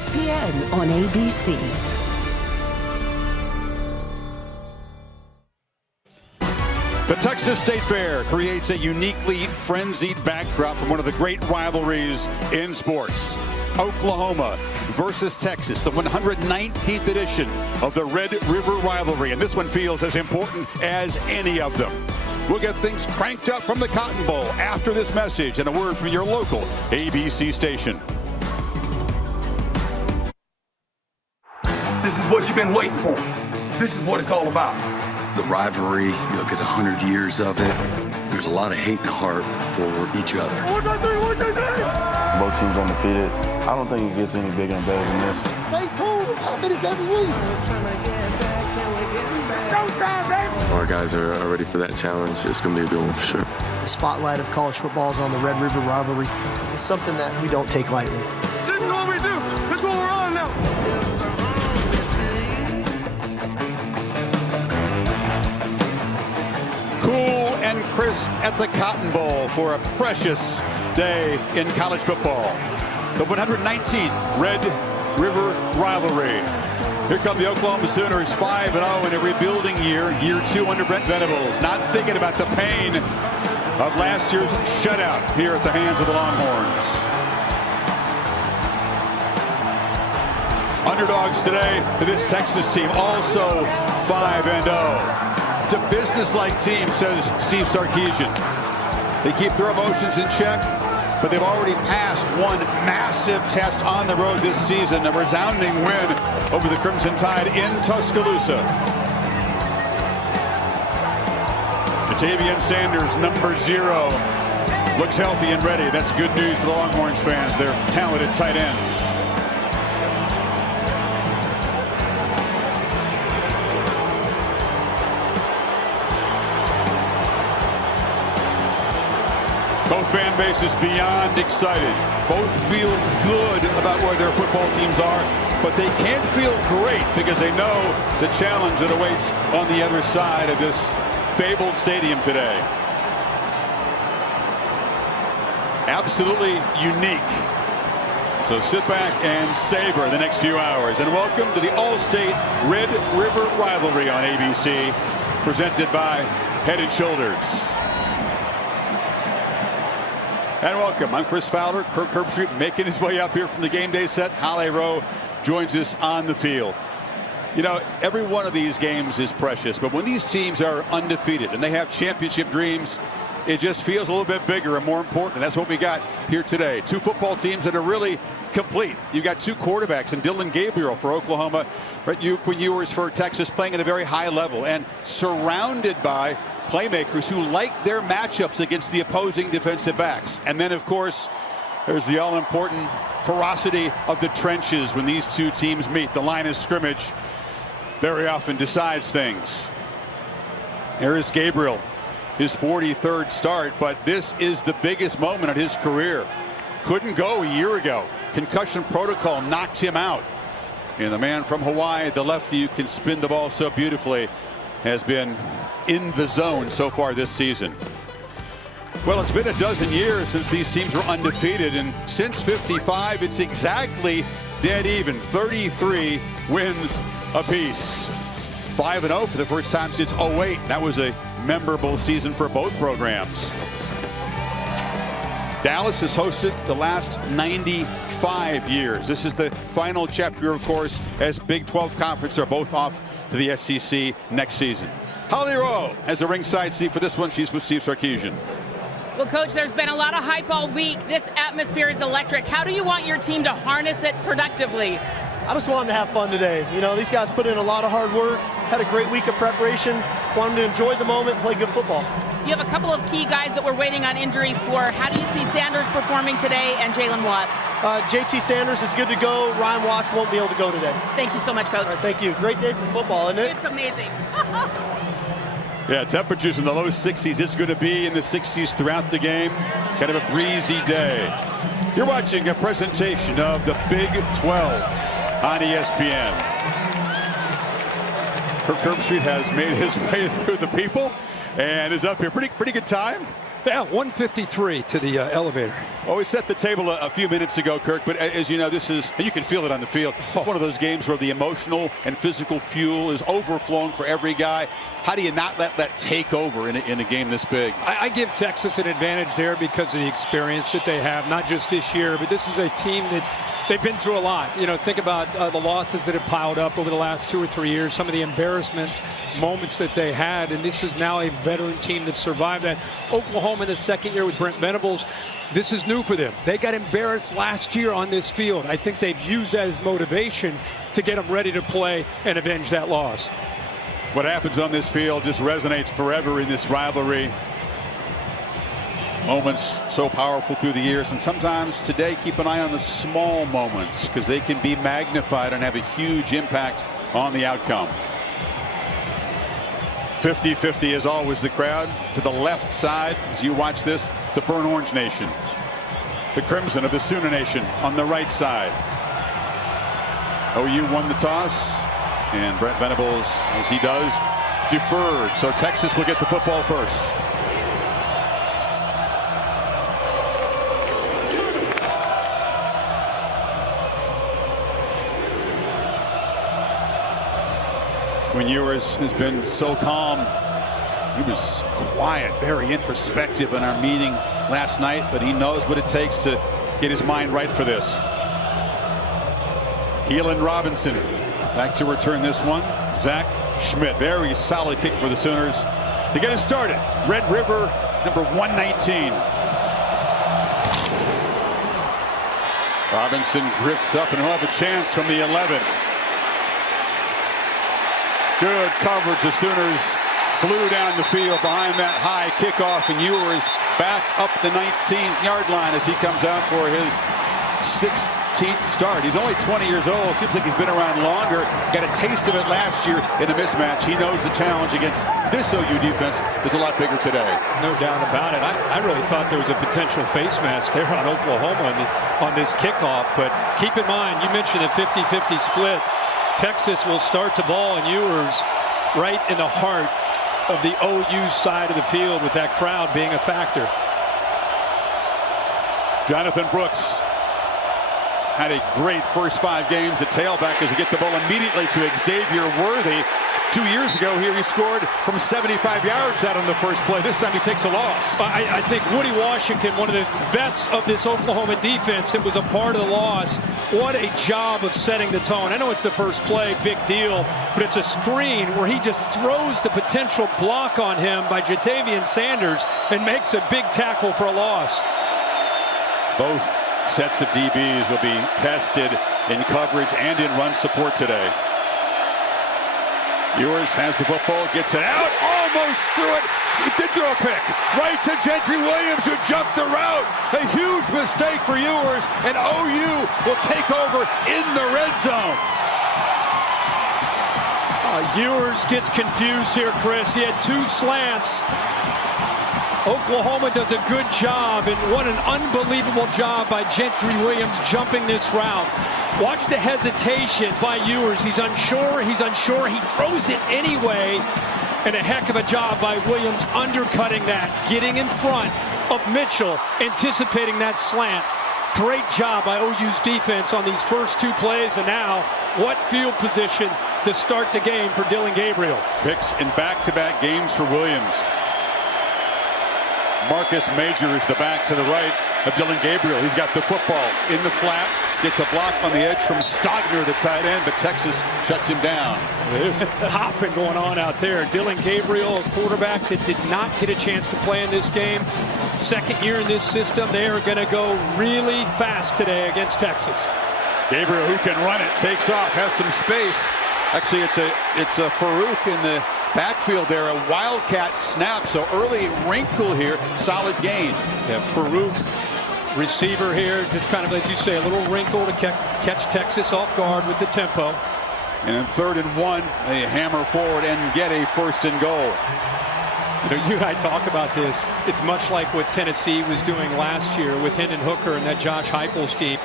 ESPN on ABC. The Texas State Fair creates a uniquely frenzied backdrop from one of the great rivalries in sports. Oklahoma versus Texas, the 119th edition of the Red River Rivalry. And this one feels as important as any of them. We'll get things cranked up from the Cotton Bowl after this message and a word from your local ABC station. This is what you've been waiting for. This is what it's all about. The rivalry, you look at 100 years of it, there's a lot of hate and heart for each other. Both teams undefeated. I don't think it gets any bigger and better than this. Our guys are ready for that challenge. It's going to be a good one for sure. The spotlight of college football is on the Red River Rivalry. It's something that we don't take lightly. This is what we do. This is what we're on now. Cool and crisp at the Cotton Bowl for a precious day in college football. The 119th Red River Rivalry. Here come the Oklahoma Sooners, 5-0 in a rebuilding year 2 under Brent Venables. Not thinking about the pain of last year's shutout here at the hands of the Longhorns. Underdogs today to this Texas team, also 5-0. It's a business-like team, says Steve Sarkisian. They keep their emotions in check, but they've already passed one massive test on the road this season, a resounding win over the Crimson Tide in Tuscaloosa. Ja'Tavion Sanders, number 0, looks healthy and ready. That's good news for the Longhorns fans, their talented tight end. Both fan bases beyond excited. Both feel good about where their football teams are, but they can't feel great because they know the challenge that awaits on the other side of this fabled stadium today. Absolutely unique. So sit back and savor the next few hours. And welcome to the All-State Red River Rivalry on ABC, presented by Head & Shoulders. And welcome. I'm Chris Fowler. Kirk Herbstreit making his way up here from the game day set. Halle Rowe joins us on the field. You know, every one of these games is precious, but when these teams are undefeated and they have championship dreams, it just feels a little bit bigger and more important. That's what we got here today. Two football teams that are really complete. You've got two quarterbacks, and Dillon Gabriel for Oklahoma, Quinn Ewers for Texas, playing at a very high level and surrounded by playmakers who like their matchups against the opposing defensive backs. And then, of course, there's the all-important ferocity of the trenches when these two teams meet. The line of scrimmage very often decides things. There is Gabriel, his 43rd start, but this is the biggest moment of his career. Couldn't go a year ago. Concussion protocol knocked him out. And the man from Hawaii, the lefty who can spin the ball so beautifully, has been in the zone so far this season. Well, it's been a dozen years since these teams were undefeated, and since '55, it's exactly dead even, 33 wins apiece. 5-0 for the first time since '08. That was a memorable season for both programs. Dallas has hosted the last 95 years. This is the final chapter, of course, as Big 12 Conference are both off to the SEC next season. Halle Rowe has a ringside seat for this one. She's with Steve Sarkisian. Well, Coach, there's been a lot of hype all week. This atmosphere is electric. How do you want your team to harness it productively? I just want them to have fun today. You know, these guys put in a lot of hard work, had a great week of preparation, want them to enjoy the moment and play good football. You have a couple of key guys that we're waiting on injury for. How do you see Sanders performing today and Jalen Watt? JT Sanders is good to go. Ryan Watts won't be able to go today. Thank you so much, Coach. All right, thank you. Great day for football, isn't it? It's amazing. Yeah, temperatures in the low 60s. It's going to be in the 60s throughout the game. Kind of a breezy day. You're watching a presentation of the Big 12 on ESPN. Kirk Herbstreit has made his way through the people and is up here. Pretty good time. Yeah, 153 to the elevator. Well, we set the table a few minutes ago, Kirk, but as you know, you can feel it on the field. It's one of those games where the emotional and physical fuel is overflowing for every guy. How do you not let that take over in a game this big? I give Texas an advantage there because of the experience that they have, not just this year, but this is a team that they've been through a lot. You know, think about the losses that have piled up over the last 2 or 3 years, some of the embarrassment moments that they had, and this is now a veteran team that survived that. Oklahoma in the second year with Brent Venables, this is new for them. They got embarrassed last year on this field. I think they've used that as motivation to get them ready to play and avenge that loss. What happens on this field just resonates forever in this rivalry. Moments so powerful through the years, and sometimes today keep an eye on the small moments because they can be magnified and have a huge impact on the outcome. 50-50 is always the crowd. To the left side, as you watch this, the Burnt Orange Nation. The Crimson of the Sooner Nation on the right side. OU won the toss, and Brent Venables, as he does, deferred. So Texas will get the football first. When Ewers has been so calm, he was quiet, very introspective in our meeting last night, but he knows what it takes to get his mind right for this. Keelan Robinson back to return this one. Zach Schmidt, very solid kick for the Sooners to get it started. Red River, number 119. Robinson drifts up and he'll have a chance from the 11. Good coverage. The Sooners flew down the field behind that high kickoff, and Ewers backed up the 19-yard line as he comes out for his 16th start. He's only 20 years old. Seems like he's been around longer. Got a taste of it last year in a mismatch. He knows the challenge against this OU defense is a lot bigger today. No doubt about it. I really thought there was a potential face mask there on Oklahoma on this kickoff, but keep in mind, you mentioned a 50-50 split. Texas will start the ball, and Ewers right in the heart of the OU side of the field with that crowd being a factor. Jonathan Brooks had a great first 5 games at tailback as he get the ball immediately to Xavier Worthy. 2 years ago here he scored from 75 yards out on the first play. This time he takes a loss. I think Woody Washington, one of the vets of this Oklahoma defense, it was a part of the loss. What a job of setting the tone. I know it's the first play, big deal, but it's a screen where he just throws the potential block on him by Jatavian Sanders and makes a big tackle for a loss. Both sets of DBs will be tested in coverage and in run support today. Ewers has the football, gets it out, almost threw it. He did throw a pick right to Gentry Williams, who jumped the route. A huge mistake for Ewers, and OU will take over in the red zone. Ewers gets confused here, Chris. He had 2 slants. Oklahoma does a good job, and what an unbelievable job by Gentry Williams jumping this route. Watch the hesitation by Ewers. He's unsure, he throws it anyway, and a heck of a job by Williams undercutting that, getting in front of Mitchell, anticipating that slant. Great job by OU's defense on these first 2 plays, and now what field position to start the game for Dillon Gabriel. Picks in back-to-back games for Williams. Marcus Major is the back to the right of Dillon Gabriel. He's got the football in the flat, gets a block on the edge from Stogner, the tight end, but Texas shuts him down. There's hopping going on out there. Dillon Gabriel, a quarterback that did not get a chance to play in this game. Second year in this system. They are going to go really fast today against Texas. Gabriel, who can run it, takes off, has some space. Actually, it's a Farouk in the backfield there, a wildcat snap, so early wrinkle here, solid gain. Yeah, Farouk, receiver here, just kind of, as you say, a little wrinkle to catch Texas off guard with the tempo. And in 3rd and 1, they hammer forward and get a 1st and goal. You know, you and I talk about this. It's much like what Tennessee was doing last year with Hendon Hooker and that Josh Heupel scheme.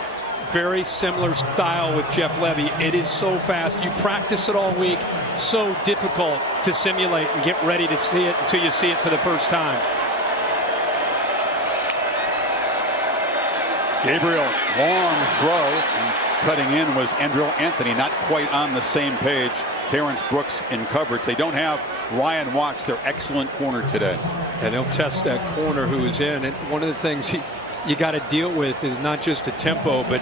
Very similar style with Jeff Levy. It is so fast. You practice it all week. So difficult to simulate and get ready to see it until you see it for the first time. Gabriel, long throw. Cutting in was Andrew Anthony, not quite on the same page. Terrence Brooks in coverage. They don't have Ryan Watts, their excellent corner today. And they'll test that corner who is in. And one of the things you got to deal with is not just a tempo, but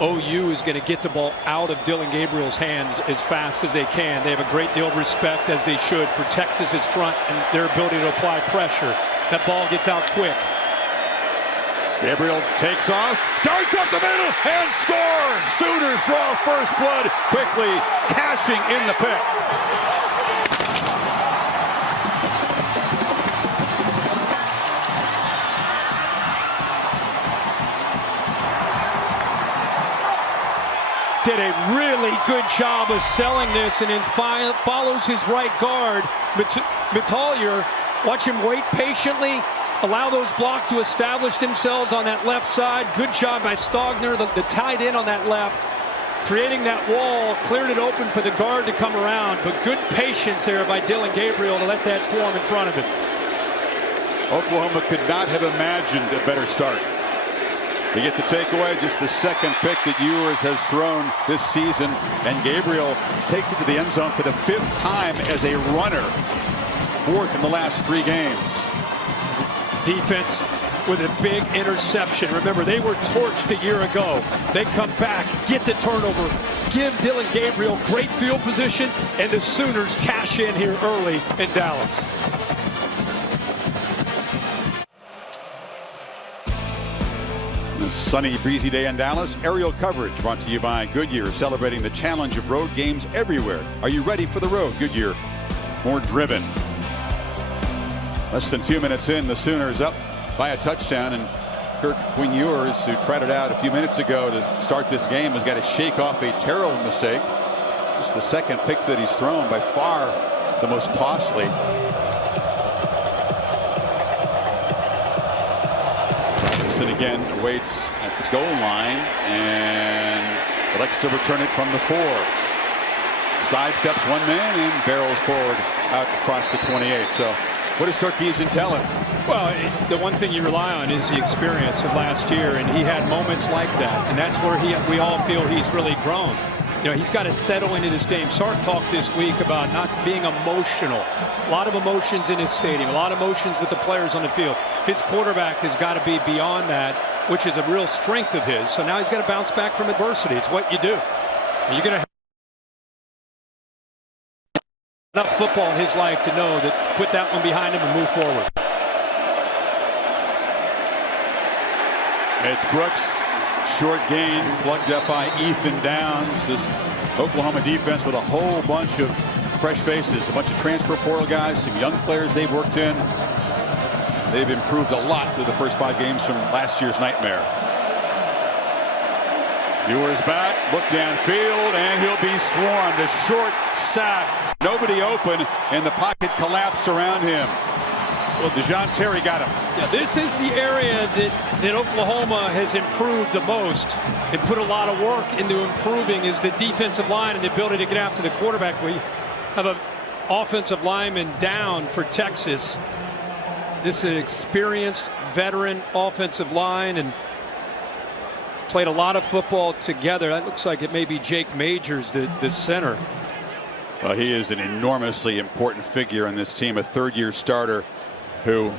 OU is going to get the ball out of Dylan Gabriel's hands as fast as they can. They have a great deal of respect, as they should, for Texas's front and their ability to apply pressure. That ball gets out quick. Gabriel takes off, darts up the middle, and scores! Sooners draw first blood, quickly cashing in the pick. Did a really good job of selling this, and then follows his right guard. Metalier, watch him wait patiently, allow those blocks to establish themselves on that left side. Good job by Stogner, the tight end on that left, creating that wall, cleared it open for the guard to come around. But good patience there by Dylan Gabriel to let that form in front of him. Oklahoma could not have imagined a better start. They get the takeaway, just the second pick that Ewers has thrown this season. And Gabriel takes it to the end zone for the 5th time as a runner. 4th in the last 3 games. Defense with a big interception. Remember, they were torched a year ago. They come back, get the turnover, give Dylan Gabriel great field position, and the Sooners cash in here early in Dallas. A sunny, breezy day in Dallas. Aerial coverage brought to you by Goodyear, celebrating the challenge of road games everywhere. Are you ready for the road? Goodyear, more driven. Less than 2 minutes in, the Sooners up by a touchdown, and Kirk Quinn-Ewers, who tried it out a few minutes ago to start this game, has got to shake off a terrible mistake. It's the second pick that he's thrown, by far the most costly. Robinson again waits at the goal line and elects to return it from the 4. Sidesteps one man and barrels forward out across the 28. So what does Sarkisian tell him? Well, the one thing you rely on is the experience of last year, and he had moments like that, and that's where we all feel he's really grown. You know, he's got to settle into this game. Sark talked this week about not being emotional. A lot of emotions in his stadium, a lot of emotions with the players on the field. His quarterback has got to be beyond that, which is a real strength of his. So now he's got to bounce back from adversity. It's what you do. And you're going to have enough football in his life to know that put that one behind him and move forward. It's Brooks, short gain, plugged up by Ethan Downs. This Oklahoma defense with a whole bunch of fresh faces, a bunch of transfer portal guys, some young players they've worked in. They've improved a lot through the first 5 games from last year's nightmare. Ewers back, look downfield, and he'll be swarmed. A short sack, nobody open, and the pocket collapsed around him. Well, DeJohn Terry got him. Yeah, this is the area that Oklahoma has improved the most and put a lot of work into improving, is the defensive line and the ability to get after the quarterback. We have an offensive lineman down for Texas. This is an experienced veteran offensive line and played a lot of football together. That looks like it may be Jake Majors, the center. Well, he is an enormously important figure on this team, a 3rd-year starter who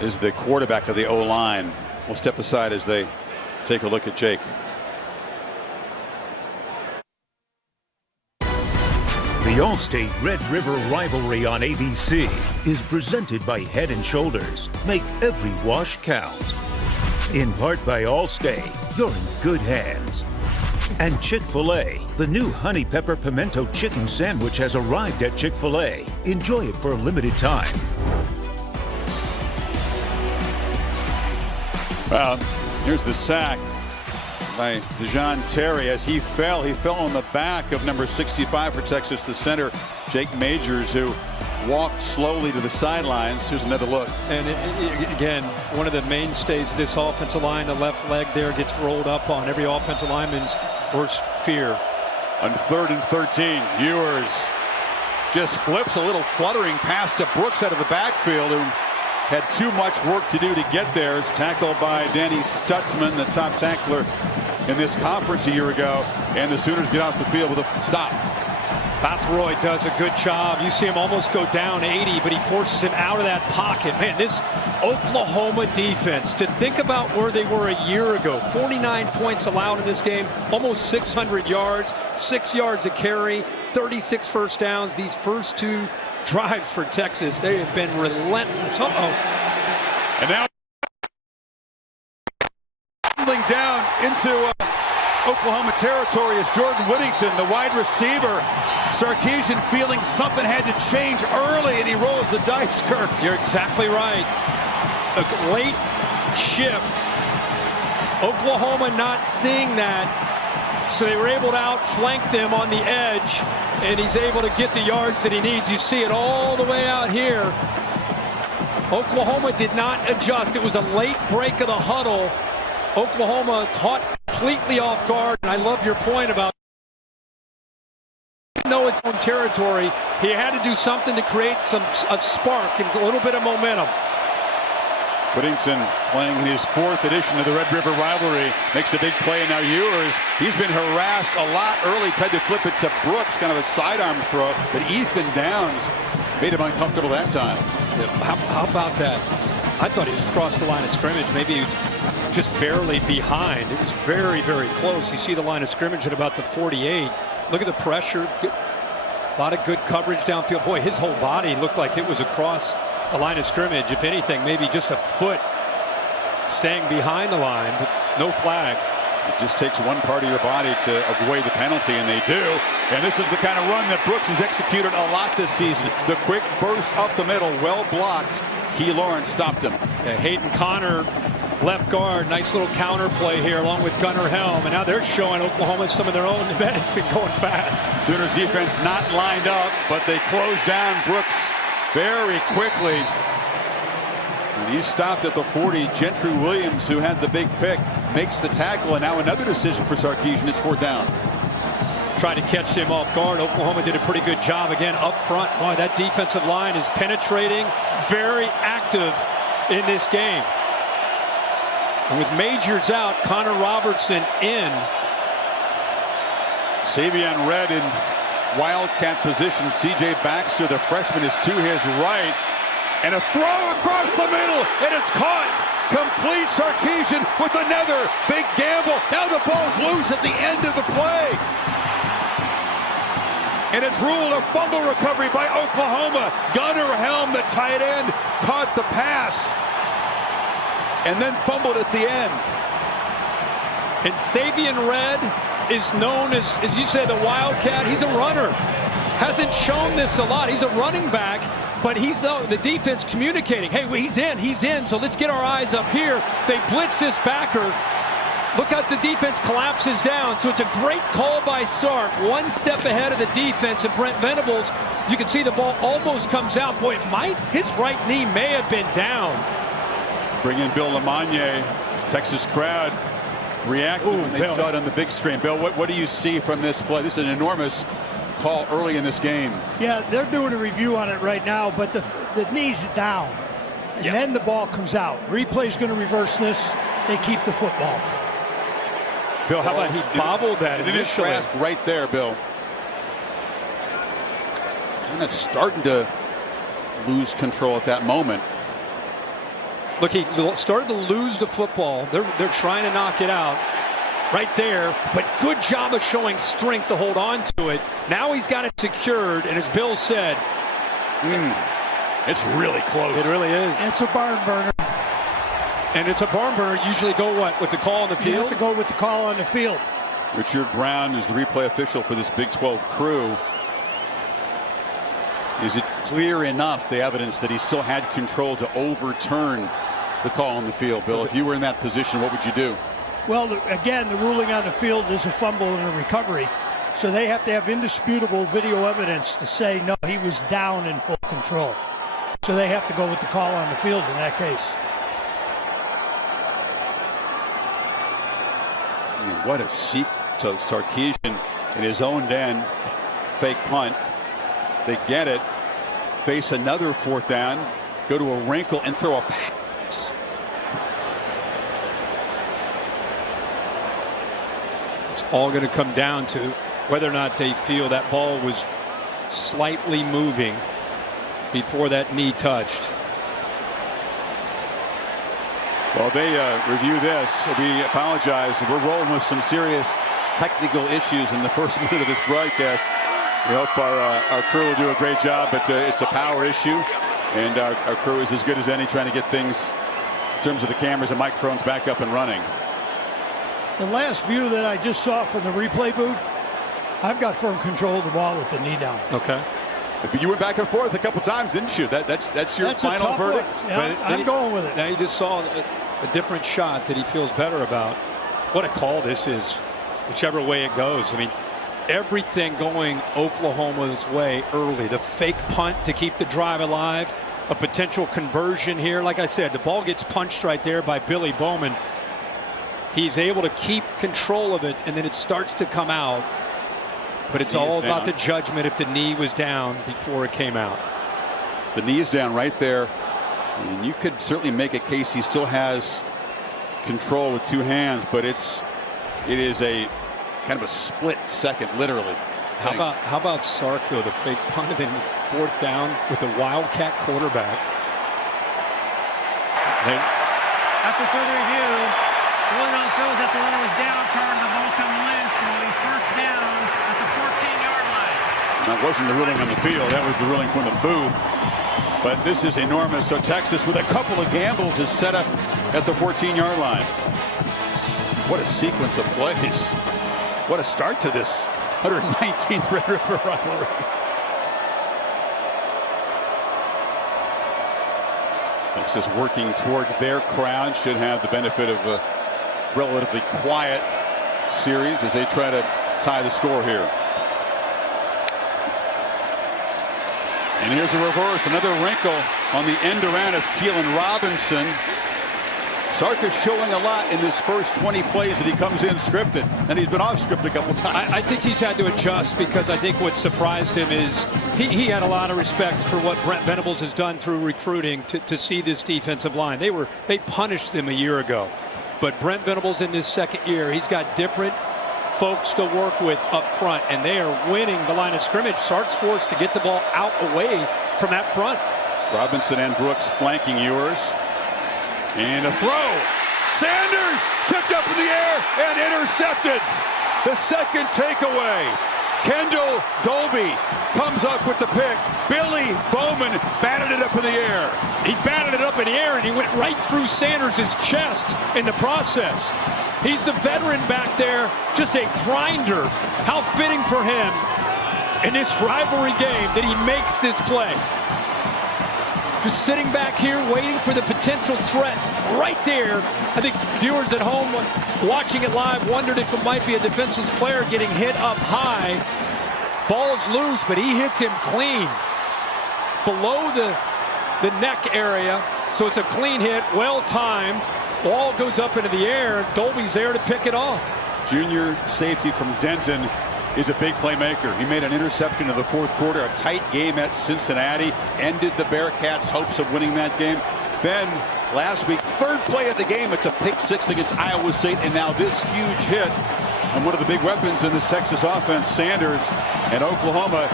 is the quarterback of the O-line. We'll step aside as they take a look at Jake. The All-State Red River Rivalry on ABC is presented by Head & Shoulders. Make every wash count. In part by All-State, you're in good hands. And Chick-fil-A, the new Honey Pepper Pimento Chicken Sandwich has arrived at Chick-fil-A. Enjoy it for a limited time. Well, here's the sack by DeJohn Terry. As he fell on the back of number 65 for Texas, the center, Jake Majors, who walked slowly to the sidelines. Here's another look. And again, one of the mainstays of this offensive line, the left leg there gets rolled up on every offensive lineman's worst fear. On 3rd and 13, Ewers just flips a little fluttering pass to Brooks out of the backfield, who had too much work to do to get there. It's tackled by Danny Stutzman, the top tackler in this conference a year ago. And the Sooners get off the field with a stop. Bathroyd does a good job. You see him almost go down 80, but he forces him out of that pocket. Man, this Oklahoma defense, to think about where they were a year ago, 49 points allowed in this game, almost 600 yards, 6 yards a carry, 36 first downs. These first two drives for Texas, they have been relentless. And now down into Oklahoma territory is Jordan Whittington, the wide receiver. Sarkisian feeling something had to change early, and he rolls the dice, Kirk. You're exactly right. A late shift. Oklahoma not seeing that, so they were able to outflank them on the edge, and he's able to get the yards that he needs. You see it all the way out here. Oklahoma did not adjust. It was a late break of the huddle. Oklahoma caught completely off guard, and I love your point about know it's own territory. He had to do something to create a spark and a little bit of momentum. Whittington playing in his fourth edition of the Red River Rivalry makes a big play, and now Ewers, he's been harassed a lot early, tried to flip it to Brooks, kind of a sidearm throw, but Ethan Downs made him uncomfortable that time. Yeah, how about that? I thought he was across the line of scrimmage, maybe he was just barely behind. It was very, very close. You see the line of scrimmage at about the 48. Look at the pressure. A lot of good coverage downfield. Boy, his whole body looked like it was across the line of scrimmage. If anything, maybe just a foot staying behind the line, but no flag. It just takes one part of your body to avoid the penalty, and they do. And this is the kind of run that Brooks has executed a lot this season. The quick burst up the middle, well blocked. Key Lawrence stopped him. Yeah, Hayden Connor, left guard, nice little counter play here along with Gunnar Helm, and now they're showing Oklahoma some of their own medicine going fast. Sooners defense not lined up, but they close down Brooks very quickly. And he's stopped at the 40. Gentry Williams, who had the big pick, makes the tackle, and now another decision for Sarkisian. It's fourth down. Trying to catch him off guard. Oklahoma did a pretty good job again up front. Boy, that defensive line is penetrating, very active in this game. And with Majors out, Connor Robertson in. Savion Red in wildcat position. C.J. Baxter, the freshman, is to his right. And a throw across the middle, and it's caught. Complete. Sarkisian with another big gamble. Now the ball's loose at the end of the play. And it's ruled a fumble recovery by Oklahoma. Gunnar Helm, the tight end, caught the pass and then fumbled at the end. And Savion Red is known as you said, a wildcat. He's a runner. Hasn't shown this a lot. He's a running back, but he's the defense communicating. Hey, he's in, so let's get our eyes up here. They blitz this backer. Look how the defense collapses down. So it's a great call by Sark. One step ahead of the defense, and Brent Venables, you can see the ball almost comes out. Boy, his right knee may have been down. Bring in Bill Lamagne. Texas crowd reacted when they saw it on the big screen. Bill, what do you see from this play? This is an enormous call early in this game. Yeah, they're doing a review on it right now, but the knee's down. And then the ball comes out. Replay's going to reverse this. They keep the football. Bill, how about he bobbled that initially? It is grasped right there, Bill. It's kind of starting to lose control at that moment. Look, he started to lose the football. They're trying to knock it out right there, but good job of showing strength to hold on to it. Now he's got it secured, and as Bill said, it's really close. It really is. It's a barn burner. And it's a barn burner. Usually go what? With the call on the field? You have to go with the call on the field. Richard Brown is the replay official for this Big 12 crew. Is it clear enough, the evidence, that he still had control to overturn the call on the field? Bill, if you were in that position, what would you do? Well, again, the ruling on the field is a fumble and a recovery. So they have to have indisputable video evidence to say, no, he was down in full control. So they have to go with the call on the field in that case. I mean, what a seek to Sarkisian in his own end. Fake punt. They get it. Face another fourth down. go to a wrinkle and throw a pass. It's all going to come down to whether or not they feel that ball was slightly moving before that knee touched. Well, they review this. We apologize. We're rolling with some serious technical issues in the first minute of this broadcast. We hope our crew will do a great job, but it's a power issue, and our crew is as good as any trying to get things in terms of the cameras and microphones back up and running. The last view that I just saw from the replay booth, I've got firm control of the ball with the knee down. Okay. But you went back and forth a couple times, didn't you? That's your final verdict? Yeah, I'm going with it. Now you just saw a different shot that he feels better about. What a call this is, whichever way it goes. I mean, everything going Oklahoma's way early. The fake punt to keep the drive alive, a potential conversion here. Like I said, the ball gets punched right there by Billy Bowman. He's able to keep control of it, and then it starts to come out. But it's all about the judgment if the knee was down before it came out. The knee is down right there. And you could certainly make a case he still has control with two hands, but it is a kind of a split second, literally. How about Sark, though, the fake punt and fourth down with the Wildcat quarterback? After further review, the ruling on the field is that the runner was down prior to the ball coming loose, and it'll be first down at the 14-yard line. That wasn't the ruling on the field. That was the ruling from the booth. But this is enormous. So Texas, with a couple of gambles, is set up at the 14-yard line. What a sequence of plays. What a start to this 119th Red River rivalry. Texas working toward their crowd, should have the benefit of a relatively quiet series as they try to tie the score here. And here's a reverse, another wrinkle on the end around as Keelan Robinson. Sark is showing a lot in this first 20 plays that he comes in scripted, and he's been off script a couple times. I think he's had to adjust, because I think what surprised him is he had a lot of respect for what Brent Venables has done through recruiting to see this defensive line. They punished them a year ago, but Brent Venables in his second year, he's got different folks to work with up front, and they are winning the line of scrimmage. Sark's forced to get the ball out away from that front. Robinson and Brooks flanking Ewers. And a throw. Sanders tipped up in the air and intercepted. The second takeaway. Kendall Dolby comes up with the pick. Billy Bowman batted it up in the air. He batted it up in the air, and he went right through Sanders' chest in the process. He's the veteran back there, just a grinder. How fitting for him in this rivalry game that he makes this play. Just sitting back here waiting for the potential threat right there. I think viewers at home watching it live wondered if it might be a defenseless player getting hit up high. Ball's loose, but he hits him clean below the neck area. So it's a clean hit, well timed. Ball goes up into the air. Dolby's there to pick it off. Junior safety from Denton is a big playmaker. He made an interception in the fourth quarter. A tight game at Cincinnati ended the Bearcats' hopes of winning that game. Then last week, third play of the game, it's a pick six against Iowa State, and now this huge hit. And one of the big weapons in this Texas offense, Sanders, and Oklahoma,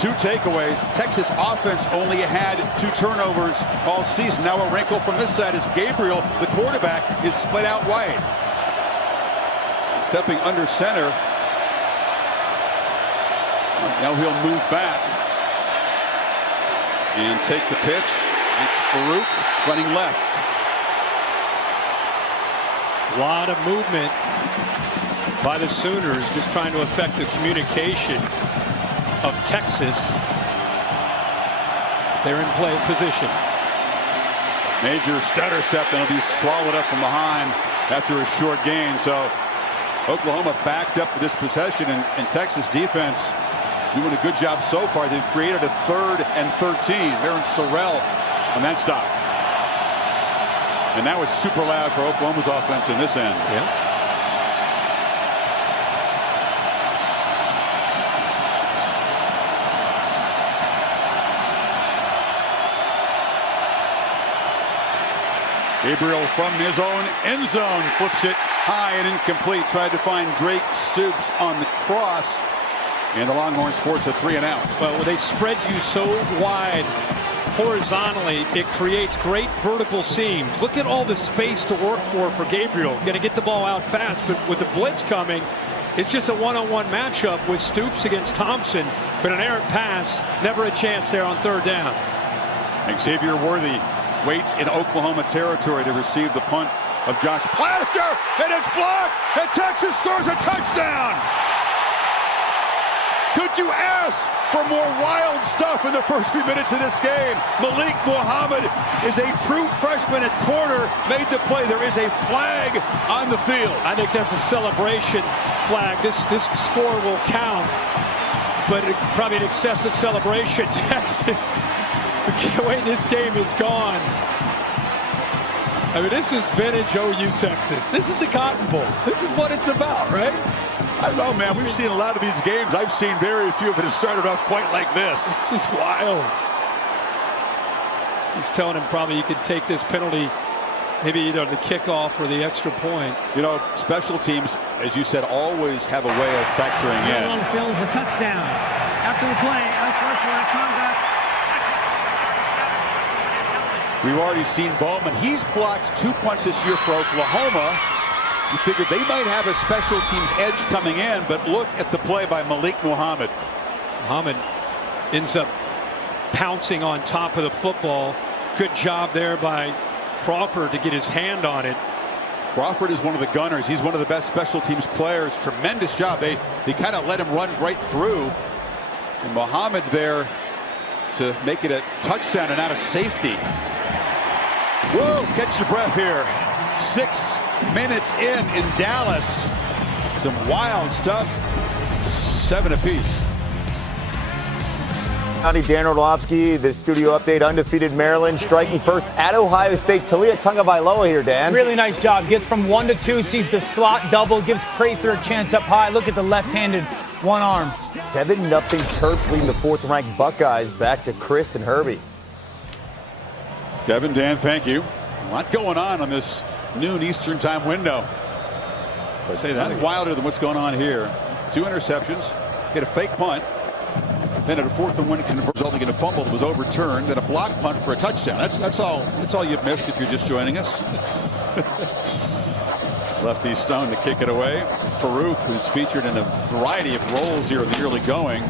2 takeaways. Texas offense only had 2 turnovers all season. Now a wrinkle from this side is Gabriel, the quarterback, is split out wide. Stepping under center. Now he'll move back and take the pitch. It's Farouk running left. A lot of movement by the Sooners, just trying to affect the communication of Texas. They're in play position. Major stutter step, then will be swallowed up from behind after a short gain. So Oklahoma backed up for this possession, and Texas defense doing a good job so far. They've created a 3rd and 13. Aaron Sorrell on that stop. And now it's super loud for Oklahoma's offense in this end. Yeah. Gabriel from his own end zone flips it high and incomplete. Tried to find Drake Stoops on the cross. And the Longhorns force a 3-and-out. Well, when they spread you so wide horizontally, it creates great vertical seams. Look at all the space to work for Gabriel. Going to get the ball out fast, but with the blitz coming, it's just a one-on-one matchup with Stoops against Thompson. But an errant pass, never a chance there on third down. Xavier Worthy waits in Oklahoma territory to receive the punt of Josh Plaster, and it's blocked, and Texas scores a touchdown. Could you ask for more wild stuff in the first few minutes of this game? Malik Muhammad is a true freshman at corner, made the play. There is a flag on the field. I think that's a celebration flag. This score will count, but probably an excessive celebration. Texas, the way this game is gone. I mean, this is vintage OU Texas. This is the Cotton Bowl. This is what it's about, right? I don't know, man. We've seen a lot of these games. I've seen very few, but it started off quite like this. This is wild. He's telling him probably you could take this penalty, maybe either the kickoff or the extra point. You know, special teams, as you said, always have a way of factoring in. On field is a touchdown. After the play, unsportsmanlike conduct. We've already seen Bowman. He's blocked 2 punts this year for Oklahoma. You figured they might have a special teams edge coming in, but look at the play by Malik Muhammad. Muhammad ends up pouncing on top of the football. Good job there by Crawford to get his hand on it. Crawford is one of the gunners. He's one of the best special teams players. Tremendous job. They kind of let him run right through. And Muhammad there to make it a touchdown and not a safety. Whoa, catch your breath here. 6 minutes in Dallas. Some wild stuff. 7 apiece. Howdy, Dan Orlovsky, the studio update. Undefeated Maryland striking first at Ohio State. Talia Tungavailoa here, Dan. Really nice job. Gets from 1 to 2, sees the slot double, gives Prather a chance up high. Look at the left-handed one arm. 7-0 Terps leading the 4th-ranked Buckeyes. Back to Chris and Herbie. Kevin, Dan, thank you. A lot going on this noon Eastern time window. But say that not wilder than what's going on here. 2 interceptions. Hit a fake punt. Then at a 4th and 1 convert, resulting in a fumble that was overturned. Then a block punt for a touchdown. That's all you've missed if you're just joining us. Lefty Stone to kick it away. Farouk, who's featured in a variety of roles here in the early going,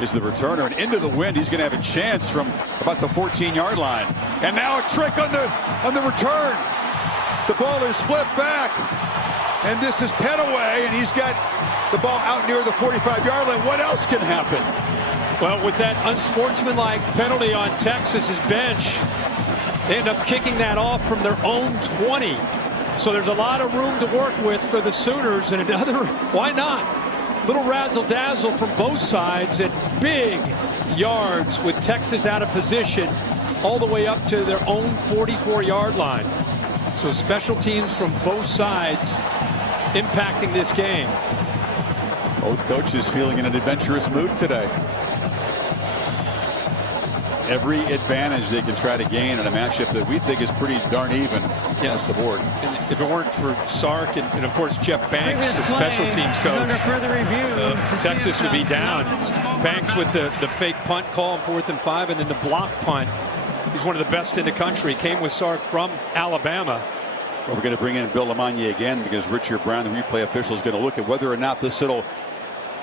is the returner. And into the wind, he's going to have a chance from about the 14-yard line. And now a trick on the return. The ball is flipped back. And this is Petaway, and he's got the ball out near the 45-yard line. What else can happen? Well, with that unsportsmanlike penalty on Texas's bench, they end up kicking that off from their own 20. So there's a lot of room to work with for the Sooners, and another, why not? Little razzle-dazzle from both sides and big yards with Texas out of position all the way up to their own 44-yard line. So special teams from both sides impacting this game. Both coaches feeling in an adventurous mood today. Every advantage they can try to gain in a matchup that we think is pretty darn even across the board. And if it weren't for Sark and of course Jeff Banks, the special teams coach, Texas would be down. Banks with the fake punt call on 4th and 5, and then the block punt. He's one of the best in the country. Came with Sark from Alabama. Well, we're going to bring in Bill Lamagna again because Richard Brown, the replay official, is going to look at whether or not this little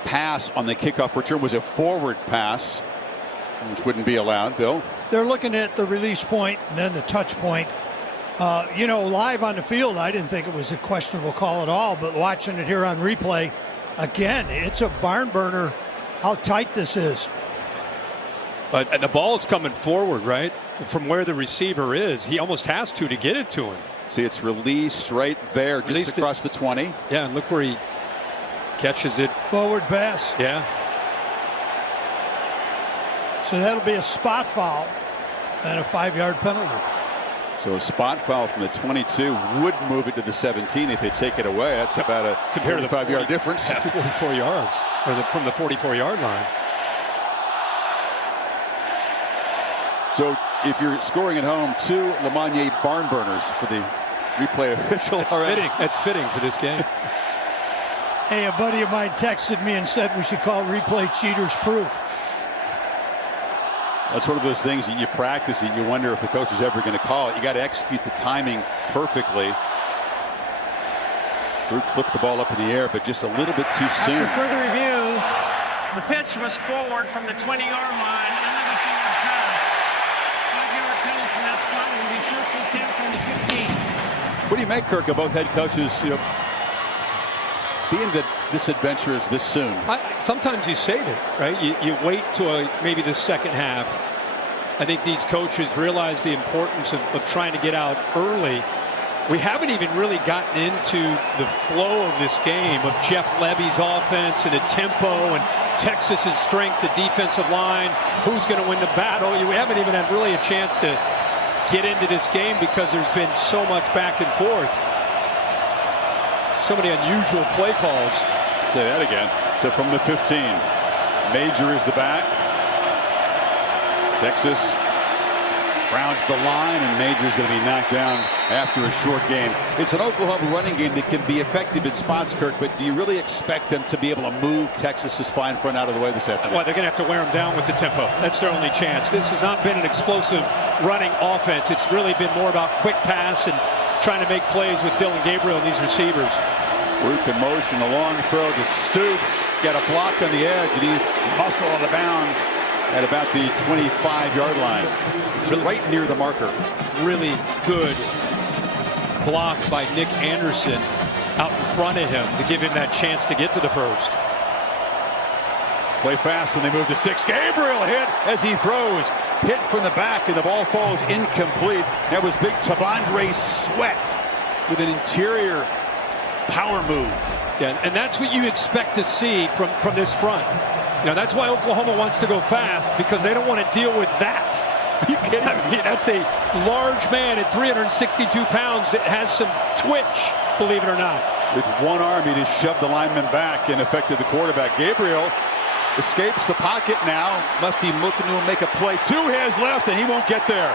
pass on the kickoff return was a forward pass, which wouldn't be allowed. Bill? They're looking at the release point and then the touch point. You know, live on the field, I didn't think it was a questionable call at all, but watching it here on replay, again, it's a barn burner how tight this is. But the ball is coming forward, right? From where the receiver is. He almost has to get it to him. See, it's released right there, just across the 20. Yeah, and look where he catches it. Forward pass. Yeah. So that'll be a spot foul and a 5-yard penalty. So a spot foul from the 22 would move it to the 17 if they take it away. That's about a 45-yard difference. Yeah, 44 yards from the 44-yard line. So if you're scoring at home, 2 Lemonier barn burners for the replay official. That's fitting. That's fitting for this game. Hey, a buddy of mine texted me and said we should call replay cheaters proof. That's one of those things that you practice and you wonder if the coach is ever going to call it. You got to execute the timing perfectly. Fruit flipped the ball up in the air, but just a little bit too soon. After further review, the pitch was forward from the 20-yard line, under the forward pass. 5-yard penalty from that spot, and will be first and 10 from the 15. What do you make, Kirk, of both head coaches, being this adventurous this soon? Sometimes you save it, right? You wait till maybe the second half. I think these coaches realize the importance of trying to get out early. We haven't even really gotten into the flow of this game of Jeff Levy's offense and the tempo and Texas's strength, the defensive line, who's going to win the battle. We haven't even had really a chance to get into this game because there's been so much back and forth. So many unusual play calls. Say that again. So from the 15, Major is the back. Texas rounds the line, and Major's going to be knocked down after a short game. It's an Oklahoma running game that can be effective in spots, Kirk, but do you really expect them to be able to move Texas's fine front out of the way this afternoon? Well, they're going to have to wear them down with the tempo. That's their only chance. This has not been an explosive running offense. It's really been more about quick pass and trying to make plays with Dillon Gabriel and these receivers. Farouk in motion, a long throw to Stoops. Got a block on the edge, and he's muscle out of bounds at about the 25-yard line. It's right near the marker. Really good block by Nick Anderson out in front of him to give him that chance to get to the first. Play fast when they move to 6. Gabriel hit as he throws. Hit from the back, and the ball falls incomplete. That was big Tavondre Sweat with an interior power move. Yeah, and that's what you expect to see from this front. That's why Oklahoma wants to go fast, because they don't want to deal with that. Are you kidding me? That's a large man at 362 pounds that has some twitch, believe it or not. With one arm, he just shoved the lineman back and affected the quarterback. Gabriel escapes the pocket now. Lefty looking to make a play. 2 hands left, and he won't get there.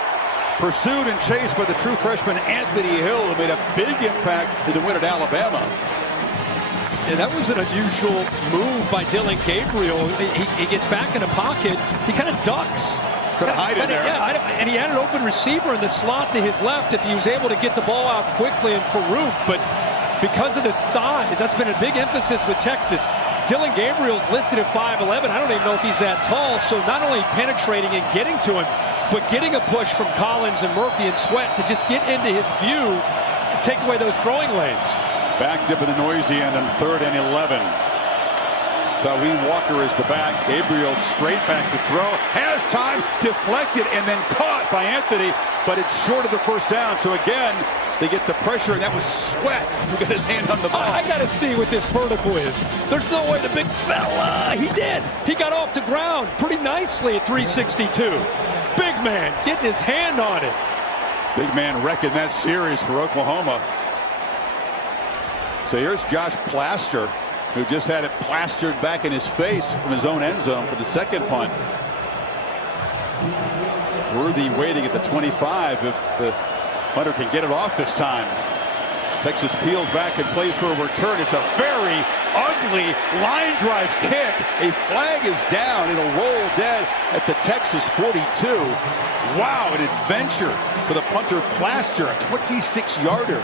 Pursued and chased by the true freshman Anthony Hill, who made a big impact in the win at Alabama. Yeah, that was an unusual move by Dillon Gabriel. He gets back in the pocket. He kind of ducks. Could hide it there. Yeah, and he had an open receiver in the slot to his left if he was able to get the ball out quickly and Farouk. But because of the size, that's been a big emphasis with Texas. Dillon Gabriel's listed at 5'11". I don't even know if he's that tall. So not only penetrating and getting to him, but getting a push from Collins and Murphy and Sweat to just get into his view and take away those throwing lanes. Backed up in the noisy end on 3rd and 11. Tawee Walker is the back. Gabriel straight back to throw. Has time, deflected, and then caught by Anthony, but it's short of the first down. So again, they get the pressure, and that was Sweat who got his hand on the ball. I got to see what this vertical is. There's no way the big fella, he did. He got off the ground pretty nicely at 362. Big man getting his hand on it. Big man wrecking that series for Oklahoma. So here's Josh Plaster, who just had it plastered back in his face from his own end zone for the second punt. Worthy waiting at the 25 if the punter can get it off this time. Texas peels back and plays for a return. It's a very ugly line drive kick. A flag is down. It'll roll dead at the Texas 42. Wow, an adventure for the punter Plaster, a 26-yarder.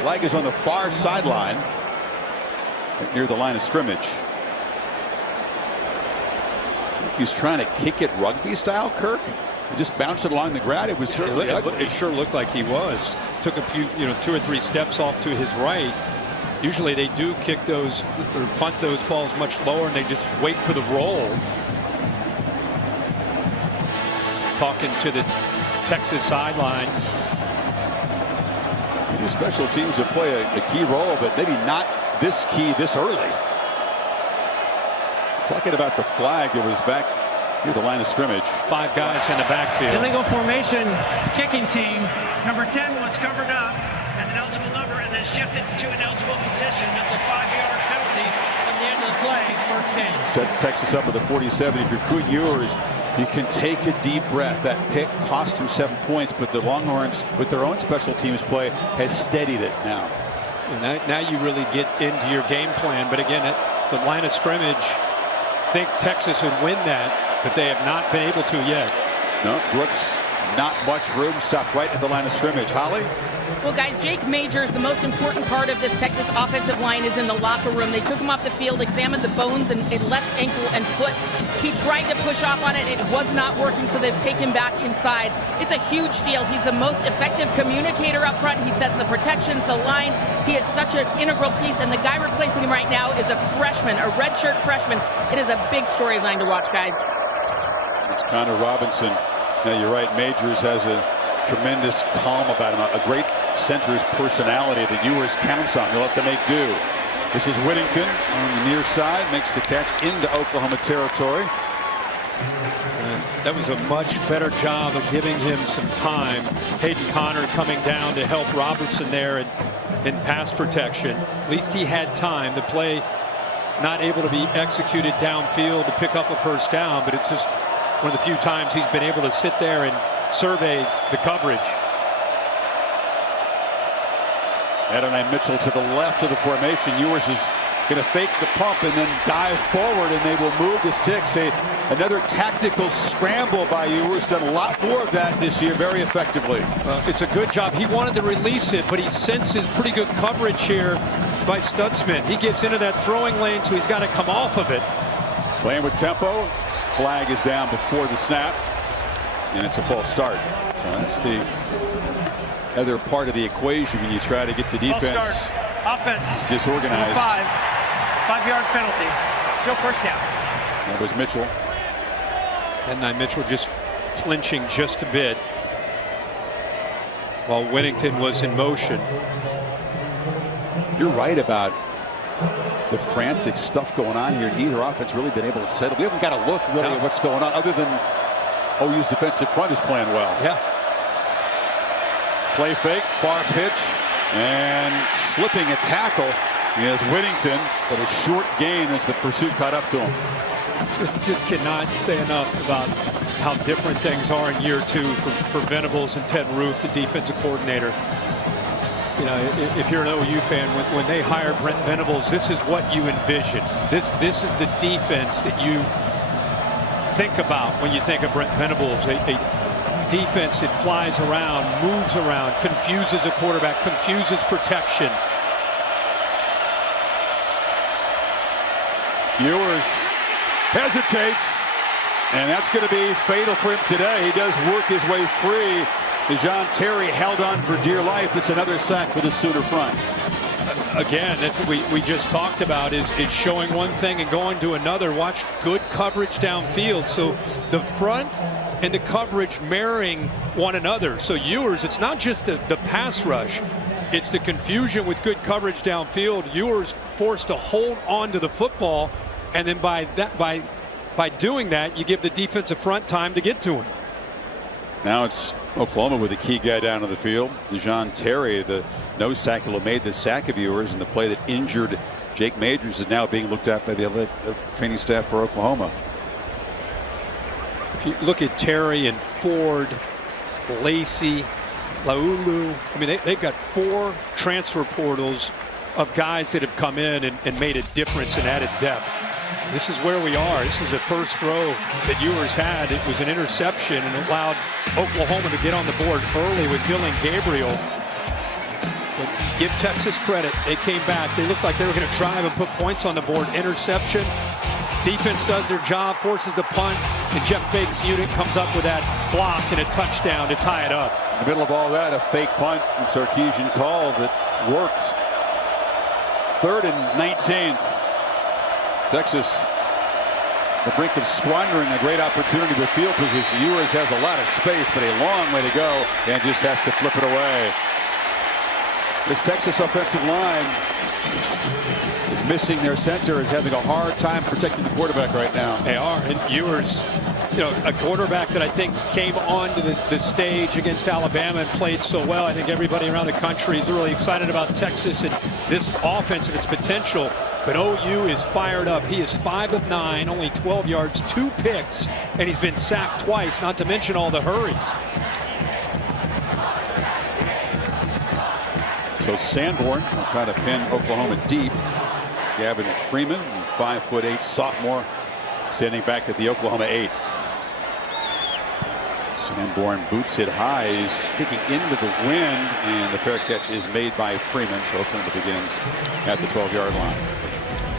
Flag is on the far sideline, near the line of scrimmage. If he's trying to kick it rugby style, Kirk, he just bounced it along the ground. It was certainly ugly. It sure looked like he was. Took a few, 2 or 3 steps off to his right. Usually they do kick those or punt those balls much lower, and they just wait for the roll. Talking to the Texas sideline. Special teams will play a key role, but maybe not this key this early. Talking about the flag that was back near the line of scrimmage. 5 guys in the backfield. Illegal formation kicking team. Number 10 was covered up as an eligible number and then shifted to an eligible position. That's a 5-yard penalty from the end of the play. First game. Sets Texas up with a 47. If you're Coot Ewers, You can take a deep breath. That pick cost him 7 points, but the Longhorns, with their own special teams play, has steadied it now. And now you really get into your game plan. But again, at the line of scrimmage, think Texas would win that, but they have not been able to yet. No, Brooks, not much room. Stopped right at the line of scrimmage. Holly? Well, guys, Jake Majors, the most important part of this Texas offensive line is in the locker room. They took him off the field, examined the bones and left ankle and foot. He tried to push off on it. It was not working, so they've taken him back inside. It's a huge deal. He's the most effective communicator up front. He sets the protections, the lines. He is such an integral piece, and the guy replacing him right now is a freshman, a redshirt freshman. It is a big storyline to watch, guys. It's Connor Robinson. Now, you're right. Majors has a tremendous calm about him. A great center's personality that Ewers counts on. He'll have to make do. This is Whittington on the near side. Makes the catch into Oklahoma territory. And that was a much better job of giving him some time. Hayden Connor coming down to help Robertson there in pass protection. At least he had time. The play not able to be executed downfield to pick up a first down, but it's just one of the few times he's been able to sit there and survey the coverage. Adonai Mitchell to the left of the formation. Ewers is going to fake the pump and then dive forward, and they will move the sticks. Another tactical scramble by Ewers. Done a lot more of that this year very effectively. It's a good job. He wanted to release it, but he senses pretty good coverage here by Stutzman. He gets into that throwing lane, so he's got to come off of it. Playing with tempo. Flag is down before the snap, and it's a false start. So that's the other part of the equation when you try to get the defense disorganized. 5-yard penalty. Still first down. That was Mitchell. And Mitchell just flinching just a bit while Whittington was in motion. You're right about the frantic stuff going on here. Neither offense really been able to settle. We haven't got a look really at what's going on, other than OU's defensive front is playing well. Yeah. Play fake, far pitch, and slipping a tackle is Whittington, but a short gain as the pursuit caught up to him. Just cannot say enough about how different things are in year two for Venables and Ted Roof, the defensive coordinator. You know, if you're an OU fan, when they hired Brent Venables, this is what you envisioned. This is the defense that you think about when you think of Brent Venables. A defense that flies around, moves around, confuses a quarterback, confuses protection. Ewers hesitates, and that's going to be fatal for him today. He does work his way free. DeJohn Terry held on for dear life. It's another sack for the Sooner front. Again, that's what we just talked about, is showing one thing and going to another. Watch good coverage downfield. So the front and the coverage marrying one another. So Ewers, it's not just the pass rush. It's the confusion with good coverage downfield. Ewers forced to hold on to the football, and then by doing that, you give the defensive front time to get to him. Now it's Oklahoma with a key guy down on the field. DeJohn Terry, the nose tackle who made the sack of Ewers, and the play that injured Jake Majors is now being looked at by the training staff for Oklahoma. If you look at Terry and Ford, Lacey, Laulu, I mean, they've got 4 transfer portals of guys that have come in and made a difference and added depth. This is where we are. This is the first throw that Ewers had. It was an interception, and it allowed Oklahoma to get on the board early with Dylan Gabriel. But give Texas credit. They came back. They looked like they were going to drive and put points on the board. Interception. Defense does their job, forces the punt, and Jeff Fake's unit comes up with that block and a touchdown to tie it up. In the middle of all that, a fake punt and Sarkisian call that worked. 3rd and 19. Texas, the brink of squandering a great opportunity with field position. Ewers has a lot of space, but a long way to go, and just has to flip it away. This Texas offensive line is missing their center, is having a hard time protecting the quarterback right now. They are, and Ewers, you know, a quarterback that I think came onto the stage against Alabama and played so well. I think everybody around the country is really excited about Texas and this offense and its potential. But OU is fired up. He is 5 of 9, only 12 yards, 2 picks, and he's been sacked twice, not to mention all the hurries. So Sanborn will try to pin Oklahoma deep. Gavin Freeman, 5'8" sophomore, standing back at the Oklahoma 8. Sanborn boots it high. He's kicking into the wind, and the fair catch is made by Freeman. So Oklahoma begins at the 12-yard line.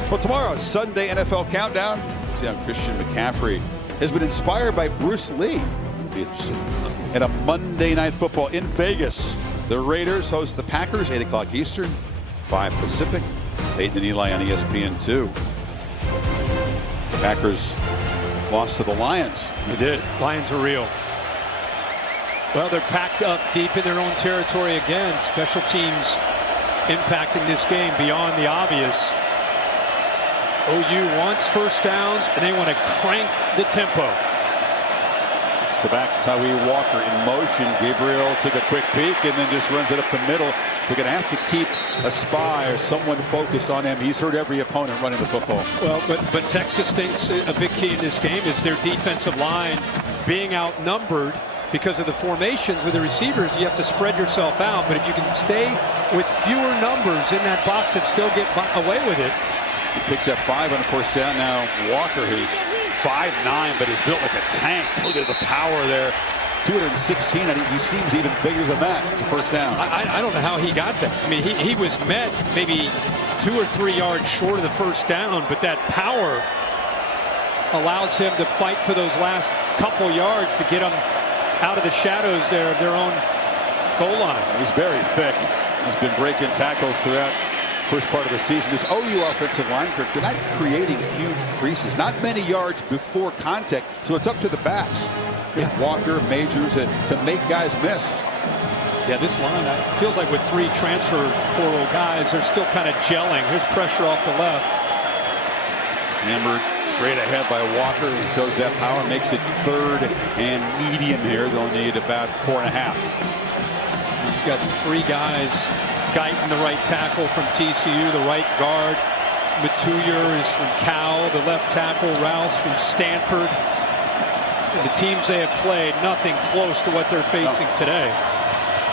Well, tomorrow, Sunday NFL Countdown. See how Christian McCaffrey has been inspired by Bruce Lee. And a Monday Night Football in Vegas. The Raiders host the Packers, 8 o'clock Eastern, 5 Pacific. Peyton and Eli on ESPN2. The Packers lost to the Lions. They did. Lions are real. Well, they're packed up deep in their own territory again. Special teams impacting this game beyond the obvious. OU wants first downs, and they want to crank the tempo. It's the back, Tyree Walker in motion. Gabriel took a quick peek and then just runs it up the middle. We're going to have to keep a spy or someone focused on him. He's hurt every opponent running the football. Well, but Texas thinks a big key in this game is their defensive line being outnumbered because of the formations with the receivers. You have to spread yourself out, but if you can stay with fewer numbers in that box and still get away with it. He picked up 5 on the first down. Now Walker, who's 5'9", but is built like a tank. Look at the power there. 216. I think he seems even bigger than that. It's a first down. I don't know how he got that. I mean, he was met maybe 2 or 3 yards short of the first down, but that power allows him to fight for those last couple yards to get them out of the shadows there of their own goal line. He's very thick. He's been breaking tackles throughout first part of the season. This OU offensive line, Kirk, they're not creating huge creases. Not many yards before contact, so it's up to the backs. Yeah. Walker, Majors, to make guys miss. Yeah, this line feels like with 3 transfer portal guys, they're still kind of gelling. Here's pressure off the left. Hammered straight ahead by Walker. He shows that power, makes it 3rd and medium here. They'll need about 4.5. You've got 3 guys. Guyton, the right tackle from TCU, the right guard. Matuyer is from Cal, the left tackle. Rouse from Stanford. And the teams they have played, nothing close to what they're facing today.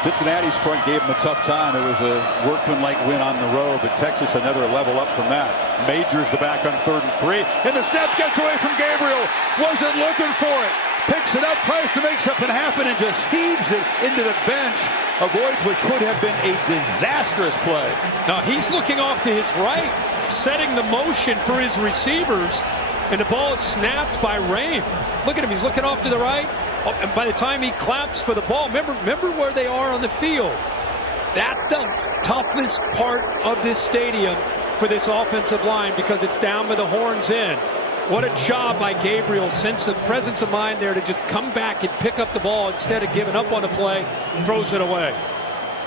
Cincinnati's front gave them a tough time. It was a workmanlike win on the road, but Texas another level up from that. Majors the back on 3rd and 3, and the snap gets away from Gabriel. Wasn't looking for it. Picks it up, tries to make something happen, and just heaves it into the bench. Avoids what could have been a disastrous play. Now he's looking off to his right, setting the motion for his receivers, and the ball is snapped by Rain. Look at him, he's looking off to the right. Oh, and by the time he claps for the ball, remember where they are on the field. That's the toughest part of this stadium for this offensive line because it's down with the horns in. What a job by Gabriel, sense of presence of mind there to just come back and pick up the ball instead of giving up on the play, throws it away.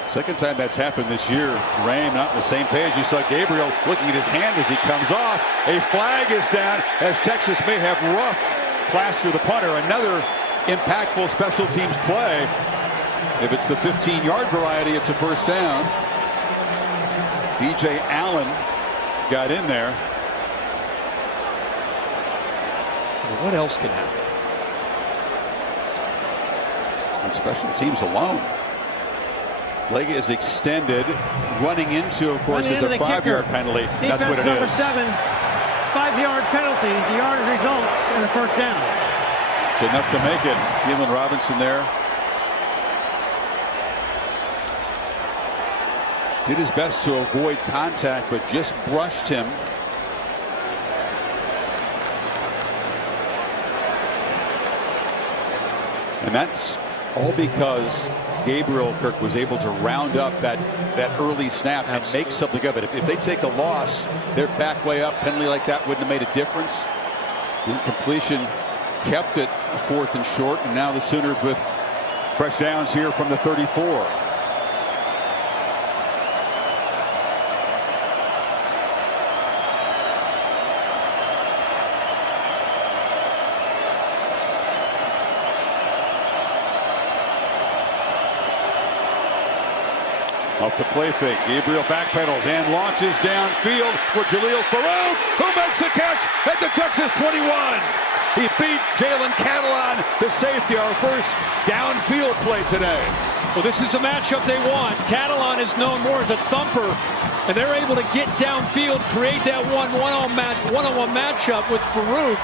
Second time that's happened this year. Rain not on the same page. You saw Gabriel looking at his hand as he comes off. A flag is down as Texas may have roughed Plaster the punter. Another impactful special teams play. If it's the 15-yard variety, it's a first down. B.J. Allen got in there. What else can happen? On special teams alone. Leg is extended. Running into, of course, is a 5-yard penalty. That's what it number is. 7, 5-yard penalty. The yardage results in a first down. It's enough to make it. Keelan Robinson there. Did his best to avoid contact, but just brushed him. And that's all because Gabriel Kirk was able to round up that early snap and make something of it. If they take a loss, they're back way up. Penalty like that wouldn't have made a difference. Incompletion kept it 4th and short, and now the Sooners with fresh downs here from the 34. Off the play fake, Gabriel backpedals and launches downfield for Jaleel Farouk, who makes a catch at the Texas 21. He beat Jalen Catalon, the safety, our first downfield play today. Well, this is a matchup they want. Catalon is known more as a thumper, and they're able to get downfield, create that one-on-one matchup with Farouk.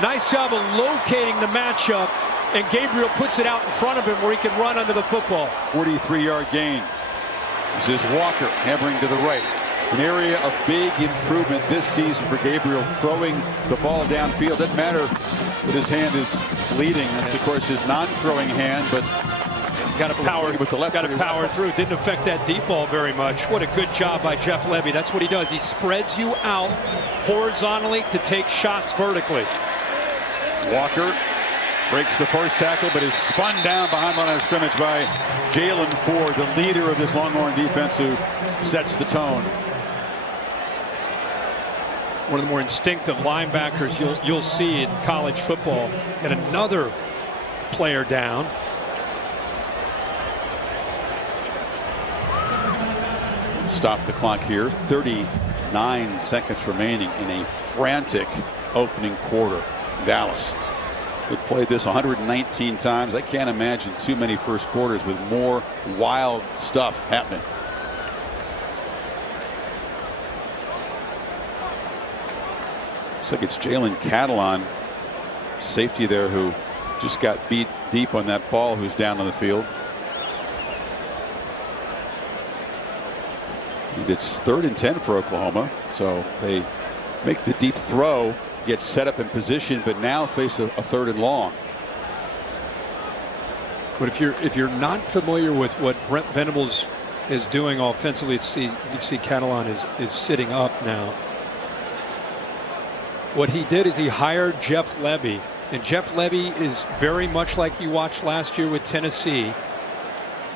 Nice job of locating the matchup, and Gabriel puts it out in front of him where he can run under the football. 43-yard gain. This is Walker hammering to the right. An area of big improvement this season for Gabriel, throwing the ball downfield. Doesn't matter that his hand is bleeding. That's, of course, his non-throwing hand, but got to power with the left. Got to power through. Didn't affect that deep ball very much. What a good job by Jeff Levy. That's what he does. He spreads you out horizontally to take shots vertically. Walker breaks the first tackle, but is spun down behind the line of scrimmage by Jalen Ford, the leader of this Longhorn defense, who sets the tone. One of the more instinctive linebackers you'll see in college football. Get another player down. Stop the clock here. 39 seconds remaining in a frantic opening quarter. Dallas. They've played this 119 times. I can't imagine too many first quarters with more wild stuff happening. Looks like it's Jalen Catalon, safety there, who just got beat deep on that ball, who's down on the field. And it's 3rd and 10 for Oklahoma, so they make the deep throw, get set up in position, but now face a 3rd and long. But if you're not familiar with what Brent Venables is doing offensively, you can see Catalon is sitting up now. What he did is he hired Jeff Levy, and Jeff Levy is very much like you watched last year with Tennessee.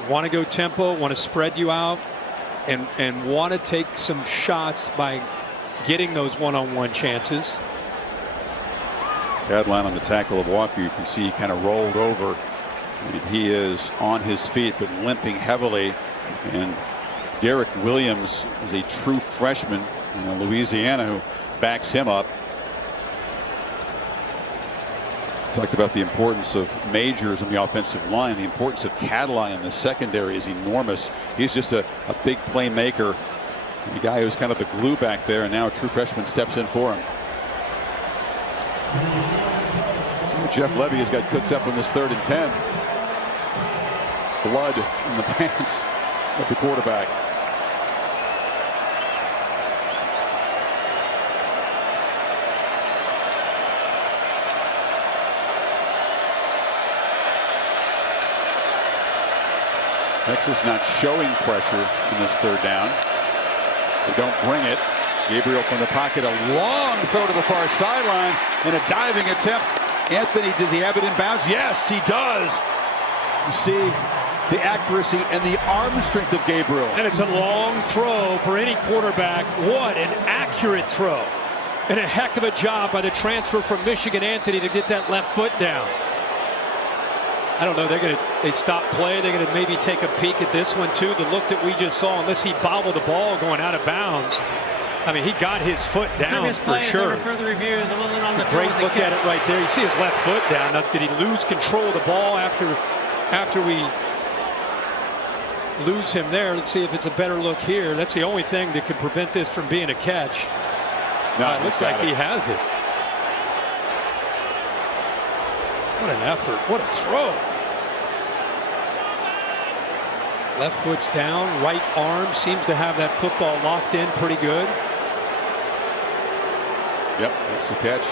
Want to go tempo, want to spread you out, and want to take some shots by getting those one-on-one chances. Catalon on the tackle of Walker, you can see he kind of rolled over, and he is on his feet but limping heavily. And Derek Williams is a true freshman in Louisiana who backs him up. Talked about the importance of Majors in the offensive line. The importance of Catalon in the secondary is enormous. He's just a big playmaker. And the guy who's kind of the glue back there, and now a true freshman steps in for him. So Jeff Levy has got cooked up in this 3rd and 10. Blood in the pants of the quarterback. Texas not showing pressure in this 3rd down. They don't bring it. Gabriel from the pocket, a long throw to the far sidelines and a diving attempt. Anthony, does he have it in bounds? Yes, he does. You see the accuracy and the arm strength of Gabriel. And it's a long throw for any quarterback. What an accurate throw. And a heck of a job by the transfer from Michigan, Anthony, to get that left foot down. I don't know. They stop play. They're going to maybe take a peek at this one too. The look that we just saw, unless he bobbled the ball going out of bounds. I mean, he got his foot down for sure. Further review, it's a great look at it right there. You see his left foot down. Now, did he lose control of the ball after we lose him there? Let's see if it's a better look here. That's the only thing that could prevent this from being a catch. No, it looks like he has it. What an effort. What a throw. Left foot's down. Right arm seems to have that football locked in pretty good. Yep, that's the catch.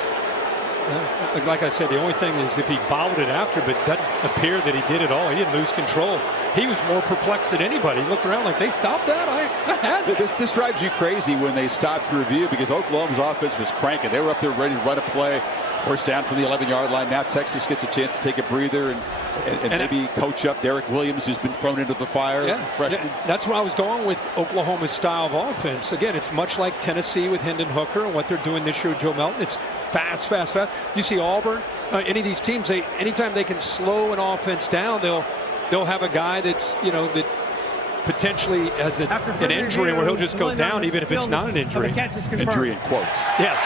Like I said, the only thing is if he bobbled it after, but it doesn't appear that he did at all. He didn't lose control. He was more perplexed than anybody. He looked around like, they stopped that? I had that. This drives you crazy when they stopped to review, because Oklahoma's offense was cranking. They were up there ready to run a play. First down from the 11-yard line. Now Texas gets a chance to take a breather and maybe coach up Derek Williams, who's been thrown into the fire. Yeah, freshman. That's where I was going with Oklahoma's style of offense. Again, it's much like Tennessee with Hendon Hooker and what they're doing this year with Joe Melton. It's fast, fast, fast. You see Auburn, any of these teams, anytime they can slow an offense down, they'll have a guy that's, that potentially has an injury where he'll just go down even if it's not an injury. Injury in quotes. Yes.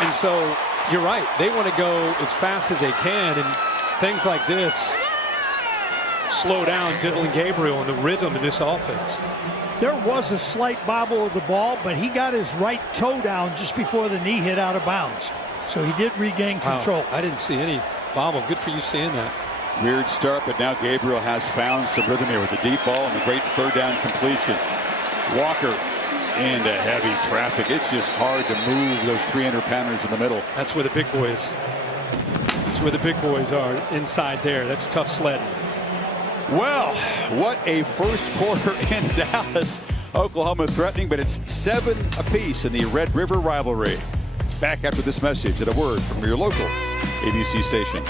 And so you're right. They want to go as fast as they can, and things like this slow down Dylan Gabriel and the rhythm of this offense. There was a slight bobble of the ball, but he got his right toe down just before the knee hit out of bounds. So he did regain control. Wow. I didn't see any bobble. Good for you seeing that. Weird start, but now Gabriel has found some rhythm here with the deep ball and the great third down completion. Walker into heavy traffic. It's just hard to move those 300-pounders in the middle. That's where the big boys. That's where the big boys are, inside there. That's tough sledding. Well, what a first quarter in Dallas. Oklahoma threatening, but it's 7 apiece in the Red River rivalry. Back after this message and a word from your local ABC station.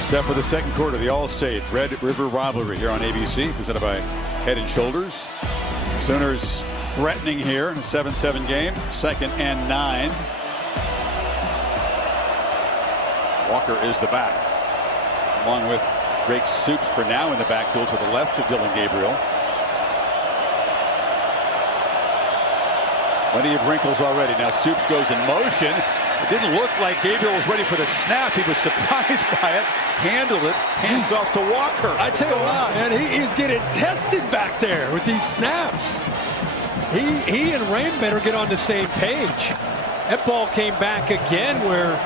Set for the second quarter, the All-State Red River rivalry here on ABC, presented by Head & Shoulders. Sooners threatening here in a 7-7 game, 2nd and 9. Walker is the back, along with Drake Stoops for now in the backfield to the left of Dylan Gabriel. Plenty of wrinkles already. Now Stoops goes in motion. It didn't look like Gabriel was ready for the snap. He was surprised by it, handled it, hands off to Walker. I tell you what, man, he's getting tested back there with these snaps. He and Rain better get on the same page. That ball came back again where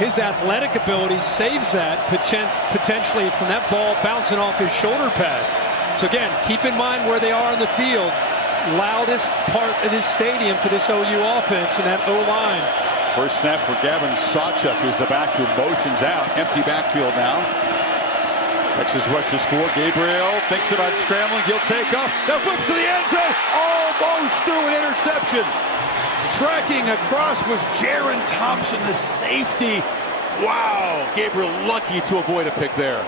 his athletic ability saves that potentially from that ball bouncing off his shoulder pad. So again, keep in mind where they are on the field. Loudest part of this stadium for this OU offense and that O-line. First snap for Gavin Sawchuk, who's the back who motions out. Empty backfield now. Texas rushes 4. Gabriel thinks about scrambling. He'll take off. Now flips to the end zone. Almost threw an interception. Tracking across was Jaron Thompson, the safety. Wow. Gabriel lucky to avoid a pick there.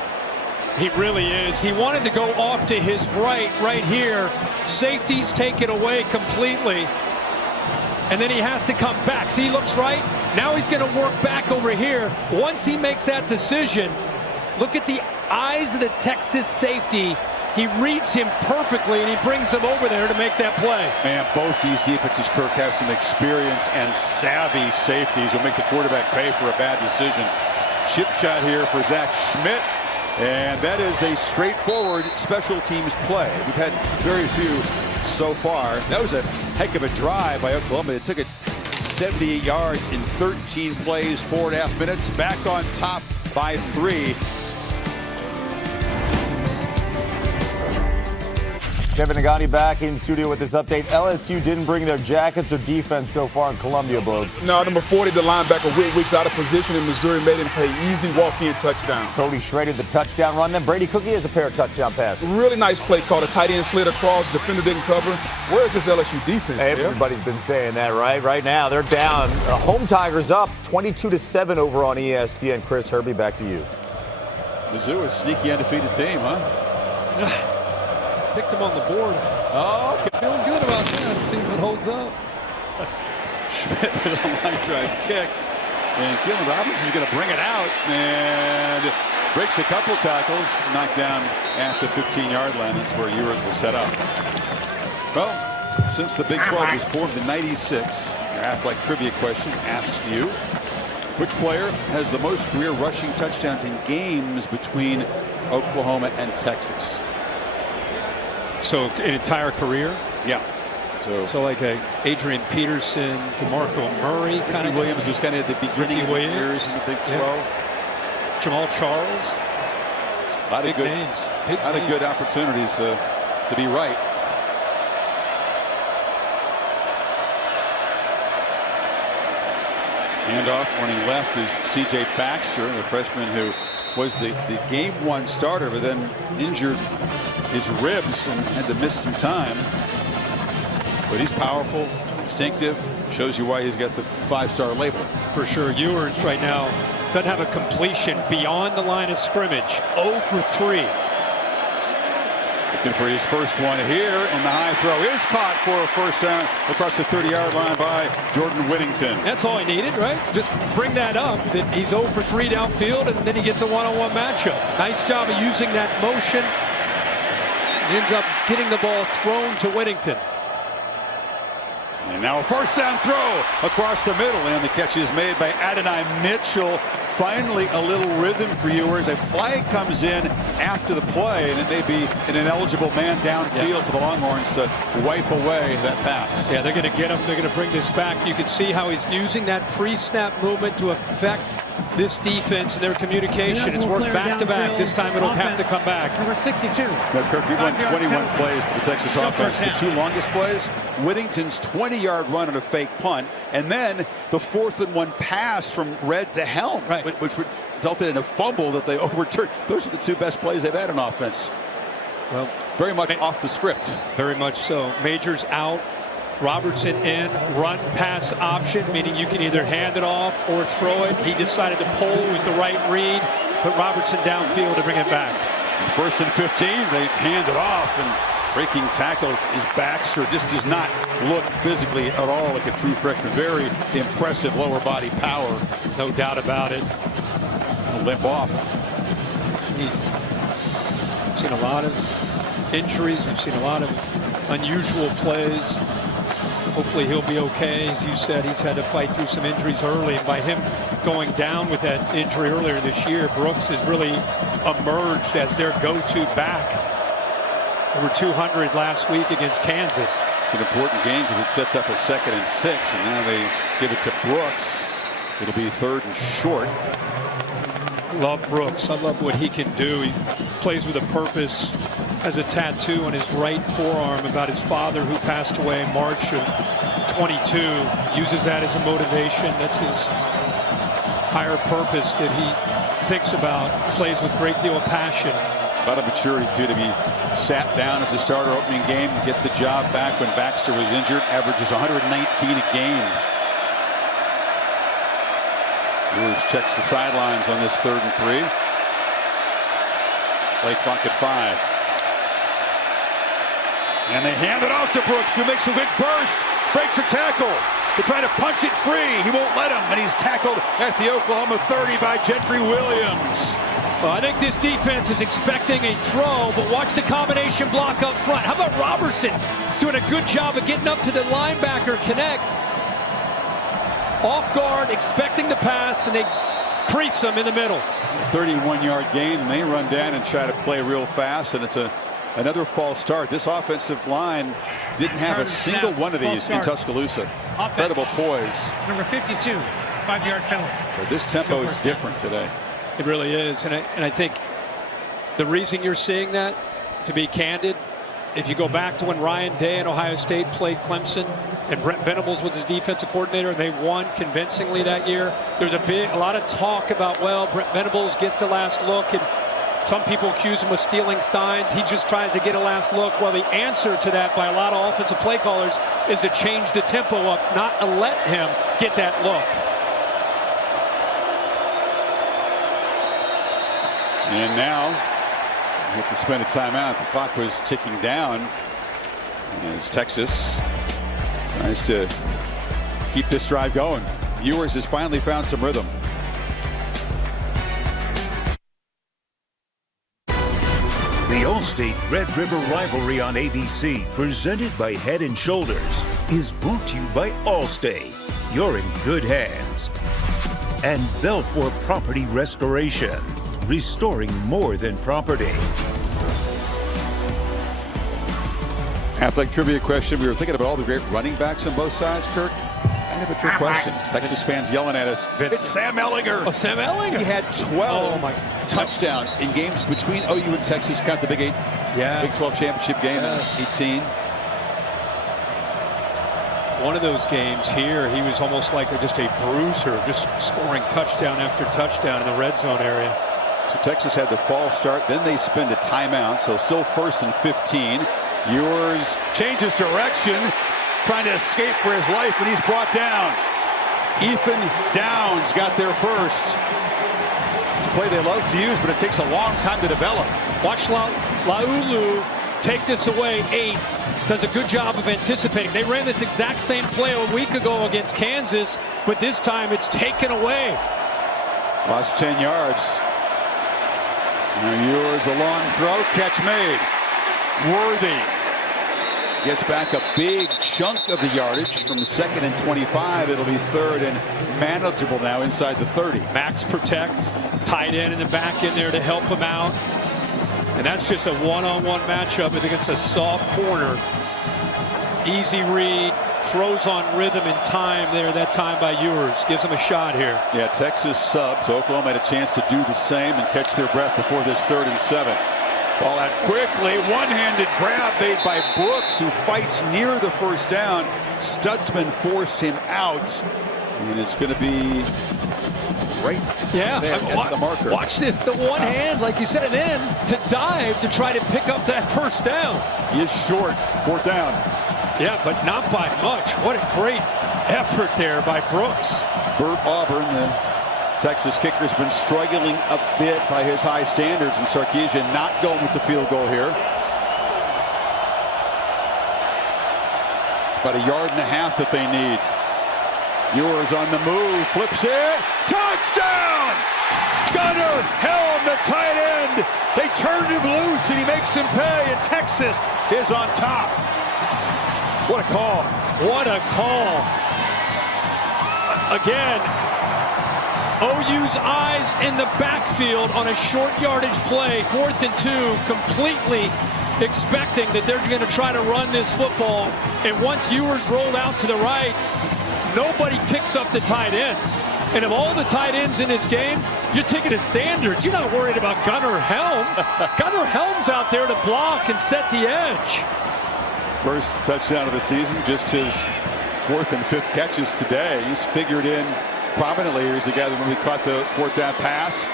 He really is. He wanted to go off to his right here. Safeties take it away completely. And then he has to come back. See, he looks right. Now he's going to work back over here. Once he makes that decision, look at the eyes of the Texas safety. He reads him perfectly, and he brings him over there to make that play. Man, both these defenses, Kirk, have some experienced and savvy safeties who make the quarterback pay for a bad decision. Chip shot here for Zach Schmidt. And that is a straightforward special teams play. We've had very few so far. That was a heck of a drive by Oklahoma. It took it 78 yards in 13 plays, 4.5 minutes. Back on top by 3. Kevin Nagani back in studio with this update. LSU didn't bring their jackets or defense so far in Columbia, Boog. No, number 40, the linebacker, Weeks out of position, and Missouri made him pay easy walk-in touchdown. Cody shredded the touchdown run. Then Brady Cookie has a pair of touchdown passes. Really nice play call. A tight end slid across, defender didn't cover. Where is this LSU defense? Everybody's been saying that, right? Right now, they're down. Home Tigers up 22-7 over on ESPN. Chris Herbie, back to you. Mizzou, a sneaky undefeated team, huh? Picked him on the board. Oh, okay. Feeling good about that. See if it holds up. Schmidt with a line drive kick. And Keelan Robbins is going to bring it out and breaks a couple tackles. Knocked down at the 15-yard line. That's where Ewers will set up. Well, since the Big 12 was formed in '96, your Athletic trivia question asks you, which player has the most career rushing touchdowns in games between Oklahoma and Texas? So an entire career? Yeah. So like a Adrian Peterson, DeMarco Murray kind of. Williams was kind of at the beginning of the years in the Big 12. Yeah. Jamal Charles. A lot of good names. A lot of good opportunities to be right. Handoff when he left is C.J. Baxter, the freshman who was the game 1 starter, but then injured his ribs and had to miss some time. But he's powerful, instinctive, shows you why he's got the 5-star label. For sure. Ewers right now doesn't have a completion beyond the line of scrimmage. 0 for 3. Looking for his first one here, and the high throw is caught for a first down across the 30-yard line by Jordan Whittington. That's all he needed, right? Just bring that up, that he's 0 for 3 downfield, and then he gets a one-on-one matchup. Nice job of using that motion. Ends up getting the ball thrown to Whittington. And now a first down throw across the middle, and the catch is made by Adonai Mitchell. Finally, a little rhythm for you, as a flag comes in after the play, and it may be an ineligible man downfield for the Longhorns to wipe away that pass. Yeah, they're going to get him. They're going to bring this back. You can see how he's using that pre-snap movement to affect this defense and their communication. It's worked back-to-back. This time it'll have to come back. Number 62. Now, Kirk, we've run 21 plays for the Texas offense. The 2 longest plays, Whittington's 20-yard run on a fake punt, and then the 4th and 1 pass from Red to Helm, which resulted in a fumble that they overturned. Those are the 2 best plays they've had in offense. Well, very much off the script. Very much so. Majors out, Robertson in, run pass option, meaning you can either hand it off or throw it. He decided to pull, it was the right read, put Robertson downfield to bring it back. 1st and 15, they hand it off, and breaking tackles is Baxter. Just does not look physically at all like a true freshman. Very impressive lower body power. No doubt about it. Limp off. We've seen a lot of injuries. We've seen a lot of unusual plays. Hopefully he'll be okay. As you said, he's had to fight through some injuries early. And by him going down with that injury earlier this year, Brooks has really emerged as their go-to back. Over 200 last week against Kansas. It's an important game because it sets up a 2nd and 6. And now they give it to Brooks. It'll be 3rd and short. I love Brooks. I love what he can do. He plays with a purpose. Has a tattoo on his right forearm about his father who passed away in March of 22. Uses that as a motivation. That's his higher purpose that he thinks about. Plays with a great deal of passion. A lot of maturity, too, to be sat down as a starter opening game to get the job back when Baxter was injured. Averages 119 a game. Lewis checks the sidelines on this 3rd and 3. Play clock at 5. And they hand it off to Brooks, who makes a big burst, breaks a tackle. They try to punch it free. He won't let him, and he's tackled at the Oklahoma 30 by Gentry Williams. Well, I think this defense is expecting a throw, but watch the combination block up front. How about Robertson doing a good job of getting up to the linebacker connect? Off guard, expecting the pass, and they crease him in the middle. 31-yard gain, and they run down and try to play real fast, and it's another false start. This offensive line didn't have a single one of these in Tuscaloosa. Incredible poise. Number 52, 5-yard penalty. But this tempo is different today. It really is, and I think the reason you're seeing that, to be candid, if you go back to when Ryan Day and Ohio State played Clemson and Brent Venables was the defensive coordinator and they won convincingly that year, there's a lot of talk about, well, Brent Venables gets the last look, and some people accuse him of stealing signs. He just tries to get a last look. Well, the answer to that by a lot of offensive play callers is to change the tempo up, not to let him get that look. And now we have to spend a timeout. The clock was ticking down as Texas tries to keep this drive going. Ewers has finally found some rhythm. The All-State Red River Rivalry on ABC, presented by Head & Shoulders, is brought to you by Allstate. You're in good hands. And Belfour Property Restoration, restoring more than property. Athletic trivia question. We were thinking about all the great running backs on both sides, Kirk. I have a trick question. Texas fans yelling at us. It's Sam Ehlinger. Oh, Sam Ehlinger. He had 12 touchdowns in games between OU and Texas. Count the Big 8. Yes. Big 12 championship game in 18. One of those games here, he was almost like just a bruiser, just scoring touchdown after touchdown in the red zone area. So Texas had the false start. Then they spend a timeout. So still 1st and 15. Ewers changes direction, trying to escape for his life, and he's brought down. Ethan Downs got there first. It's a play they love to use, but it takes a long time to develop. Watch Laulu take this away, 8. Does a good job of anticipating. They ran this exact same play a week ago against Kansas, but this time it's taken away. Lost 10 yards. Now Ewers, a long throw, catch made. Worthy gets back a big chunk of the yardage from 2nd and 25. It'll be 3rd and manageable now inside the 30. Max protects, tight end in the back in there to help him out. And that's just a one-on-one matchup against a soft corner. Easy read, throws on rhythm and time there, that time by Ewers. Gives him a shot here. Yeah, Texas subs. Oklahoma had a chance to do the same and catch their breath before this 3rd and 7. Ball out quickly, one-handed grab made by Brooks, who fights near the first down. Stutzman forced him out, and it's going to be right there at the marker. Watch this, the one hand, like you said, and then to dive to try to pick up that first down. He is short, 4th down. Yeah, but not by much. What a great effort there by Brooks. Burt Auburn, the Texas kicker, has been struggling a bit by his high standards, and Sarkisian not going with the field goal here. It's about 1.5 yards that they need. Ewers on the move, flips it, touchdown! Gunnar Helm, the tight end. They turned him loose, and he makes him pay, and Texas is on top. What a call. What a call. Again, OU's eyes in the backfield on a short yardage play, 4th and 2, completely expecting that they're going to try to run this football. And once Ewers rolled out to the right, nobody picks up the tight end. And of all the tight ends in this game, you're taking a Sanders. You're not worried about Gunnar Helm. Gunnar Helm's out there to block and set the edge. First touchdown of the season, just his 4th and 5th catches today. He's figured in prominently here as the guy when we caught the 4th down pass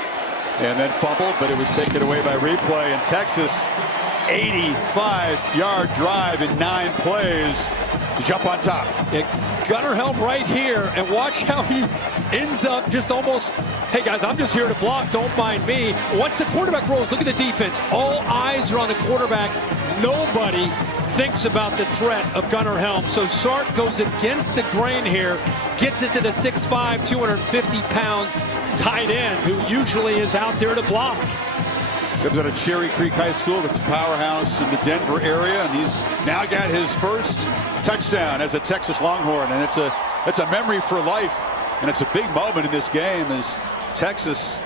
and then fumbled, but it was taken away by replay. And Texas, 85-yard drive in 9 plays to jump on top. Gunnar Helm right here, and watch how he ends up just almost, hey guys, I'm just here to block, don't mind me. Once the quarterback rolls, look at the defense. All eyes are on the quarterback. Nobody thinks about the threat of Gunnar Helm. So Sark goes against the grain here, gets it to the 6'5", 250-pound tight end, who usually is out there to block. Comes out of Cherry Creek High School. That's a powerhouse in the Denver area, and he's now got his first touchdown as a Texas Longhorn, and it's a memory for life, and it's a big moment in this game as Texas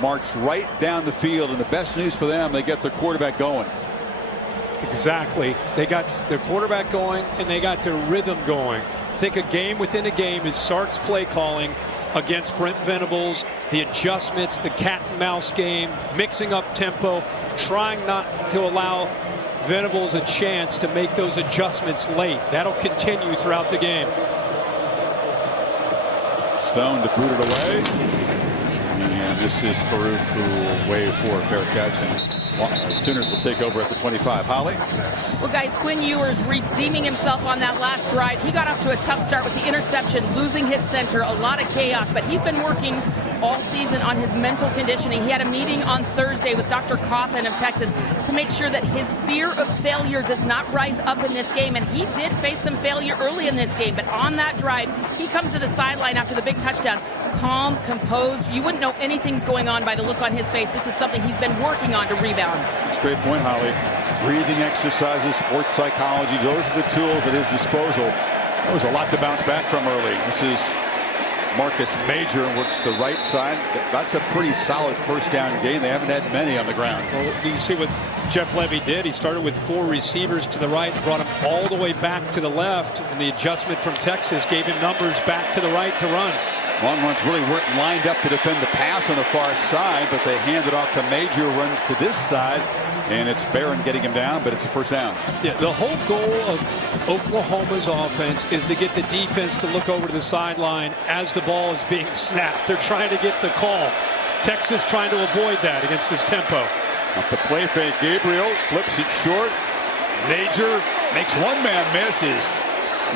marched right down the field, and the best news for them, they get their quarterback going. Exactly. They got their quarterback going, and they got their rhythm going. I think a game within a game is Sark's play calling against Brent Venables, the adjustments, the cat and mouse game, mixing up tempo, trying not to allow Venables a chance to make those adjustments late. That'll continue throughout the game. Stone to boot it away. And this is Farouk, who will wave for a fair catch. And Sooners will take over at the 25. Holly? Well, guys, Quinn Ewers redeeming himself on that last drive. He got off to a tough start with the interception, losing his center, a lot of chaos, but he's been working all season on his mental conditioning. He had a meeting on Thursday with Dr. Coffin of Texas to make sure that his fear of failure does not rise up in this game, and he did face some failure early in this game, but on that drive, he comes to the sideline after the big touchdown, calm, composed. You wouldn't know anything's going on by the look on his face. This is something he's been working on to rebound. That's a great point, Holly. Breathing exercises, sports psychology, those are the tools at his disposal. That was a lot to bounce back from early. This is Marcus Major, works the right side. That's a pretty solid first down game. They haven't had many on the ground. Well, you see what Jeff Levy did. He started with 4 receivers to the right, brought him all the way back to the left, and the adjustment from Texas gave him numbers back to the right to run. Longhorns really weren't lined up to defend the pass on the far side, but they hand it off to Major, who runs to this side, and it's Barron getting him down, but it's a first down. Yeah, the whole goal of Oklahoma's offense is to get the defense to look over to the sideline as the ball is being snapped. They're trying to get the call. Texas trying to avoid that against this tempo. Off the play fake, Gabriel flips it short. Major makes one man miss, is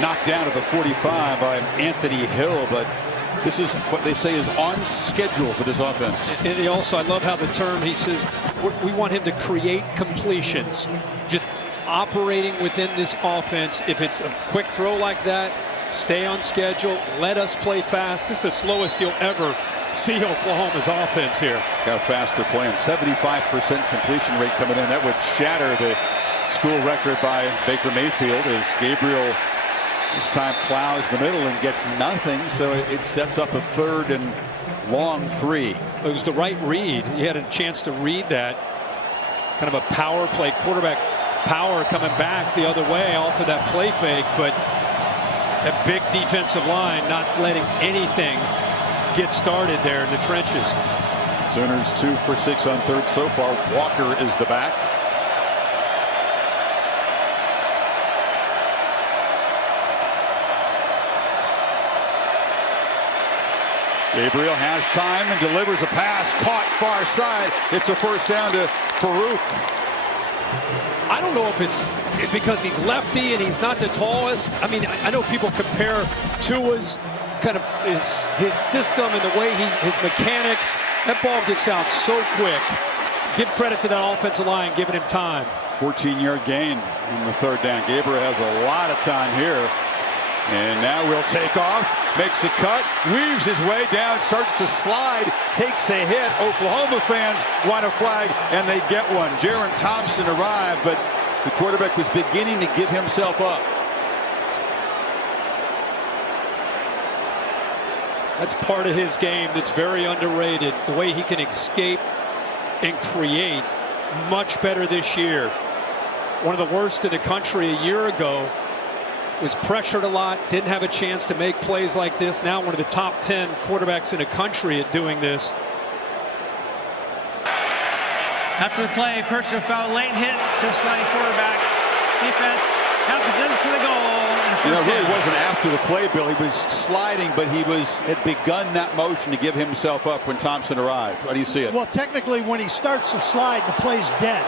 knocked down to the 45 by Anthony Hill, but This is what they say is on schedule for this offense. And he also, I love how the term, he says, we want him to create completions. Just operating within this offense. If it's a quick throw like that, stay on schedule, let us play fast. This is the slowest you'll ever see Oklahoma's offense here. Got a faster plan. 75% completion rate coming in. That would shatter the school record by Baker Mayfield as Gabriel this time plows the middle and gets nothing. So it sets up a 3rd and long 3. It was the right read. He had a chance to read that. Kind of a power play, quarterback power coming back the other way off of that play fake, but that big defensive line not letting anything get started there in the trenches. Sooners 2 for 6 on 3rd so far. Walker is the back. Gabriel has time and delivers a pass caught far side. It's a first down to Farouk. I don't know if it's because he's lefty and he's not the tallest. I mean, I know people compare Tua's kind of his system and the way his mechanics. That ball gets out so quick. Give credit to that offensive line giving him time. 14-yard gain in the 3rd down. Gabriel has a lot of time here. And now we'll take off, makes a cut, weaves his way down, starts to slide, takes a hit. Oklahoma fans want a flag, and they get one. Jaron Thompson arrived, but the quarterback was beginning to give himself up. That's part of his game that's very underrated. The way he can escape and create, much better this year. One of the worst in the country a year ago. Was pressured a lot, didn't have a chance to make plays like this. Now one of the top 10 quarterbacks in the country at doing this. After the play, personal foul, late hit, just sliding quarterback. Defense, half the distance to the goal. You know, it really wasn't after the play, Bill. He was sliding, but he had begun that motion to give himself up when Thompson arrived. How do you see it? Well, technically, when he starts to slide, the play's dead.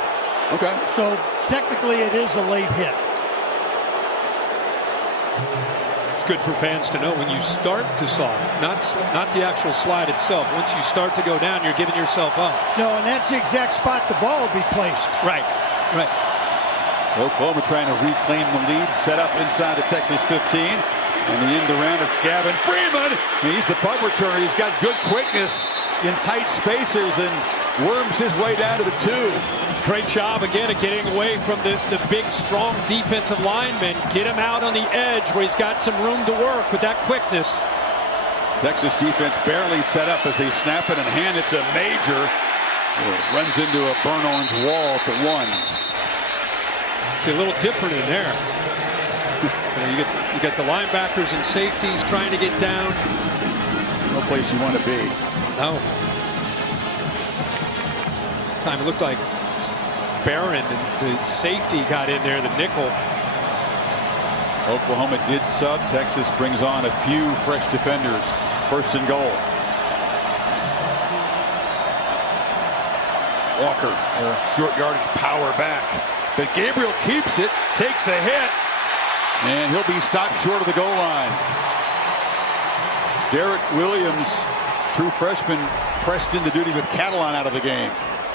Okay. So technically, it is a late hit. It's good for fans to know when you start to slide, not the actual slide itself. Once you start to go down, you're giving yourself up. No, and that's the exact spot the ball will be placed. Right, right. Oklahoma trying to reclaim the lead, set up inside the Texas 15. And the end around, it's Gavin Freeman. He's the punt returner. He's got good quickness in tight spaces and worms his way down to the 2. Great job again of getting away from the big, strong defensive lineman. Get him out on the edge where he's got some room to work with that quickness. Texas defense barely set up as they snap it and hand it to Major. Runs into a burnt orange wall at the 1. It's a little different in there. You get the linebackers and safeties trying to get down. No place you want to be. No. Time it looked like Barron, the safety, got in there, the nickel. Oklahoma did sub. Texas brings on a few fresh defenders. 1st and goal. Walker, short yardage power back. But Gabriel keeps it, takes a hit, and he'll be stopped short of the goal line. Derek Williams, true freshman, pressed into duty with Catalan out of the game.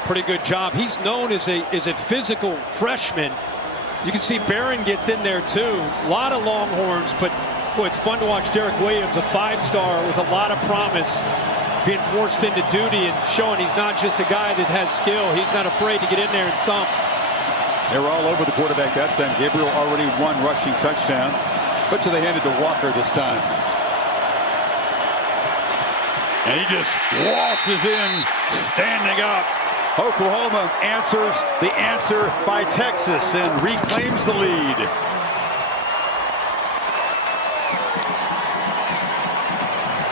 Pretty good job. He's known as a physical freshman. You can see Barron gets in there too. A lot of Longhorns, but boy, it's fun to watch Derek Williams, a 5-star with a lot of promise, being forced into duty and showing he's not just a guy that has skill. He's not afraid to get in there and thump. They were all over the quarterback that time. Gabriel already one rushing touchdown, but they handed to Walker this time. And he just waltzes in, standing up. Oklahoma answers the answer by Texas and reclaims the lead.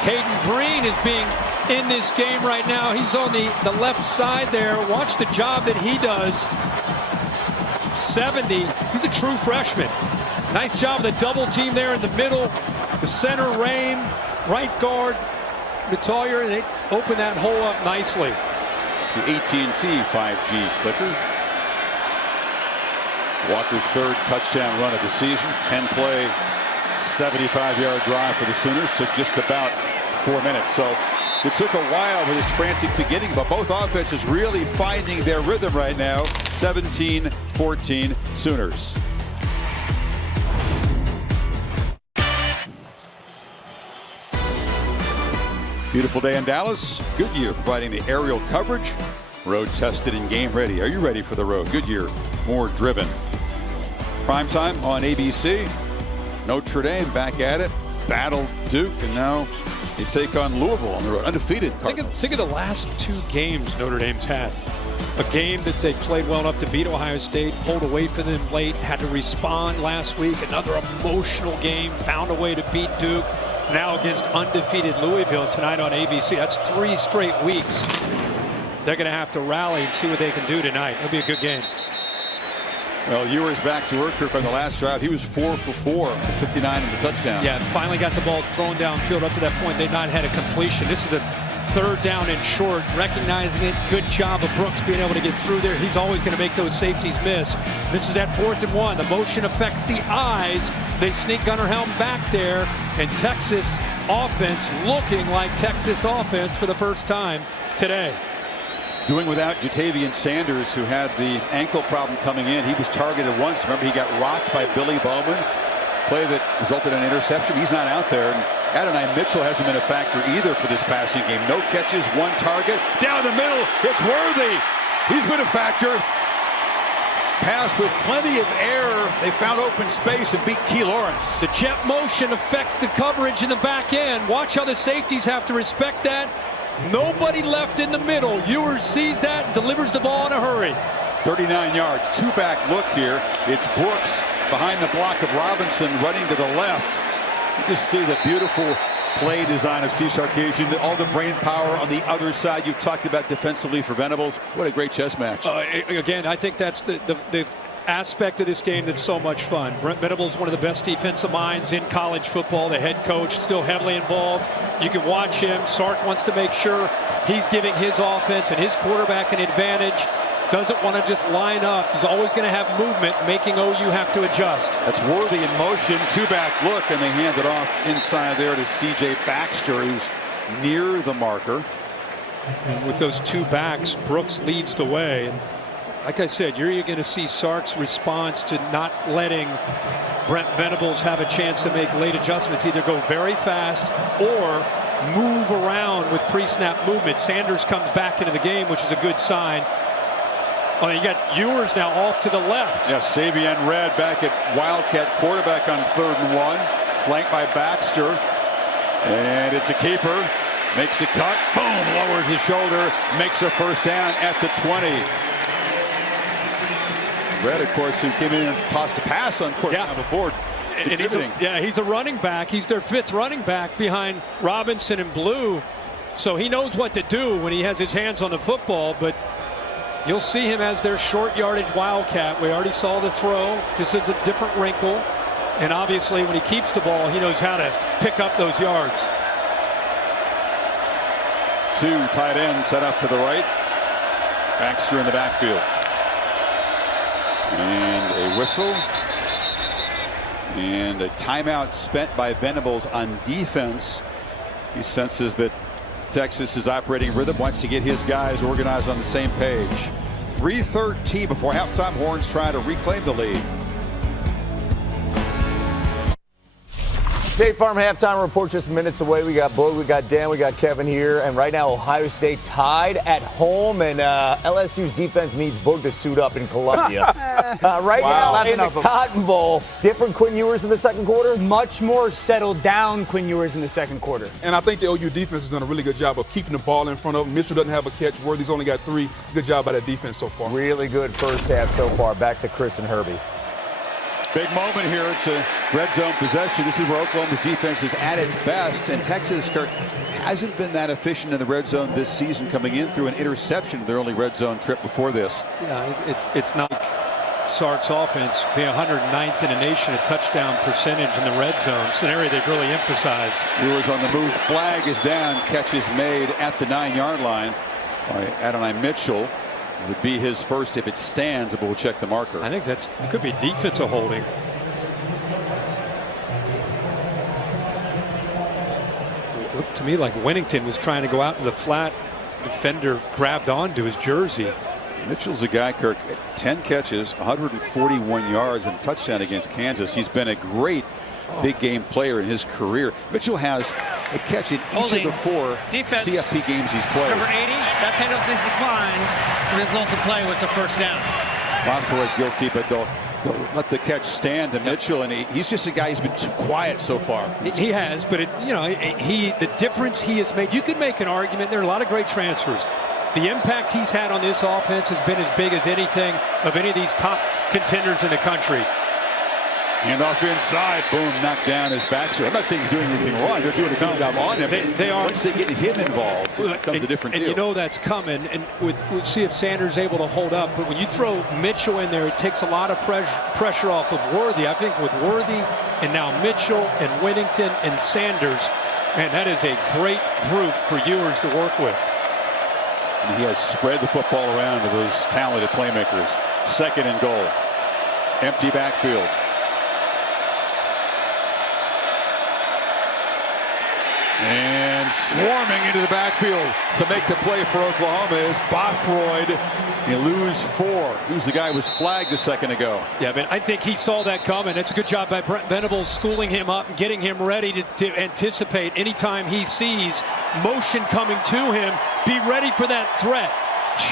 Caden Green is being in this game right now. He's on the left side there. Watch the job that he does. 70. He's a true freshman. Nice job of the double team there in the middle. The center, Rain, right guard, Vitalier. They open that hole up nicely. It's the AT&T 5G clicker. Walker's 3rd touchdown run of the season. 10-play, 75-yard drive for the Sooners. Took just about 4 minutes. So it took a while with this frantic beginning, but both offenses really finding their rhythm right now. 17-14 Sooners. Beautiful day in Dallas. Goodyear providing the aerial coverage. Road tested and game ready. Are you ready for the road? Goodyear, more driven. Primetime on ABC. Notre Dame back at it. Battle Duke, and now they take on Louisville on the road. Undefeated Cardinals. Think of the last 2 games Notre Dame's had. A game that they played well enough to beat Ohio State, pulled away from them late, had to respond last week. Another emotional game, found a way to beat Duke. Now against undefeated Louisville tonight on ABC. That's 3 straight weeks. They're going to have to rally and see what they can do tonight. It'll be a good game. Well, Ewers back to work on the last drive. He was 4 for 4 with 59 in the touchdown. Yeah, finally got the ball thrown downfield. Up to that point, they'd not had a completion. This is a 3rd down and short, recognizing it. Good job of Brooks being able to get through there. He's always going to make those safeties miss. This is at 4th and 1. The motion affects the eyes. They sneak Gunnar Helm back there, and Texas offense looking like Texas offense for the first time today. Doing without Jatavian Sanders, who had the ankle problem coming in. He was targeted once. Remember, he got rocked by Billy Bowman. Play that resulted in an interception. He's not out there. And Adonai Mitchell hasn't been a factor either for this passing game. No catches, 1 target. Down the middle, it's Worthy. He's been a factor. Pass with plenty of air. They found open space and beat Key Lawrence. The jet motion affects the coverage in the back end. Watch how the safeties have to respect that. Nobody left in the middle. Ewers sees that and delivers the ball in a hurry. 39 yards, 2-back look here. It's Brooks behind the block of Robinson running to the left. You just see the beautiful play design of Steve Sarkisian, all the brain power on the other side. You've talked about defensively for Venables. What a great chess match. Again, I think that's the aspect of this game that's so much fun. Brent Venables, one of the best defensive minds in college football, the head coach, still heavily involved. You can watch him. Sark wants to make sure he's giving his offense and his quarterback an advantage. Doesn't want to just line up. He's always going to have movement, making OU have to adjust. That's Worthy in motion, 2-back look, and they hand it off inside there to C.J. Baxter, who's near the marker. And with those 2 backs, Brooks leads the way. And like I said, you're going to see Sark's response to not letting Brent Venables have a chance to make late adjustments. Either go very fast or move around with pre-snap movement. Sanders comes back into the game, which is a good sign. Oh, you got Ewers now off to the left. Yeah, Savion Red back at Wildcat quarterback on 3rd and 1. Flanked by Baxter. And it's a keeper. Makes a cut. Boom. Lowers his shoulder. Makes a first down at the 20. Red, of course, who came in and tossed a pass on 4th down before. And he's a running back. He's their 5th running back behind Robinson and Blue. So he knows what to do when he has his hands on the football. But you'll see him as their short yardage Wildcat. We already saw the throw. This is a different wrinkle. And obviously, when he keeps the ball, he knows how to pick up those yards. 2 tight ends set up to the right. Baxter in the backfield. And a whistle. And a timeout spent by Venables on defense. He senses that Texas is operating rhythm, wants to get his guys organized on the same page. 3:13 before halftime. Horns try to reclaim the lead. State Farm halftime report just minutes away. We got Boyd, we got Dan, we got Kevin here. And right now, Ohio State tied at home. And LSU's defense needs Boyd to suit up in Columbia. Now in the Cotton Bowl, different Quinn Ewers in the second quarter? Much more settled down Quinn Ewers in the second quarter. And I think the OU defense has done a really good job of keeping the ball in front of him. Mitchell doesn't have a catch. Worthy's only got 3. Good job by that defense so far. Really good first half so far. Back to Chris and Herbie. Big moment here. It's a red zone possession. This is where Oklahoma's defense is at its best. And Texas, Kirk, hasn't been that efficient in the red zone this season, coming in through an interception in their only red zone trip before this. Yeah, it's not Sark's offense being 109th in the nation, a touchdown percentage in the red zone. It's an area they've really emphasized. Ewers on the move. Flag is down. Catch is made at the 9-yard line by Adonai Mitchell. It would be his first if it stands, but we'll check the marker. I think it could be defensive holding. looked to me like Winnington was trying to go out in the flat. Defender grabbed onto his jersey. Mitchell's a guy, Kirk, 10 catches, 141 yards, and a touchdown against Kansas. He's been a great big game player in his career. Mitchell has a catch in each of the 4 CFP games he's played. Number 80, that penalty's declined. The result of play was a first down. Bothroyd guilty, but they'll let the catch stand to Mitchell, and he's just a guy who's been too quiet so far. He has, but the difference he has made. You could make an argument. There are a lot of great transfers. The impact he's had on this offense has been as big as anything of any of these top contenders in the country. Hand off inside, boom, knocked down his back. I'm not saying he's doing anything wrong. They're doing a good job on him. They are. Once they get him involved, it becomes a different deal. And you know that's coming. And we'll see if Sanders is able to hold up. But when you throw Mitchell in there, it takes a lot of pressure off of Worthy. I think with Worthy and now Mitchell and Winnington and Sanders, man, that is a great group for Ewers to work with. And he has spread the football around to those talented playmakers. 2nd and goal. Empty backfield. And swarming into the backfield to make the play for Oklahoma is Bothroyd. You lose 4. He was the guy who was flagged a second ago. Yeah, but I think he saw that coming. It's a good job by Brent Venables schooling him up and getting him ready to anticipate anytime he sees motion coming to him. Be ready for that threat,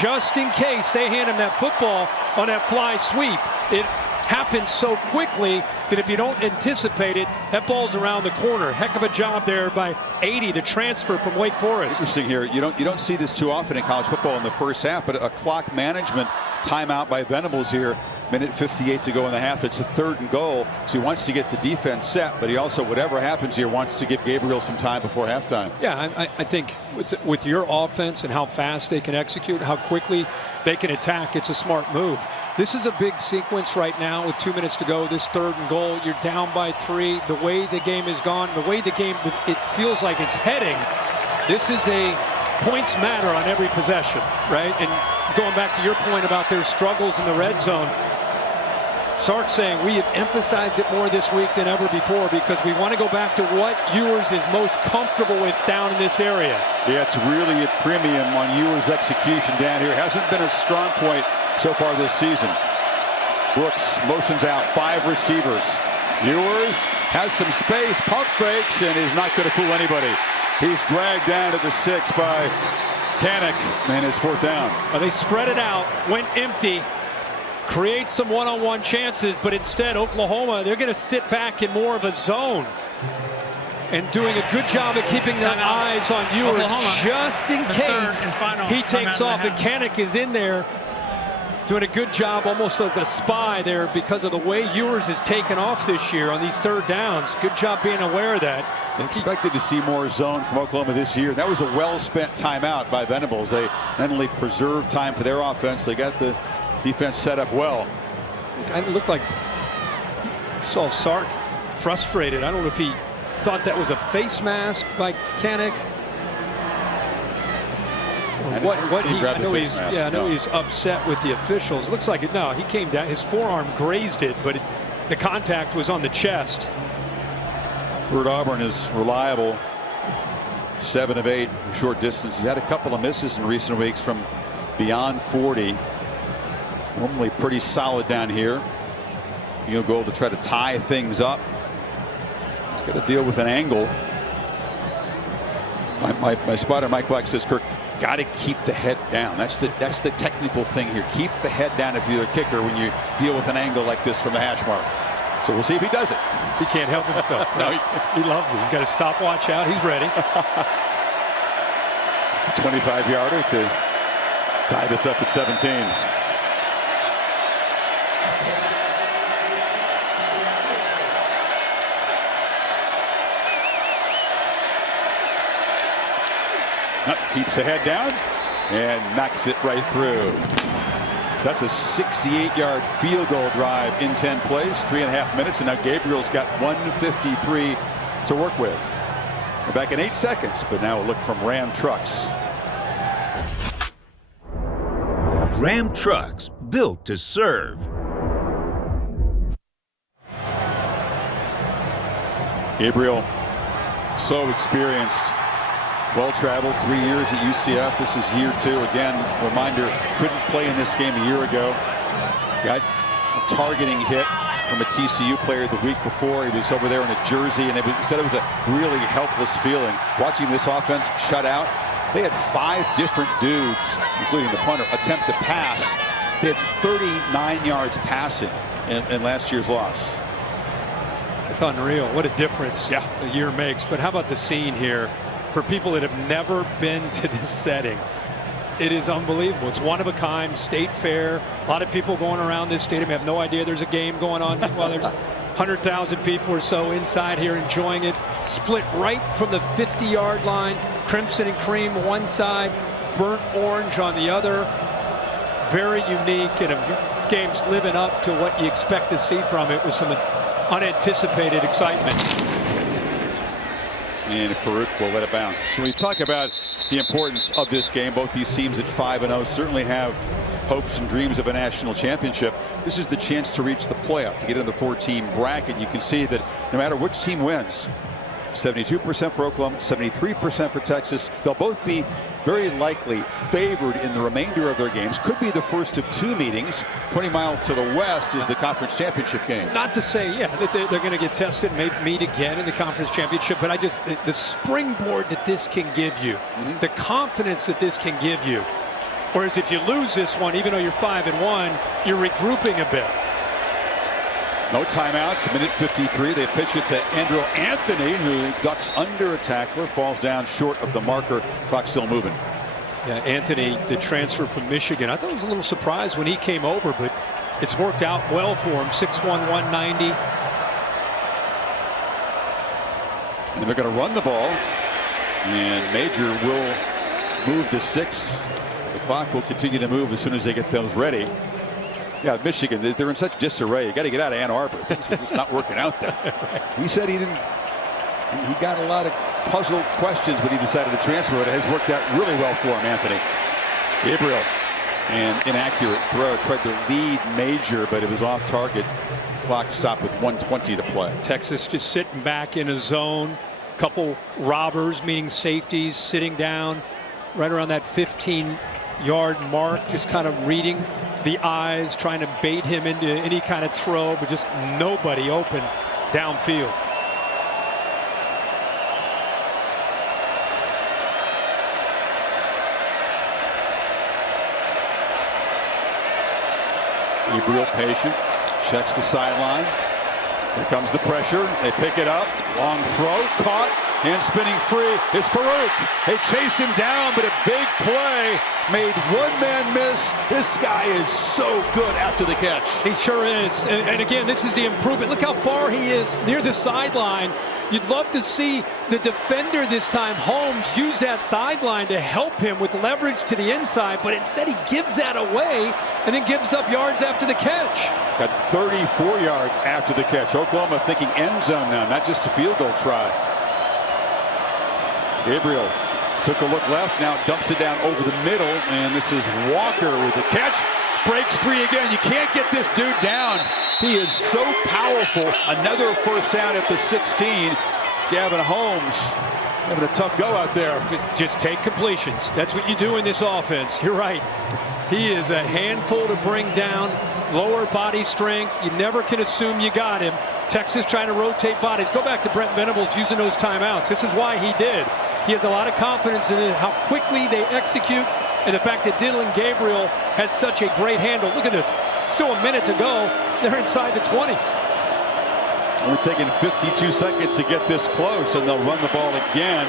just in case they hand him that football on that fly sweep. It happens so quickly that if you don't anticipate it, that ball's around the corner. Heck of a job there by 80, the transfer from Wake Forest. Interesting here. You don't see this too often in college football in the first half, but a clock management timeout by Venables here. Minute 58 to go in the half. It's a 3rd and goal, so he wants to get the defense set, but he also, whatever happens here, wants to give Gabriel some time before halftime. Yeah, I think with your offense and how fast they can execute, how quickly they can attack, it's a smart move. This is a big sequence right now with 2 minutes to go. This 3rd and goal, you're down by 3. The way the game is gone, the way the game, it feels like it's heading. This is a points matter on every possession, right? And going back to your point about their struggles in the red zone, Sark saying we have emphasized it more this week than ever before because we want to go back to what Ewers is most comfortable with down in this area. Yeah, it's really a premium on Ewers' execution down here. Hasn't been a strong point so far this season. Brooks motions out, 5 receivers. Ewers has some space, pump fakes, and is not going to fool anybody. He's dragged down to the 6 by Kanik, and it's 4th down. Well, they spread it out, went empty, create some one-on-one chances, but instead Oklahoma, they're going to sit back in more of a zone and doing a good job of keeping their eyes on Ewers just in case he takes off, and Kanik is in there doing a good job almost as a spy there because of the way Ewers has taken off this year on these 3rd downs. Good job being aware of that. They expected to see more zone from Oklahoma this year. That was a well-spent timeout by Venables. They not only preserved time for their offense, they got the defense set up well. It looked like saw Sark frustrated. I don't know if he thought that was a face mask by Kanik. I know he's upset with the officials. Looks like it. No, he came down. His forearm grazed it, but the contact was on the chest. Bert Auburn is reliable. 7 of 8 from short distance. He's had a couple of misses in recent weeks from beyond 40. Normally pretty solid down here. Field goal to try to tie things up. He's got to deal with an angle. My spotter Mike Black says, Kirk, got to keep the head down. That's the technical thing here. Keep the head down if you're a kicker when you deal with an angle like this from the hash mark. So we'll see if he does it. He can't help himself. No, he loves it. He's got a stopwatch out. He's ready. It's a 25-yarder to tie this up at 17. Keeps the head down and knocks it right through. So that's a 68-yard field goal drive in 10 plays, 3.5 minutes, and now Gabriel's got 153 to work with. We're back in 8 seconds, but now a look from Ram Trucks. Ram Trucks, built to serve. Gabriel, so experienced. Well-traveled, 3 years at UCF. This is year 2. Again, reminder, couldn't play in this game a year ago. Got a targeting hit from a TCU player the week before. He was over there in a jersey, and he said it was a really helpless feeling. Watching this offense shut out, they had 5 different dudes, including the punter, attempt to pass. They had 39 yards passing in last year's loss. It's unreal. What a difference a year makes. But how about the scene here? For people that have never been to this setting, it is unbelievable. It's one of a kind, state fair. A lot of people going around this stadium have no idea there's a game going on. Well, there's 100,000 people or so inside here enjoying it. Split right from the 50-yard line. Crimson and cream one side, burnt orange on the other. Very unique, and this game's living up to what you expect to see from it with some unanticipated excitement. And Farouk will let it bounce. When we talk about the importance of this game, both these teams at 5-0 certainly have hopes and dreams of a national championship. This is the chance to reach the playoff, to get in the 4-team bracket. You can see that no matter which team wins, 72% for Oklahoma, 73% for Texas, they'll both be very likely favored in the remainder of their games. Could be the first of 2 meetings. 20 miles to the west is the conference championship game. Not to say, that they're going to get tested and maybe meet again in the conference championship, but the springboard that this can give you, the confidence that this can give you. Whereas if you lose this one, even though you're 5-1, you're regrouping a bit. No timeouts, minute 53. They pitch it to Andrew Anthony, who ducks under a tackler, falls down short of the marker. Clock still moving. Yeah, Anthony, the transfer from Michigan. I thought it was a little surprised when he came over, but it's worked out well for him. 6'1", 190. And they're going to run the ball. And Major will move the sticks. The clock will continue to move as soon as they get those ready. Yeah, Michigan, they're in such disarray. You got to get out of Ann Arbor. Things are just not working out there. Right. He said he got a lot of puzzled questions when he decided to transfer, but it has worked out really well for him, Anthony. Gabriel, an inaccurate throw, tried to lead Major, but it was off target. Clock stopped with 1:20 to play. Texas just sitting back in a zone. Couple robbers, meaning safeties, sitting down right around that 15-yard mark, just kind of reading the eyes, trying to bait him into any kind of throw, but just nobody open downfield. Gabriel patient, checks the sideline. Here comes the pressure. They pick it up. Long throw, caught, and spinning free is Farouk. They chase him down, but a big play made one man miss. This guy is so good after the catch. He sure is. And again, this is the improvement. Look how far he is near the sideline. You'd love to see the defender this time, Holmes, use that sideline to help him with leverage to the inside, but instead he gives that away and then gives up yards after the catch. Got 34 yards after the catch. Oklahoma thinking end zone now, not just a field goal try. Gabriel took a look left, now dumps it down over the middle, and this is Walker with the catch. Breaks free again. You can't get this dude down. He is so powerful. Another first down at the 16. Gavin Holmes having a tough go out there. Just take completions. That's what you do in this offense. You're right. He is a handful to bring down. Lower body strength. You never can assume you got him. Texas trying to rotate bodies. Go back to Brent Venables using those timeouts. This is why he did. He has a lot of confidence in how quickly they execute, and the fact that Dylan Gabriel has such a great handle. Look at this. Still a minute to go. They're inside the 20. Only taking 52 seconds to get this close, and they'll run the ball again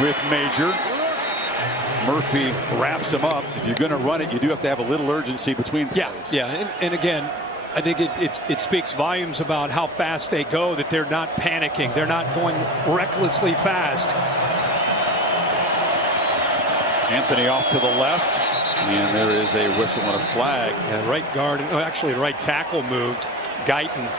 with Major. Murphy wraps him up. If you're going to run it, you do have to have a little urgency between plays. Yeah, and again, I think it speaks volumes about how fast they go, that they're not panicking. They're not going recklessly fast. Anthony off to the left, and there is a whistle and a flag. Yeah, right guard, actually right tackle moved. Guyton.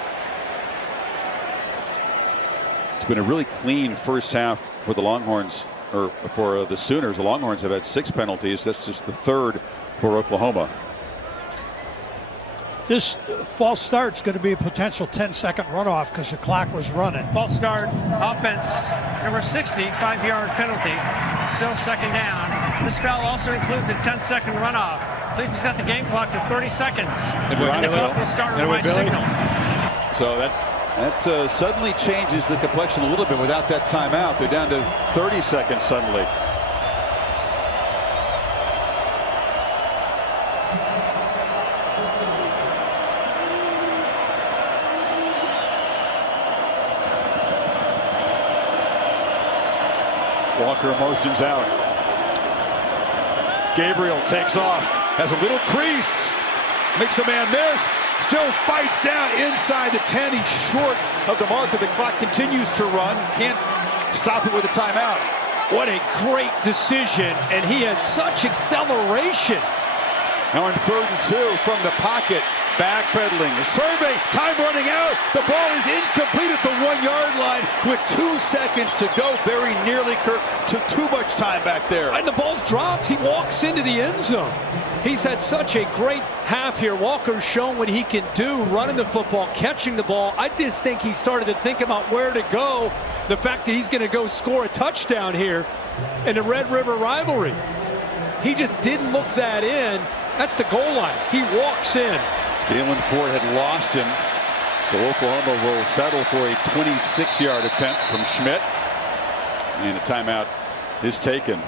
It's been a really clean first half for the Longhorns, or for the Sooners. The Longhorns have had 6 penalties. That's just the 3rd for Oklahoma. This false start's going to be a potential 10-second runoff because the clock was running. False start, offense, number 60, 5-yard penalty. Still second down. This foul also includes a 10-second runoff. Please reset the game clock to 30 seconds. And the clock will start with my signal. So that suddenly changes the complexion a little bit without that timeout. They're down to 30 seconds suddenly. Walker motions out. Gabriel takes off, has a little crease, makes a man miss, still fights down inside the 10. He's short of the mark, and the clock continues to run. Can't stop it with a timeout. What a great decision, and he has such acceleration. Now in 3rd and 2 from the pocket. Backpedaling, a survey, time running out. The ball is incomplete at the 1-yard line with 2 seconds to go. Very nearly, Kirk took too much time back there. And the ball's dropped. He walks into the end zone. He's had such a great half here. Walker's shown what he can do, running the football, catching the ball. I just think he started to think about where to go. The fact that he's going to go score a touchdown here in the Red River Rivalry. He just didn't look that in. That's the goal line. He walks in. Jalen Ford had lost him, so Oklahoma will settle for a 26-yard attempt from Schmidt. And a timeout is taken.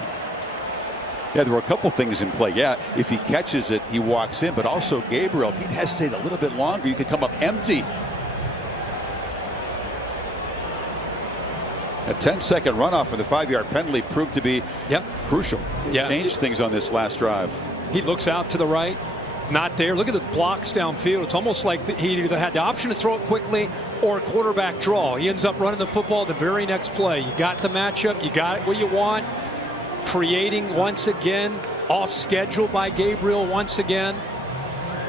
Yeah, there were a couple things in play. Yeah, if he catches it, he walks in, but also Gabriel, if he'd hesitate a little bit longer, you could come up empty. A 10-second runoff for the 5-yard penalty proved to be crucial. It changed things on this last drive. He looks out to the right. Not there. Look at the blocks downfield. It's almost like he either had the option to throw it quickly or a quarterback draw. He ends up running the football the very next play. You got the matchup. You got what you want. Creating once again. Off schedule by Gabriel once again.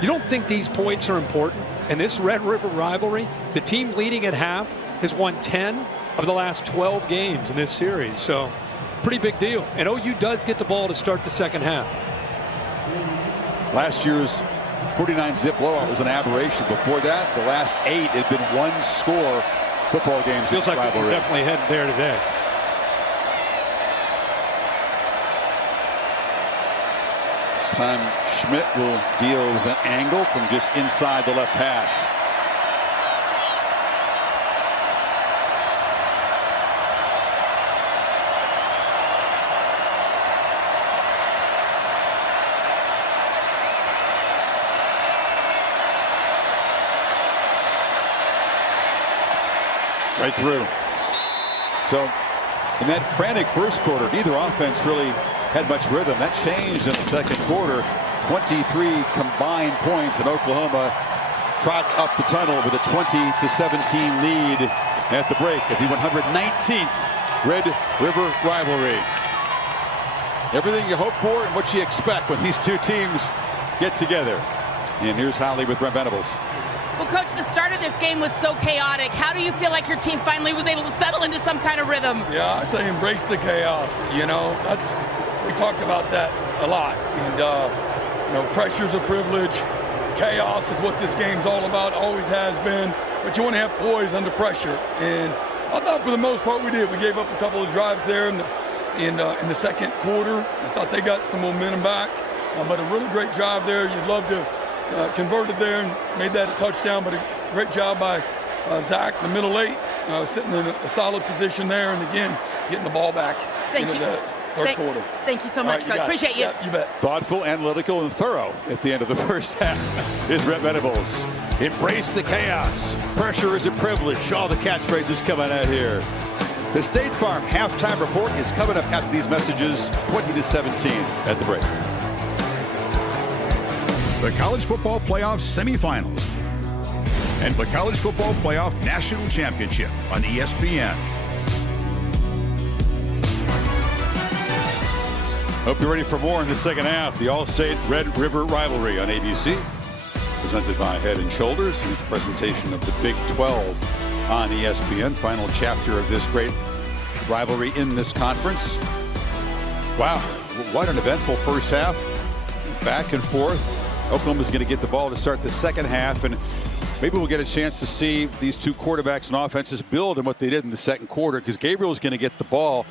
You don't think these points are important? In this Red River Rivalry, the team leading at half has won 10 of the last 12 games in this series. So pretty big deal. And OU does get the ball to start the second half. Last year's 49-zip blowout was an aberration. Before that, the last 8 had been one-score football games. Feels like we're definitely heading there today. This time, Schmidt will deal with an angle from just inside the left hash. Right through. So in that frantic first quarter, neither offense really had much rhythm. That changed in the second quarter. 23 combined points, and Oklahoma trots up the tunnel with a 20-17 lead at the break of the 119th Red River Rivalry. Everything you hope for and what you expect when these two teams get together. And here's Holly with Brent Venables. Well, Coach, the start of this game was so chaotic. How do you feel like your team finally was able to settle into some kind of rhythm? Yeah, I say embrace the chaos. You know, we talked about that a lot. And, you know, pressure's a privilege. Chaos is what this game's all about, always has been. But you want to have poise under pressure. And I thought for the most part we did. We gave up a couple of drives there in the second quarter. I thought they got some momentum back. But a really great drive there. You'd love to have converted there and made that a touchdown, but a great job by Zach, the middle 8, sitting in a solid position there, and again, getting the ball back into the third quarter. Thank you so much, Coach. Appreciate you. Yeah, you bet. Thoughtful, analytical, and thorough at the end of the first half is Brent Venables. Embrace the chaos. Pressure is a privilege. All the catchphrases coming out here. The State Farm halftime report is coming up after these messages, 20-17 at the break. The College Football Playoff Semifinals and the College Football Playoff National Championship on ESPN. Hope you're ready for more in the second half. The All-State Red River Rivalry on ABC, presented by Head & Shoulders. And this presentation of the Big 12 on ESPN. Final chapter of this great rivalry in this conference. Wow, what an eventful first half. Back and forth. Oklahoma's going to get the ball to start the second half, and maybe we'll get a chance to see these two quarterbacks and offenses build on what they did in the second quarter, because Gabriel's going to get the ball,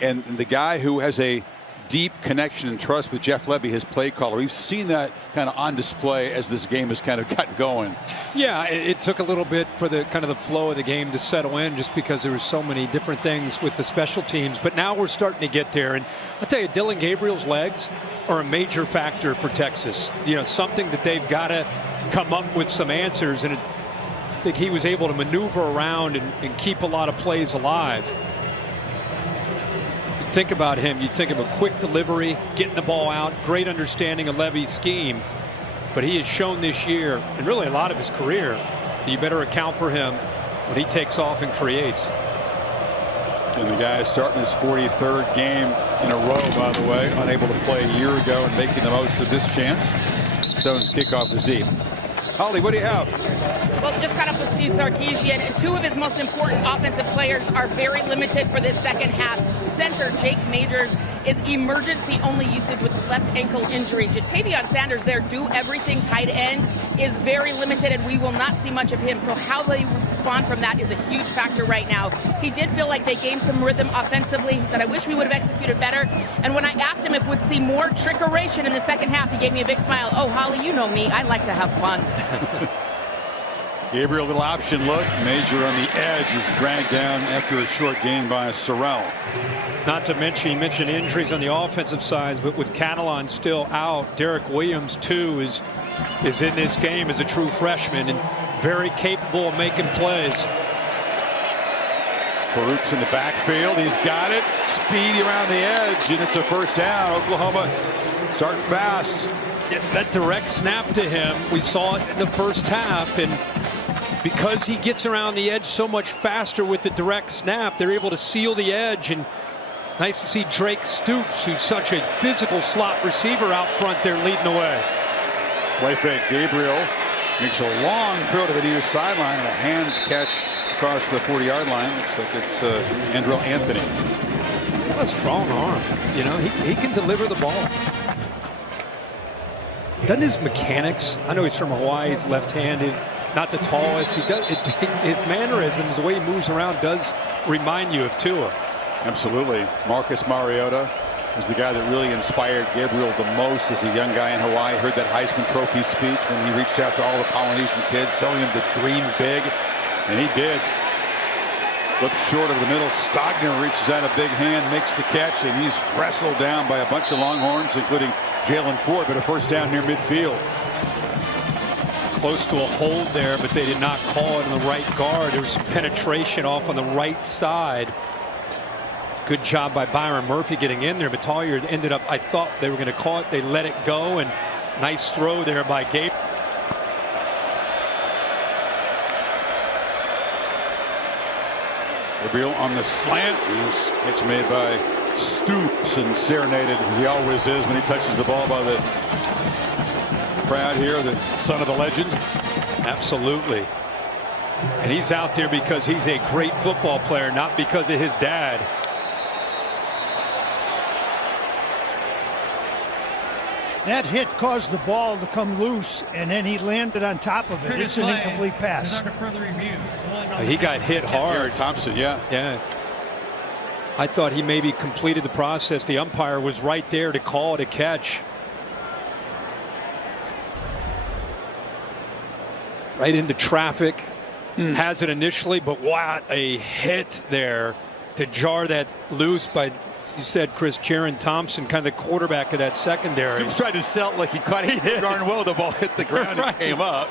and the guy who has a deep connection and trust with Jeff Lebby, his play caller. We've seen that kind of on display as this game has kind of gotten going. Yeah, it took a little bit for the kind of the flow of the game to settle in, just because there were so many different things with the special teams. But now we're starting to get there. And I'll tell you, Dylan Gabriel's legs are a major factor for Texas. You know, something that they've got to come up with some answers. And I think he was able to maneuver around and keep a lot of plays alive. Think about him, you think of a quick delivery, getting the ball out, great understanding of Levy's scheme. But he has shown this year, and really a lot of his career, that you better account for him when he takes off and creates. And the guy is starting his 43rd game in a row, by the way, unable to play a year ago and making the most of this chance. Stone's kickoff is deep. Holly, what do you have? Well, just caught up with Steve Sarkisian, and two of his most important offensive players are very limited for this second half. Center Jake Majors is emergency only usage with left ankle injury. Jatavion Sanders, their do everything tight end, is very limited, and we will not see much of him. So how they respond from that is a huge factor right now. He did feel like they gained some rhythm offensively. He said, I wish we would have executed better. And when I asked him if we'd see more trickeration in the second half, he gave me a big smile. Oh, Holly, you know me. I like to have fun. Gabriel, little option look. Major on the edge is dragged down after a short gain by Sorrell. Not to mention, you mentioned injuries on the offensive side, but with Catalan still out, Derek Williams, too, is in this game as a true freshman and very capable of making plays. Farouk's in the backfield. He's got it. Speedy around the edge, and it's a first down. Oklahoma starting fast. That direct snap to him, we saw it in the first half, and because he gets around the edge so much faster with the direct snap, they're able to seal the edge. And nice to see Drake Stoops, who's such a physical slot receiver, out front there leading the way. Play fake. Gabriel makes a long throw to the near sideline and a hands catch across the 40-yard line. Looks like it's Andrew Anthony. He's got a strong arm. You know, he can deliver the ball. Doesn't his mechanics, I know he's from Hawaii, he's left-handed, not the tallest. He does, his mannerisms, the way he moves around, does remind you of Tua. Absolutely. Marcus Mariota is the guy that really inspired Gabriel the most as a young guy in Hawaii. Heard that Heisman Trophy speech when he reached out to all the Polynesian kids, telling them to dream big, and he did. Flips short over the middle. Stogner reaches out a big hand, makes the catch, and he's wrestled down by a bunch of Longhorns, including Jalen Ford, but a first down near midfield. Close to a hold there, but they did not call it on the right guard. There was some penetration off on the right side. Good job by Byron Murphy getting in there, but Tollier ended up, I thought they were going to call it. They let it go, and nice throw there by Gabe. Gabriel on the slant. Catch made by Stoops and serenaded, as he always is when he touches the ball, by the crowd here, the son of the legend. Absolutely. And he's out there because he's a great football player, not because of his dad. That hit caused the ball to come loose, and then he landed on top of it. It's an incomplete pass. Under further review. He got hit hard. Thompson, yeah. Yeah. I thought he maybe completed the process. The umpire was right there to call it a catch. Right into traffic. Has it initially, but what a hit there to jar that loose by, you said, Chris, Jaron Thompson, kind of the quarterback of that secondary. He tried to sell it like he caught it darn well. The ball hit the ground and came up.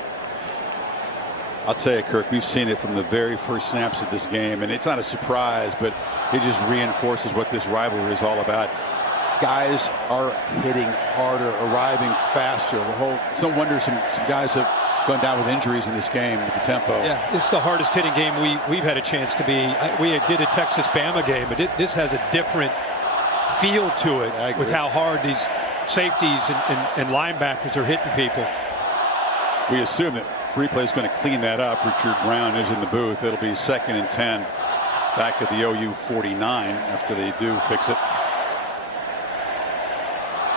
I'll tell you, Kirk, we've seen it from the very first snaps of this game, and it's not a surprise, but it just reinforces what this rivalry is all about. Guys are hitting harder, arriving faster. It's no wonder some guys have gone down with injuries in this game with the tempo. Yeah, it's the hardest hitting game we've had a chance to be. We did a Texas-Bama game, but this has a different feel to it with how hard these safeties and linebackers are hitting people. We assume that replay is going to clean that up. Richard Brown is in the booth. It'll be 2nd and 10 back at the OU 49 after they do fix it.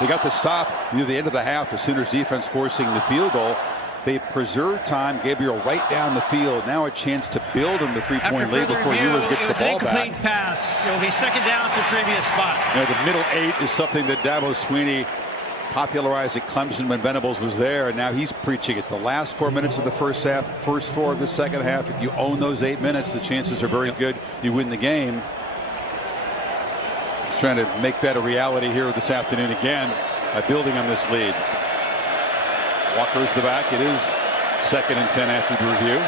They got the stop near the end of the half. The Sooners defense forcing the field goal. They preserved time. Gabriel right down the field. Now a chance to build on the three-point lead before Ewers gets the ball back. Incomplete pass. It will be second down at the previous spot. The middle 8 is something that Dabo Swinney popularized at Clemson when Venables was there, and now he's preaching it. The last 4 minutes of the first half, first 4 of the second half. If you own those 8 minutes, the chances are very good you win the game. He's trying to make that a reality here this afternoon again by building on this lead. Walker's the back. It is 2nd and 10 after the review.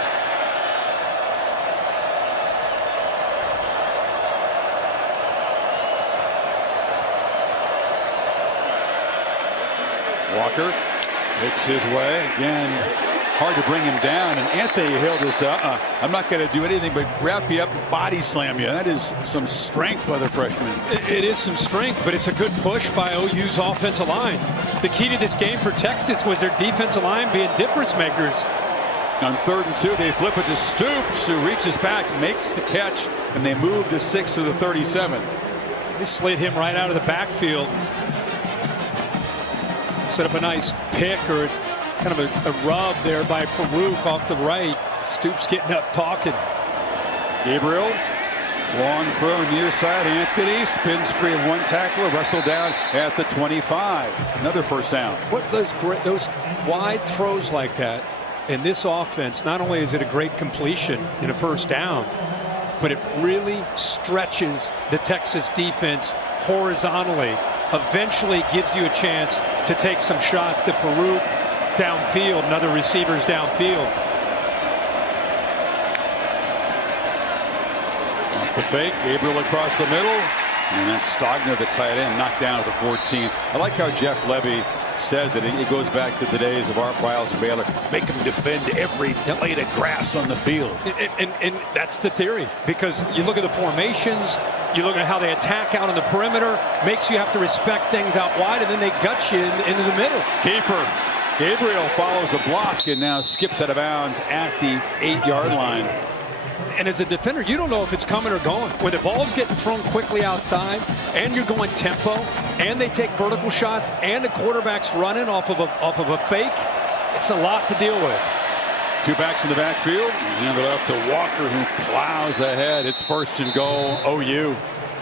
Walker makes his way again. Hard to bring him down, and Anthony Hill just I'm not going to do anything but wrap you up and body slam you. That is some strength by the freshman. It is some strength, but it's a good push by OU's offensive line. The key to this game for Texas was their defensive line being difference makers. On 3rd and 2, they flip it to Stoops, who reaches back, makes the catch, and they move the 6 to the 37. They slid him right out of the backfield. Set up a nice pick or kind of a rub there by Farouk off the right. Stoops getting up talking. Gabriel, long throw near side. Anthony spins free of one tackler, wrestled down at the 25. Another first down. What those wide throws like that in this offense, not only is it a great completion in a first down, but it really stretches the Texas defense horizontally. Eventually gives you a chance to take some shots to Farouk downfield and other receivers downfield. Off the fake, Gabriel across the middle, and then Stogner, the tight end, knocked down at the 14. I like how Jeff Levy says it. It goes back to the days of Art Wiles and Baylor. Make them defend every blade of grass on the field. And that's the theory, because you look at the formations, you look at how they attack out on the perimeter, makes you have to respect things out wide, and then they gut you into the middle. Keeper. Gabriel follows a block and now skips out of bounds at the 8-yard line. And as a defender, you don't know if it's coming or going. When the ball's getting thrown quickly outside and you're going tempo and they take vertical shots and the quarterback's running off of a fake, it's a lot to deal with. 2 backs in the backfield. Hand it off to Walker, who plows ahead. It's 1st and goal, OU.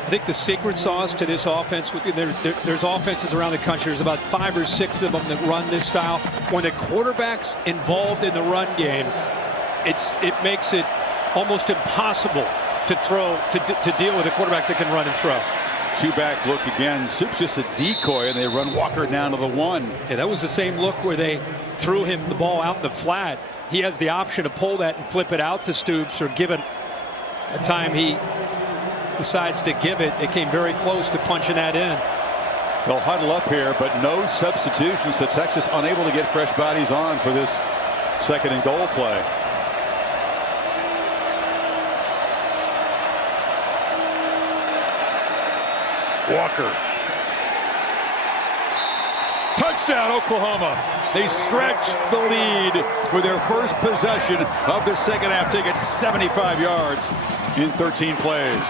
I think the secret sauce to this offense, there's offenses around the country. There's about 5 or 6 of them that run this style. When the quarterback's involved in the run game, it makes it almost impossible to deal with a quarterback that can run and throw. 2-back look again. Soup's just a decoy, and they run Walker down to the 1. Yeah, that was the same look where they threw him the ball out in the flat. He has the option to pull that and flip it out to Stoops, or give it a time he decides to give it. It came very close to punching that in. They'll huddle up here, but no substitution, so Texas unable to get fresh bodies on for this 2nd and goal play. Walker. Touchdown, Oklahoma. They stretch the lead with their first possession of the second half. Take it 75 yards in 13 plays.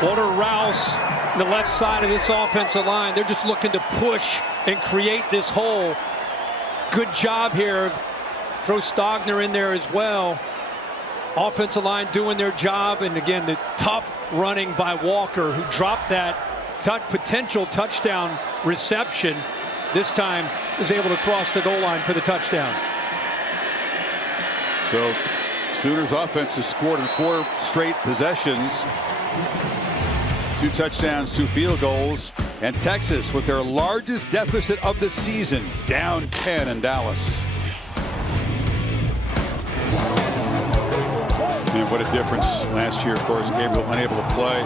Porter Rouse, the left side of this offensive line. They're just looking to push and create this hole. Good job here. Throw Stogner in there as well. Offensive line doing their job, and again the tough running by Walker, who dropped that potential touchdown reception. This time is able to cross the goal line for the touchdown. So Sooners offense has scored in 4 straight possessions. 2 touchdowns, 2 field goals, and Texas with their largest deficit of the season, down 10 in Dallas. And what a difference last year. Of course, Gabriel unable to play.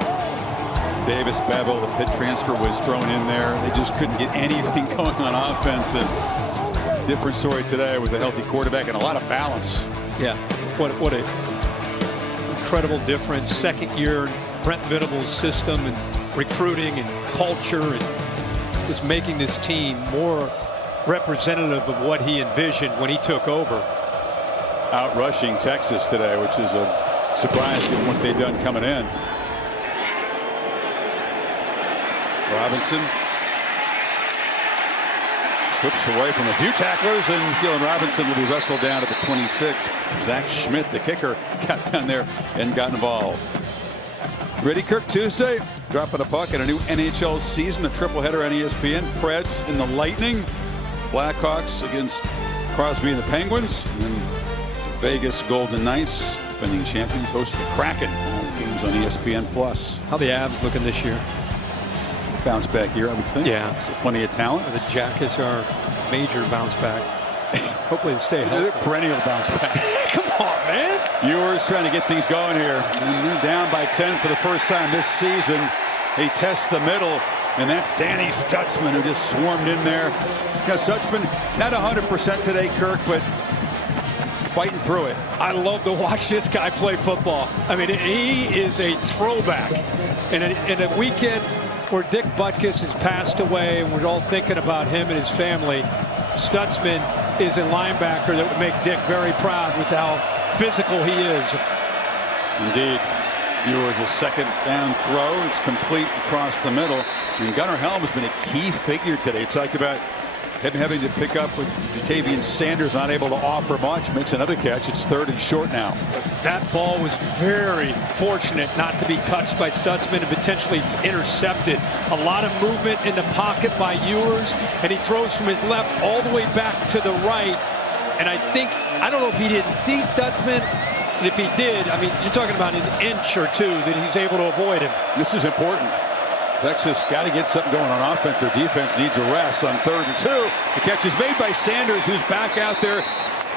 Davis, Bevel, the Pitt transfer was thrown in there. They just couldn't get anything going on offense. And different story today with a healthy quarterback and a lot of balance. Yeah, what a incredible difference. 2nd year Brent Venables' system and recruiting and culture, and just making this team more representative of what he envisioned when he took over. Out rushing Texas today, which is a surprise given what they've done coming in. Robinson slips away from a few tacklers, and Keelan Robinson will be wrestled down to the 26. Zach Schmidt, the kicker, got down there and got involved. Ready, Kirk, Tuesday? Dropping a puck in a new NHL season, a triple-header on ESPN. Preds and the Lightning. Blackhawks against Crosby and the Penguins. And then the Vegas Golden Knights, defending champions, host the Kraken. All games on ESPN+. How the Avs looking this year? Bounce back here, I would think. Yeah. So plenty of talent. The Jackets are major bounce back. Hopefully they stay healthy. Perennial bounce back. Come on, man. Ewers trying to get things going here. And they're down by 10 for the first time this season. They test the middle, and that's Danny Stutzman, who just swarmed in there. You know, Stutzman, not 100% today, Kirk, but fighting through it. I love to watch this guy play football. I mean, he is a throwback. In a weekend where Dick Butkus has passed away, and we're all thinking about him and his family, Stutzman is a linebacker that would make Dick very proud with how physical he is. Indeed. Ewers, a second down throw. It's complete across the middle. And Gunnar Helm has been a key figure today. Talked about him having to pick up with Jatavian Sanders, not able to offer much. Makes another catch. It's 3rd and short now. That ball was very fortunate not to be touched by Stutzman and potentially intercepted. A lot of movement in the pocket by Ewers, and he throws from his left all the way back to the right. And I don't know if he didn't see Stutzman. And if he did, I mean, you're talking about an inch or two that he's able to avoid him. This is important. Texas got to get something going on offense. Their defense needs a rest on 3rd and 2. The catch is made by Sanders, who's back out there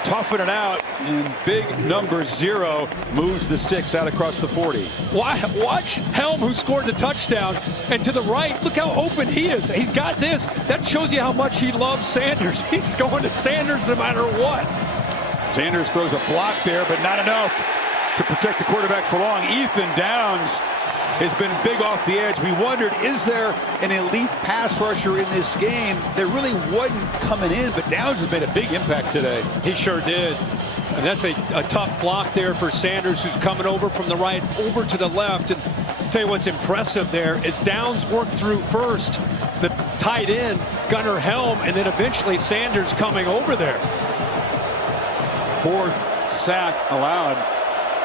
toughing it out. And big number 0 moves the sticks out across the 40. Watch Helm, who scored the touchdown. And to the right, look how open he is. He's got this. That shows you how much he loves Sanders. He's going to Sanders no matter what. Sanders throws a block there, but not enough to protect the quarterback for long. Ethan Downs has been big off the edge. We wondered, is there an elite pass rusher in this game? There really wasn't coming in, but Downs has made a big impact today. He sure did. And that's a tough block there for Sanders, who's coming over from the right over to the left. And I'll tell you what's impressive there is Downs worked through first the tight end, Gunnar Helm, and then eventually Sanders coming over there. 4th sack allowed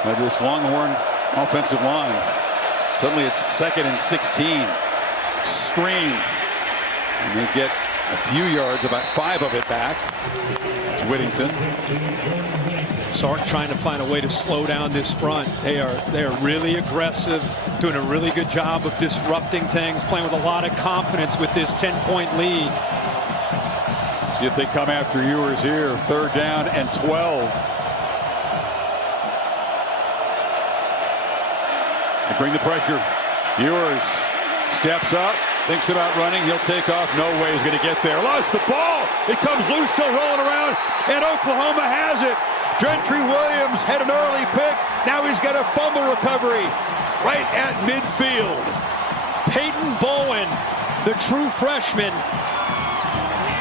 by this Longhorn offensive line. Suddenly it's 2nd and 16. Screen. And they get a few yards, about 5 of it back. It's Whittington. Sark trying to find a way to slow down this front. They are really aggressive, doing a really good job of disrupting things, playing with a lot of confidence with this 10-point lead. See if they come after Ewers here. 3rd down and 12. They bring the pressure. Ewers steps up, thinks about running. He'll take off. No way he's going to get there. Lost the ball. It comes loose, still rolling around, and Oklahoma has it. Gentry Williams had an early pick. Now he's got a fumble recovery right at midfield. Peyton Bowen, the true freshman,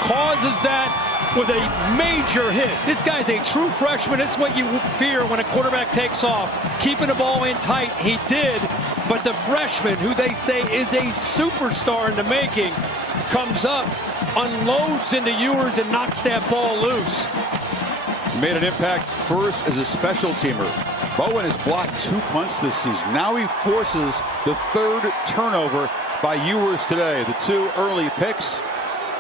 causes that with a major hit. This guy's a true freshman. This is what you fear when a quarterback takes off. Keeping the ball in tight, he did. But the freshman, who they say is a superstar in the making, comes up, unloads into Ewers, and knocks that ball loose. Made an impact first as a special teamer. Bowen has blocked 2 punts this season. Now he forces the 3rd turnover by Ewers today. The 2 early picks.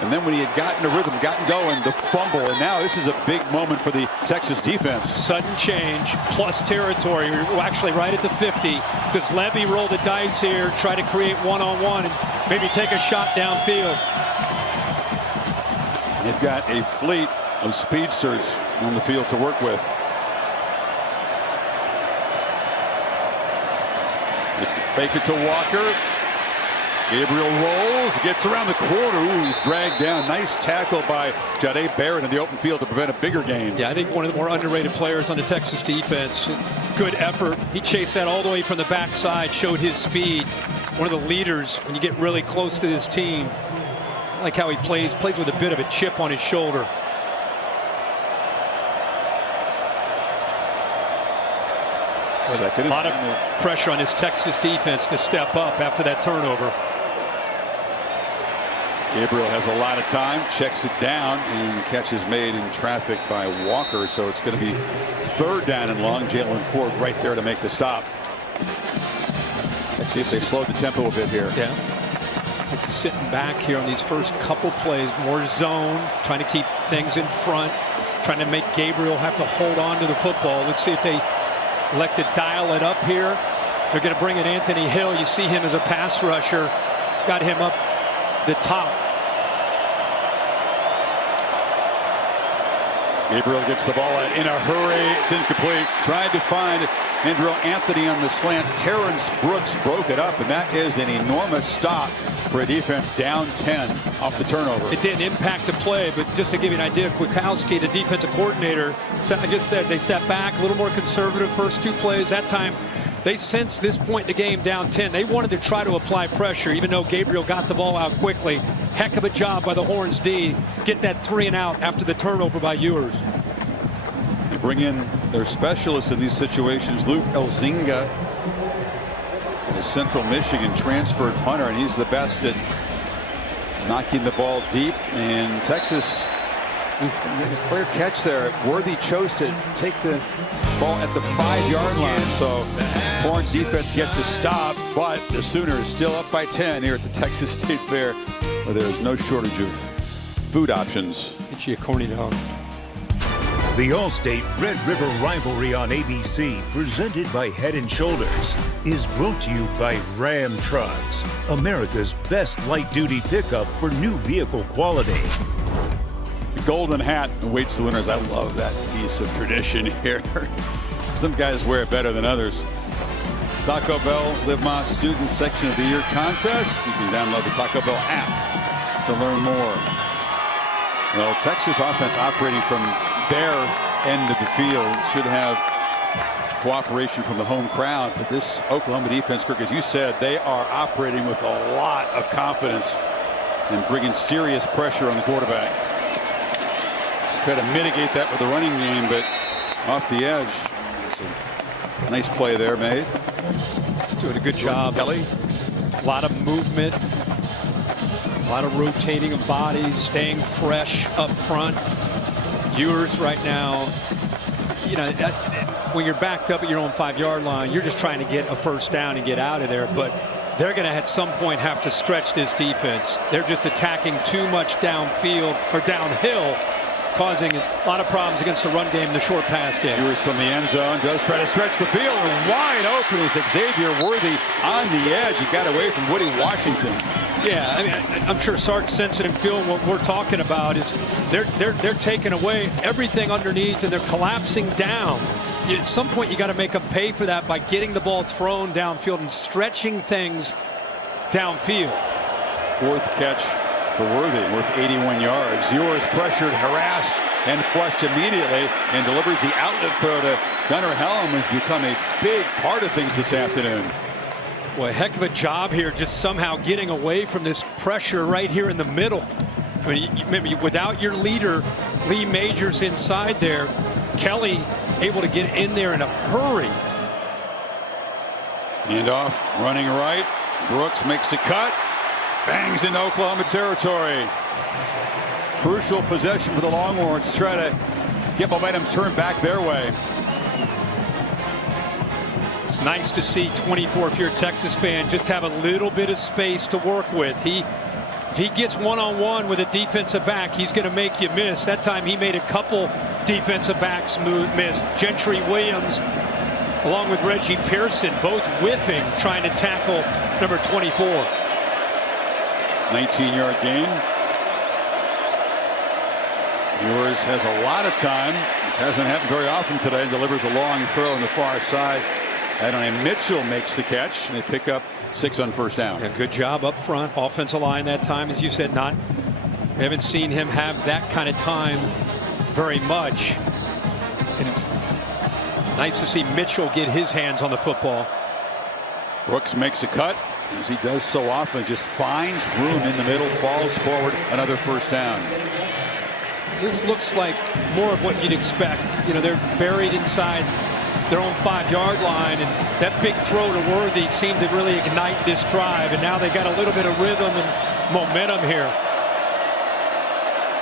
And then when he had gotten a rhythm, gotten going, the fumble. And now this is a big moment for the Texas defense. Sudden change, plus territory. We're actually right at the 50. Does Levy roll the dice here, try to create one-on-one, and maybe take a shot downfield? They've got a fleet of speedsters on the field to work with. Fake it to Walker. Gabriel rolls, gets around the corner. Ooh, he's dragged down. Nice tackle by Jahdae Barrett in the open field to prevent a bigger gain. Yeah, I think one of the more underrated players on the Texas defense. Good effort. He chased that all the way from the backside, showed his speed. One of the leaders when you get really close to this team. I like how he plays with a bit of a chip on his shoulder. Second. A lot of pressure on this Texas defense to step up after that turnover. Gabriel has a lot of time, checks it down, and the catch is made in traffic by Walker. So it's going to be 3rd down and long. Jalen Ford right there to make the stop. See if they slowed the tempo a bit here. Yeah. Texas sitting back here on these first couple plays, more zone, trying to keep things in front, trying to make Gabriel have to hold on to the football. Let's see if they elect to dial it up here. They're going to bring in Anthony Hill. You see him as a pass rusher. Got him up the top. Gabriel gets the ball out in a hurry. It's incomplete. Tried to find Andrew Anthony on the slant. Terrence Brooks broke it up, and that is an enormous stop for a defense down 10 off the turnover. It didn't impact the play, but just to give you an idea, Kwiatkowski, the defensive coordinator, I just said they sat back, a little more conservative first 2 plays. That time, they sensed this point in the game down 10. They wanted to try to apply pressure, even though Gabriel got the ball out quickly. Heck of a job by the Horns D. Get that 3 and out after the turnover by Ewers. They bring in their specialists in these situations, Luke Elzinga, a Central Michigan transferred punter, and he's the best at knocking the ball deep. And Texas, fair catch there. Worthy chose to take the ball at the 5-yard line. So Horns defense gets a stop, but the Sooners still up by 10 here at the Texas State Fair, where there is no shortage of food options. Get you a corny dog. The All-State Red River Rivalry on ABC, presented by Head & Shoulders, is brought to you by Ram Trucks, America's best light-duty pickup for new vehicle quality. The golden hat awaits the winners. I love that piece of tradition here. Some guys wear it better than others. Taco Bell Live Más Student Section of the Year contest. You can download the Taco Bell app to learn more. Well, Texas offense operating from their end of the field should have cooperation from the home crowd, but this Oklahoma defense, Kirk, as you said, they are operating with a lot of confidence and bringing serious pressure on the quarterback. Try to mitigate that with the running game, but off the edge. It's a nice play there made. Doing a good job. Kelly. A lot of movement, a lot of rotating of bodies, staying fresh up front. Ewers right now, you know, when you're backed up at your own 5-yard line, you're just trying to get a first down and get out of there. But they're going to at some point have to stretch this defense. They're just attacking too much downfield or downhill, causing a lot of problems against the run game and the short pass game. Ewers from the end zone does try to stretch the field, and wide open is Xavier Worthy on the edge. He got away from Woody Washington. Yeah, I mean, I'm sure Sark's sensing and feeling what we're talking about is they're taking away everything underneath and they're collapsing down. At some point, you got to make them pay for that by getting the ball thrown downfield and stretching things downfield. 4th catch for Worthy, worth 81 yards. Ewers pressured, harassed, and flushed immediately, and delivers the outlet throw to Gunnar Helm, has become a big part of things this afternoon. Boy, heck of a job here, just somehow getting away from this pressure right here in the middle. I mean, without your leader, Lee Majors inside there, Kelly able to get in there in a hurry. And off, running right. Brooks makes a cut, bangs into Oklahoma territory. Crucial possession for the Longhorns to try to get momentum turned back their way. It's nice to see 24, if you're a Texas fan, just have a little bit of space to work with. If he gets one-on-one with a defensive back, he's going to make you miss. That time he made a couple defensive backs miss. Gentry Williams, along with Reggie Pearson, both whiffing, trying to tackle number 24. 19-yard gain. Ewers has a lot of time, which hasn't happened very often today, and delivers a long throw on the far side. Adonai Mitchell makes the catch, and they pick up 6 on first down. Yeah, good job up front. Offensive line that time, as you said, we haven't seen him have that kind of time very much. And it's nice to see Mitchell get his hands on the football. Brooks makes a cut, as he does so often, just finds room in the middle, falls forward, another first down. This looks like more of what you'd expect. You know, they're buried inside their own 5-yard line, and that big throw to Worthy seemed to really ignite this drive, and now they got a little bit of rhythm and momentum here.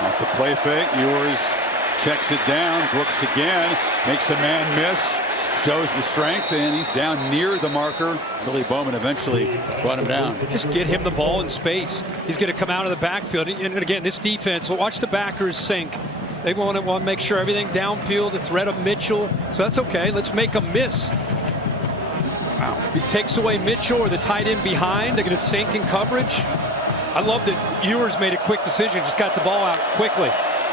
Off the play fake, Ewers checks it down. Brooks again, makes a man miss, shows the strength, and he's down near the marker. Billy Bowman eventually brought him down. Just get him the ball in space. He's going to come out of the backfield. And again, this defense, watch the backers sink. They want to make sure everything downfield, the threat of Mitchell. So that's okay. Let's make them miss. Wow. If he takes away Mitchell or the tight end behind, they're going to sink in coverage. I love that Ewers made a quick decision, just got the ball out quickly.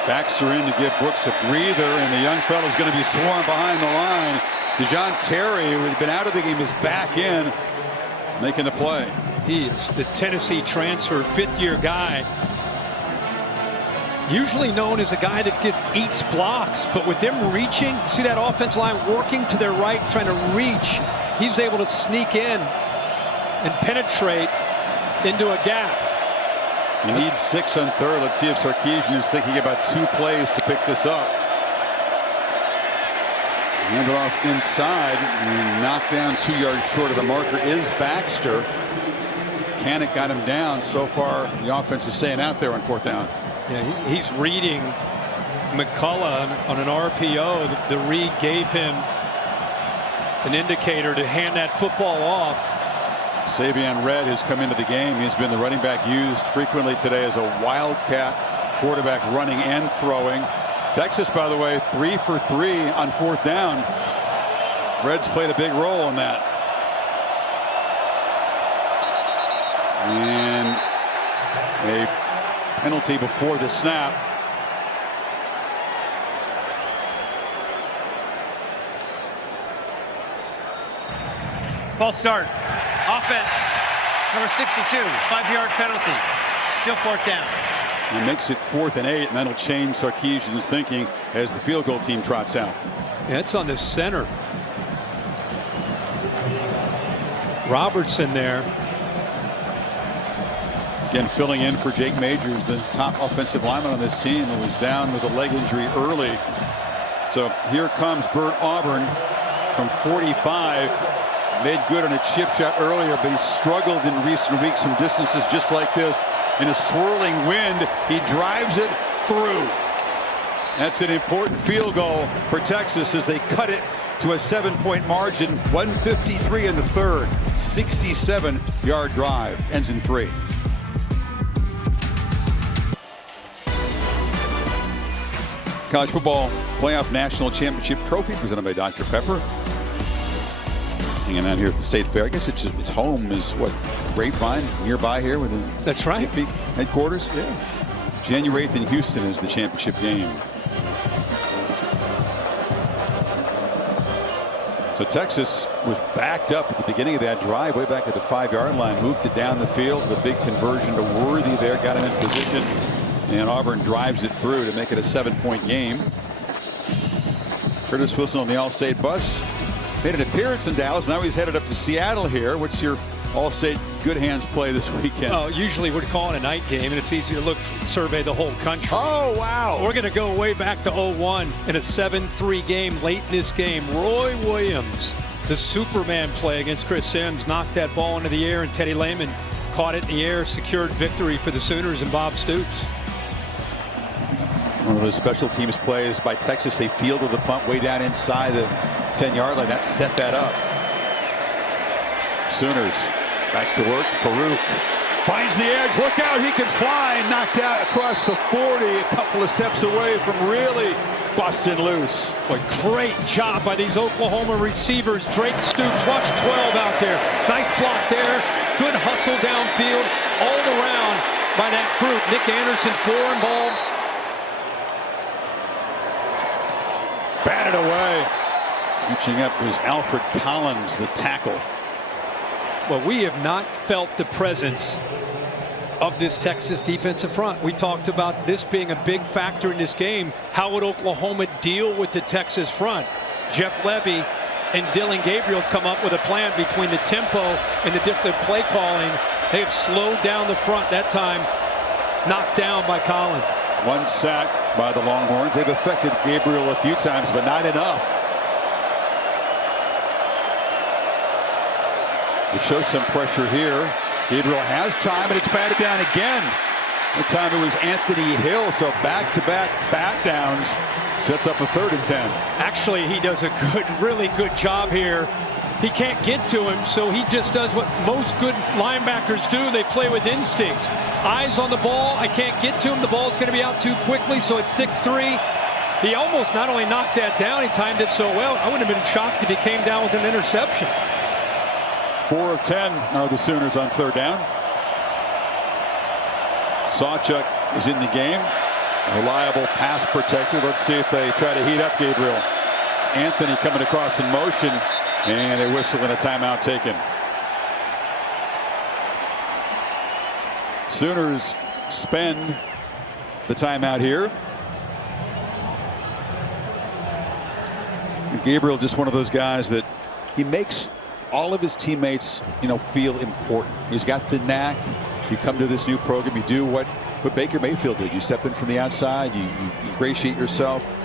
Backs are in to give Brooks a breather, and the young fellow's going to be swarmed behind the line. DeJohn Terry, who had been out of the game, is back in, making the play. He's the Tennessee transfer, fifth-year guy. Usually known as a guy that just eats blocks, but with him reaching, see that offensive line working to their right, trying to reach. He's able to sneak in and penetrate into a gap. You need 6 on third. Let's see if Sarkisian is thinking about 2 plays to pick this up. Hand it off inside and knocked down 2 yards short of the marker is Baxter. Canick got him down. So far, the offense is staying out there on 4th down. Yeah, he's reading McCullough on an RPO. The read gave him an indicator to hand that football off. Savion Red has come into the game. He's been the running back used frequently today as a wildcat quarterback, running and throwing. Texas, by the way, 3 for 3 on 4th down. Red's played a big role in that. And a penalty before the snap. False start. Offense. Number 62. 5-yard penalty. Still 4th down. He makes it 4th and 8, and that'll change Sarkisian's thinking as the field goal team trots out. Yeah, it's on the center. Robertson there. Again, filling in for Jake Majors, the top offensive lineman on this team, who was down with a leg injury early. So here comes Bert Auburn from 45. Made good on a chip shot earlier, but he struggled in recent weeks from distances just like this. In a swirling wind, he drives it through. That's an important field goal for Texas as they cut it to a 7-point margin. 153 in the third. 67-yard drive. Ends in 3. College Football Playoff National Championship Trophy presented by Dr. Pepper. Hanging out here at the State Fair. I guess its home is what, Grapevine, nearby here within. That's right. Headquarters. Yeah. January 8th in Houston is the championship game. So Texas was backed up at the beginning of that drive, way back at the 5-yard line, moved it down the field. The big conversion to Worthy there got him in position, and Auburn drives it through to make it a 7-point game. Curtis Wilson on the All-State bus. Made an appearance in Dallas. Now he's headed up to Seattle here. What's your All-State good hands play this weekend? Oh, usually we're calling a night game, and it's easy to survey the whole country. Oh, wow. So we're going to go way back to 01 in a 7-3 game. Late in this game, Roy Williams, the Superman play against Chris Sims, knocked that ball into the air, and Teddy Lehman caught it in the air, secured victory for the Sooners and Bob Stoops. One of those special teams plays by Texas. They fielded the punt way down inside the 10-yard line. That set that up. Sooners back to work. Farouk finds the edge. Look out, he can fly. Knocked out across the 40, a couple of steps away from really busting loose. Boy, great job by these Oklahoma receivers. Drake Stoops, watch 12 out there. Nice block there. Good hustle downfield all around by that group. Nick Anderson, 4 involved. Batted away. Reaching up was Alfred Collins, the tackle. Well, we have not felt the presence of this Texas defensive front. We talked about this being a big factor in this game. How would Oklahoma deal with the Texas front? Jeff Levy and Dylan Gabriel have come up with a plan between the tempo and the different play calling. They have slowed down the front that time, knocked down by Collins. 1 sack by the Longhorns. They've affected Gabriel a few times, but not enough. It shows some pressure here. Gabriel has time, and it's batted down again. That time it was Anthony Hill, so back-to-back bat downs sets up a 3rd and 10. Actually, he does a really good job here. He can't get to him, so he just does what most good linebackers do. They play with instincts. Eyes on the ball. I can't get to him. The ball's going to be out too quickly, so it's 6-3. He almost not only knocked that down, he timed it so well. I wouldn't have been shocked if he came down with an interception. 4 of 10 are the Sooners on 3rd down. Sawchuk is in the game. Reliable pass protector. Let's see if they try to heat up Gabriel. It's Anthony coming across in motion, and a whistle and a timeout taken. Sooners spend the timeout here. Gabriel, just one of those guys that he makes all of his teammates, feel important. He's got the knack. You come to this new program, you do what Baker Mayfield did. You step in from the outside, you ingratiate yourself,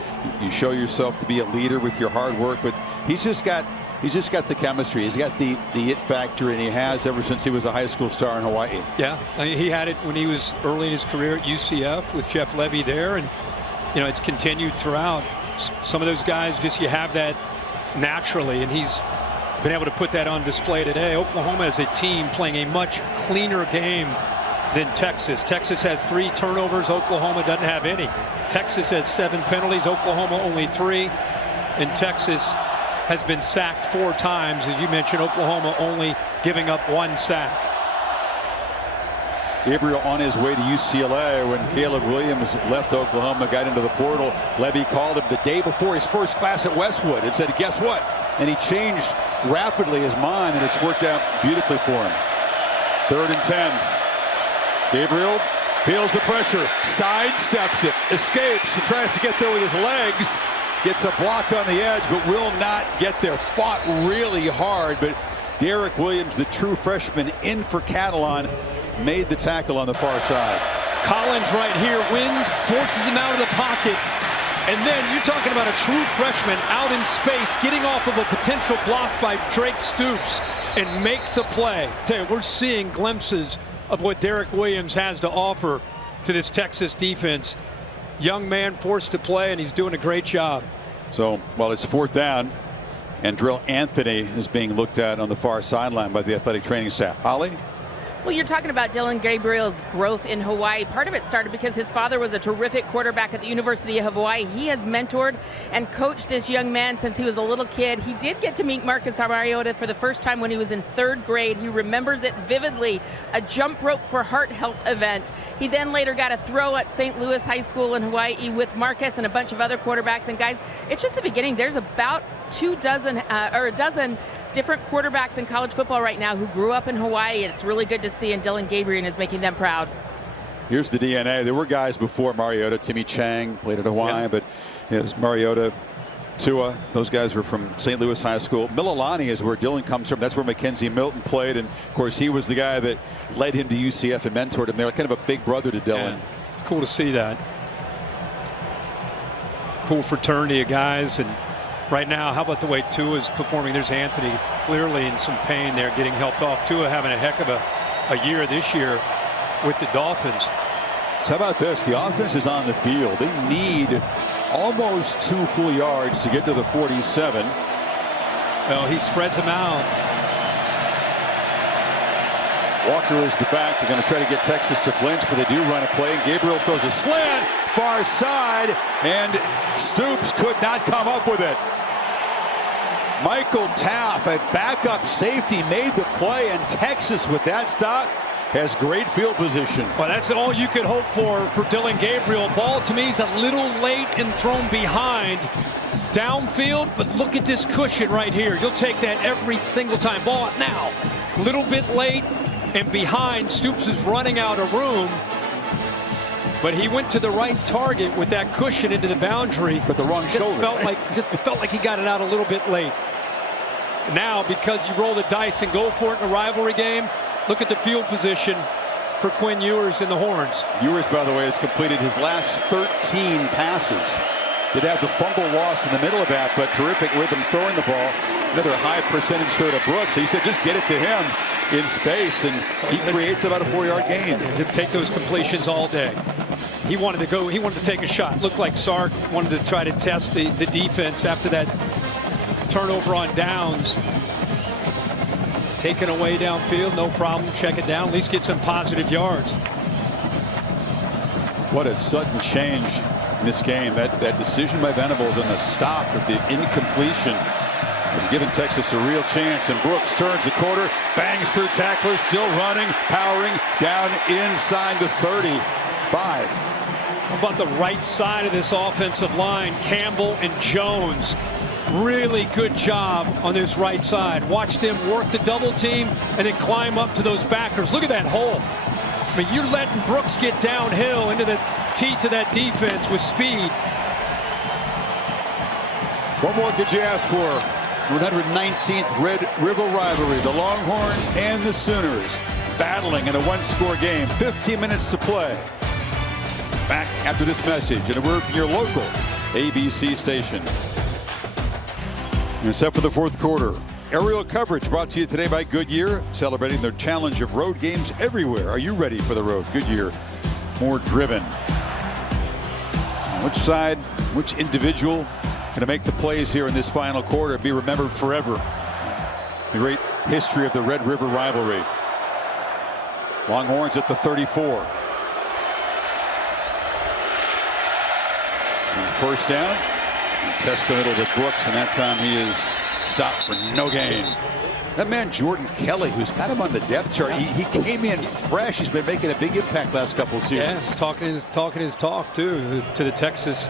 you show yourself to be a leader with your hard work. But he's just got the chemistry. He's got the it factor, and he has ever since he was a high school star in Hawaii. Yeah, he had it when he was early in his career at UCF with Jeff Levy there, and it's continued throughout. Some of those guys, you have that naturally, and he's been able to put that on display today. Oklahoma as a team playing a much cleaner game than Texas. Texas has 3 turnovers. Oklahoma doesn't have any. Texas has 7 penalties. Oklahoma only 3. And Texas has been sacked 4 times. As you mentioned, Oklahoma only giving up 1 sack. Gabriel on his way to UCLA when Caleb Williams left Oklahoma, got into the portal. Levy called him the day before his first class at Westwood and said, guess what? And he changed rapidly his mind, and it's worked out beautifully for him. 3rd and 10. Gabriel feels the pressure, sidesteps it, escapes, and tries to get there with his legs. Gets a block on the edge, but will not get there. Fought really hard, but Derek Williams, the true freshman in for Catalan, made the tackle on the far side. Collins right here wins, forces him out of the pocket. And then you're talking about a true freshman out in space, getting off of a potential block by Drake Stoops, and makes a play. Tell you, we're seeing glimpses of what Derek Williams has to offer to this Texas defense. Young man forced to play, and he's doing a great job. So, while it's 4th down, and Drill Anthony is being looked at on the far sideline by the athletic training staff. Holly? Well, you're talking about Dillon Gabriel's growth in Hawaii. Part of it started because his father was a terrific quarterback at the University of Hawaii. He has mentored and coached this young man since he was a little kid. He did get to meet Marcus Mariota for the first time when he was in 3rd grade. He remembers it vividly, a jump rope for heart health event. He then later got a throw at St. Louis High School in Hawaii with Marcus and a bunch of other quarterbacks. And guys, it's just the beginning. There's about a dozen different quarterbacks in college football right now who grew up in Hawaii, and it's really good to see, and Dillon Gabriel is making them proud. Here's the DNA. There were guys before Mariota. Timmy Chang played at Hawaii, but it was Mariota, Tua. Those guys were from St. Louis High School. Mililani is where Dillon comes from. That's where Mackenzie Milton played, and of course he was the guy that led him to UCF and mentored him there, kind of a big brother to Dillon. Yeah, it's cool to see that. Cool fraternity of guys. And right now, how about the way Tua is performing? There's Anthony clearly in some pain there, getting helped off. Tua having a heck of a year this year with the Dolphins. So how about this? The offense is on the field. They need almost 2 full yards to get to the 47. Well, he spreads them out. Walker is the back. They're going to try to get Texas to flinch, but they do run a play. Gabriel throws a slant, far side, and Stoops could not come up with it. Michael Taff, a backup safety, made the play, and Texas with that stop has great field position. Well, that's all you could hope for Dillon Gabriel. Ball to me is a little late and thrown behind downfield, but look at this cushion right here. You'll take that every single time. Ball now, little bit late and behind. Stoops is running out of room, but he went to the right target with that cushion into the boundary. But the wrong shoulder. Just felt like he got it out a little bit late. Now, because you roll the dice and go for it in a rivalry game, look at the field position for Quinn Ewers and the Horns. Ewers, by the way, has completed his last 13 passes. Did have the fumble loss in the middle of that, but terrific rhythm throwing the ball. Another high percentage throw to Brooks. So he said, just get it to him. in space, and he creates about a 4-yard gain. Yeah, just take those completions all day. He wanted to go. He wanted to take a shot. Looked like Sark wanted to try to test the defense after that turnover on downs. Taken away downfield, no problem. Check it down. At least get some positive yards. What a sudden change in this game. That decision by Venables and the stop with the incompletion has given Texas a real chance. And Brooks turns the corner, bangs through tacklers, still running, powering down inside the 35. How about the right side of this offensive line? Campbell and Jones. Really good job on this right side. Watch them work the double team and then climb up to those backers. Look at that hole. I mean, you're letting Brooks get downhill into the teeth of that defense with speed. What more could you ask for? 119th Red River Rivalry. The Longhorns and the Sooners battling in a one-score game. 15 minutes to play. Back after this message and a word from your local ABC station. And set for the fourth quarter. Aerial coverage brought to you today by Goodyear, celebrating their challenge of road games everywhere. Are you ready for the road? Goodyear, more driven. Which side, which individual going to make the plays here in this final quarter, be remembered forever? The great history of the Red River Rivalry. Longhorns at the 34. And first down. Test the middle with Brooks, and that time he is stopped for no gain. That man Jordan Kelly, who's got him on the depth chart, he came in fresh. He's been making a big impact last couple of seasons. Yeah, talking his talk too to the Texas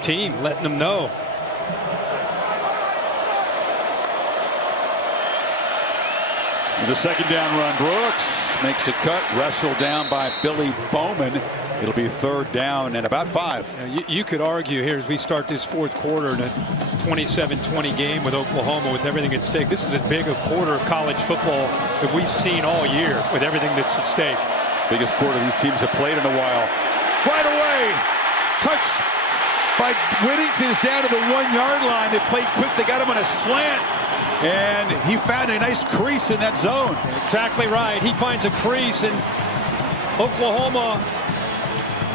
team, letting them know. There's a second down run. Brooks makes a cut, wrestled down by Billy Bowman. It'll be third down and about 5. You could argue here as we start this fourth quarter in a 27-20 game with Oklahoma with everything at stake. This is as big a quarter of college football that we've seen all year with everything that's at stake. Biggest quarter these teams have played in a while. Right away, touch by Whittington is down to the 1-yard line. They played quick. They got him on a slant. And he found a nice crease in that zone. Exactly right. He finds a crease, and Oklahoma,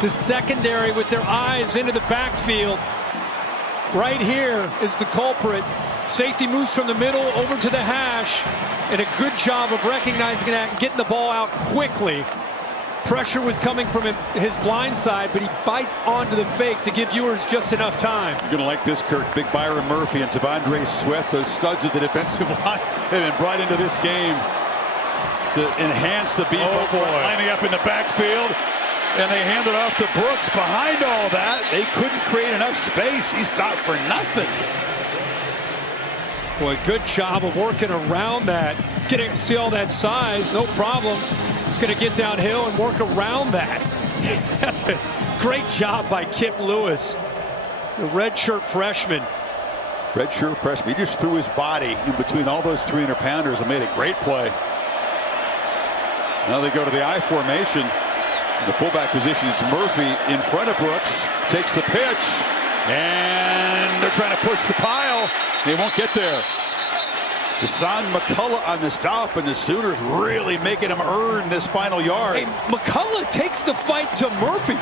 the secondary with their eyes into the backfield. Right here is the culprit. Safety moves from the middle over to the hash, and a good job of recognizing that and getting the ball out quickly. Pressure was coming from his blind side, but he bites onto the fake to give Ewers just enough time. You're going to like this, Kirk. Big Byron Murphy and Tavondre Sweat, those studs of the defensive line, have been brought into this game to enhance the beat. Lining up in the backfield, and they hand it off to Brooks. Behind all that, they couldn't create enough space. He stopped for nothing. Boy, good job of working around that. See all that size, no problem. He's going to get downhill and work around that. That's a great job by Kip Lewis, the redshirt freshman. Redshirt freshman. He just threw his body in between all those 300-pounders and made a great play. Now they go to the I formation. In the fullback position, it's Murphy in front of Brooks. Takes the pitch. And they're trying to push the pile. They won't get there. Hassan McCullough on the stop, and the Sooners really making him earn this final yard. Hey, McCullough takes the fight to Murphy.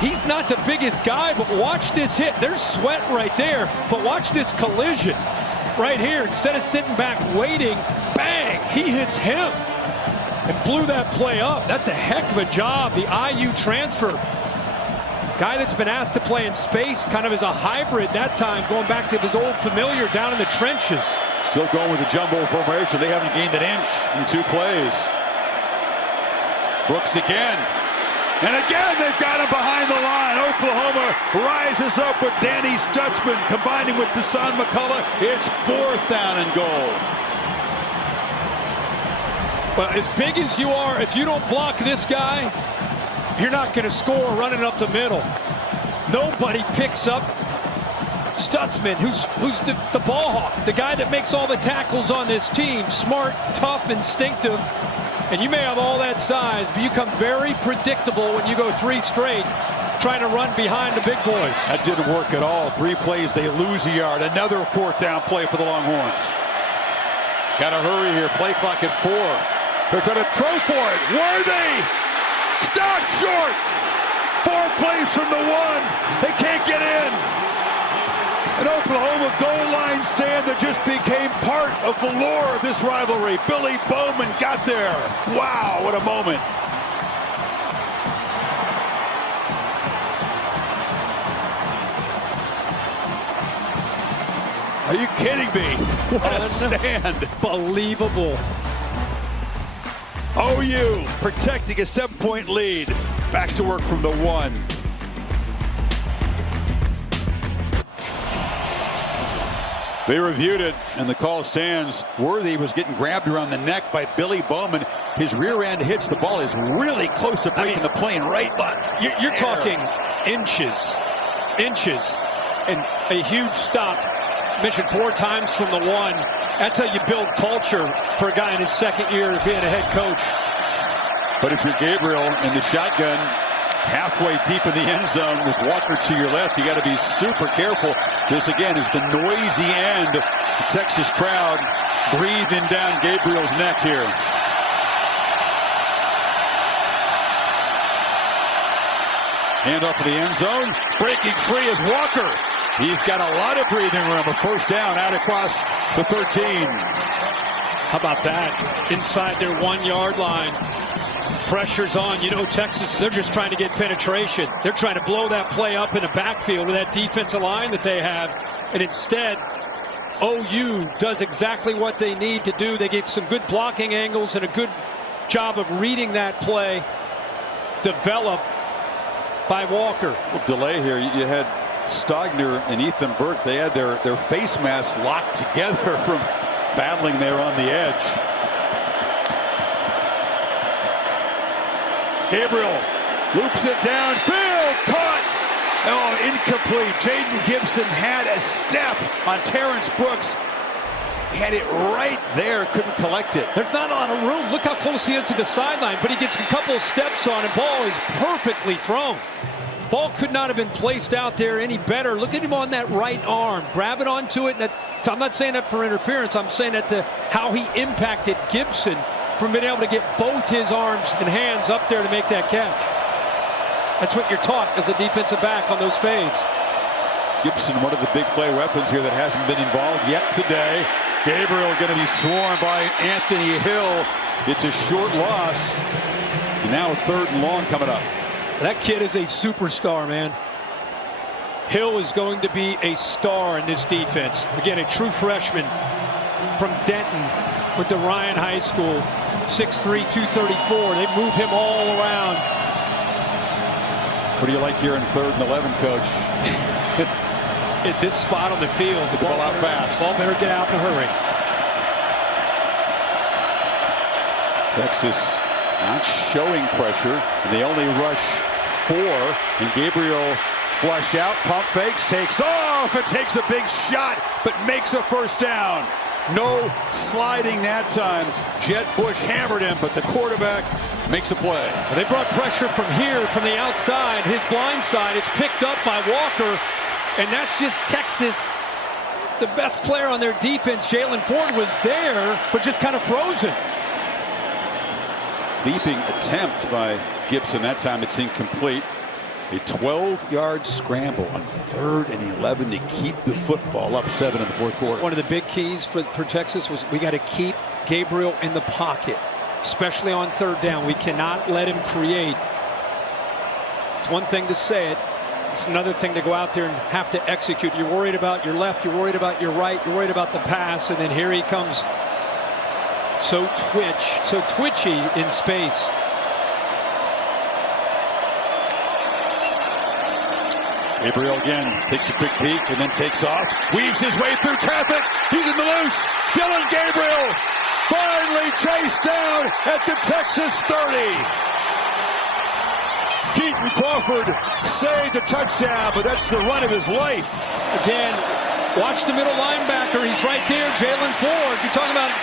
He's not the biggest guy, but watch this hit. There's Sweat right there, but watch this collision right here. Instead of sitting back waiting, bang, he hits him and blew that play up. That's a heck of a job. The IU transfer. Guy that's been asked to play in space, kind of as a hybrid that time, going back to his old familiar down in the trenches. Still going with the jumbo formation. They haven't gained an inch in 2 plays. Brooks again. And again, they've got him behind the line. Oklahoma rises up with Danny Stutzman combining with Hassan McCullough. It's 4th down and goal. Well, as big as you are, if you don't block this guy, you're not going to score running up the middle. Nobody picks up Stutzman, who's the ball hawk, the guy that makes all the tackles on this team. Smart, tough, instinctive. And you may have all that size, but you come very predictable when you go 3 straight trying to run behind the big boys. That didn't work at all. 3 plays, they lose a yard. Another 4th down play for the Longhorns. Got to hurry here. Play clock at 4. They're going to throw for it. Worthy! Stop short! 4 plays from the 1. They can't get in. An Oklahoma goal line stand that just became part of the lore of this rivalry. Billy Bowman got there. Wow, what a moment. Are you kidding me? What a stand. Unbelievable. OU protecting a 7-point lead. Back to work from the 1. They reviewed it, and the call stands. Worthy was getting grabbed around the neck by Billy Bowman. His rear end hits the ball. Is really close to breaking the plane right by. You're talking inches, and a huge stop. Mentioned 4 times from the 1. That's how you build culture for a guy in his 2nd year of being a head coach. But if you're Gabriel in the shotgun, halfway deep in the end zone with Walker to your left, you got to be super careful. This again is the noisy end. The Texas crowd breathing down Gabriel's neck here. Hand off to the end zone. Breaking free is Walker. He's got a lot of breathing room. A first down out across the 13. How about that? Inside their 1-yard line. Pressure's on. You know, Texas, they're just trying to get penetration. They're trying to blow that play up in the backfield with that defensive line that they have. And instead, OU does exactly what they need to do. They get some good blocking angles and a good job of reading that play. Developed by Walker. Well, delay here. You had Stogner and Ethan Burke. They had their face masks locked together from battling there on the edge. Gabriel loops it downfield, caught. Oh, incomplete. Jaden Gibson had a step on Terrence Brooks. Had it right there, couldn't collect it. There's not a lot of room. Look how close he is to the sideline, but he gets a couple of steps on it. Ball is perfectly thrown. Ball could not have been placed out there any better. Look at him on that right arm. Grab it onto it. I'm not saying that for interference. I'm saying that to how he impacted Gibson from being able to get both his arms and hands up there to make that catch. That's what you're taught as a defensive back on those fades. Gibson, one of the big play weapons here that hasn't been involved yet today. Gabriel going to be swarmed by Anthony Hill. It's a short loss. And now a 3rd and long coming up. That kid is a superstar, man. Hill is going to be a star in this defense. Again, a true freshman from Denton, went to Ryan High School, 6'3", 234. They move him all around. What do you like here in 3rd and 11, Coach? At this spot on the field, the ball out fast. Ball better get out in a hurry. Texas not showing pressure, and they only rush 4. And Gabriel flush out, pump fakes, takes off, and takes a big shot, but makes a first down. No sliding that time. Jett Bush hammered him, but the quarterback makes a play. They brought pressure from here, from the outside. His blind side, it's picked up by Walker, and that's just Texas. The best player on their defense, Jalen Ford, was there, but just kind of frozen. Leaping attempt by Gibson. That time it's incomplete. A 12-yard scramble on 3rd and 11 to keep the football up 7 in the 4th quarter. One of the big keys for Texas was we got to keep Gabriel in the pocket, especially on 3rd down. We cannot let him create. It's one thing to say it. It's another thing to go out there and have to execute. You're worried about your left. You're worried about your right. You're worried about the pass. And then here he comes. So twitchy in space. Gabriel again takes a quick peek and then takes off. Weaves his way through traffic. He's in the loose. Dylan Gabriel finally chased down at the Texas 30. Keaton Crawford saved the touchdown, but that's the run of his life. Again, watch the middle linebacker. He's right there, Jalen Ford. You're talking about,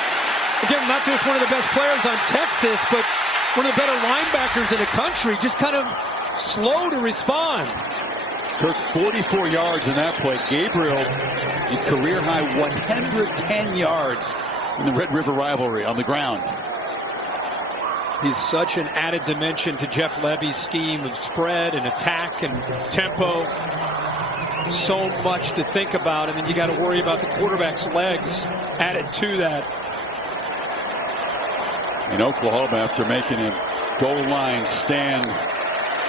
again, not just one of the best players on Texas, but one of the better linebackers in the country, just kind of slow to respond. Kirk, 44 yards in that play. Gabriel, a career-high 110 yards in the Red River Rivalry on the ground. He's such an added dimension to Jeff Levy's scheme of spread and attack and tempo. So much to think about, and then you got to worry about the quarterback's legs added to that. In Oklahoma, after making a goal line stand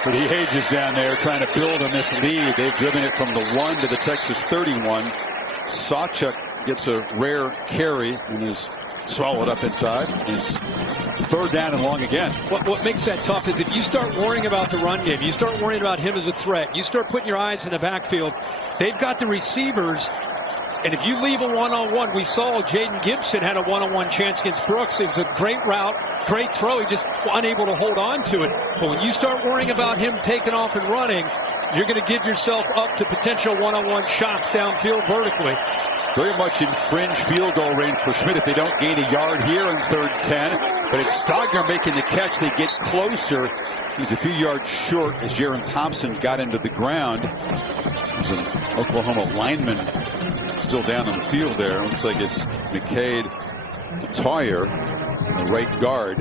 for the ages down there, trying to build on this lead, they've driven it from the 1 to the Texas 31. Sawchuk gets a rare carry and is swallowed up inside. It's 3rd down and long again. What makes that tough is if you start worrying about the run game, you start worrying about him as a threat, you start putting your eyes in the backfield, they've got the receivers, and if you leave a one-on-one, we saw Jaden Gibson had a one-on-one chance against Brooks. It was a great route, great throw. He just unable to hold on to it. But when you start worrying about him taking off and running, you're going to give yourself up to potential one-on-one shots downfield vertically. Very much in fringe field goal range for Schmidt if they don't gain a yard here in 3rd and 10. But it's Stogner making the catch. They get closer. He's a few yards short as Jaron Thompson got into the ground. There's an Oklahoma lineman still down on the field there. Looks like it's McCade Toyer, the right guard.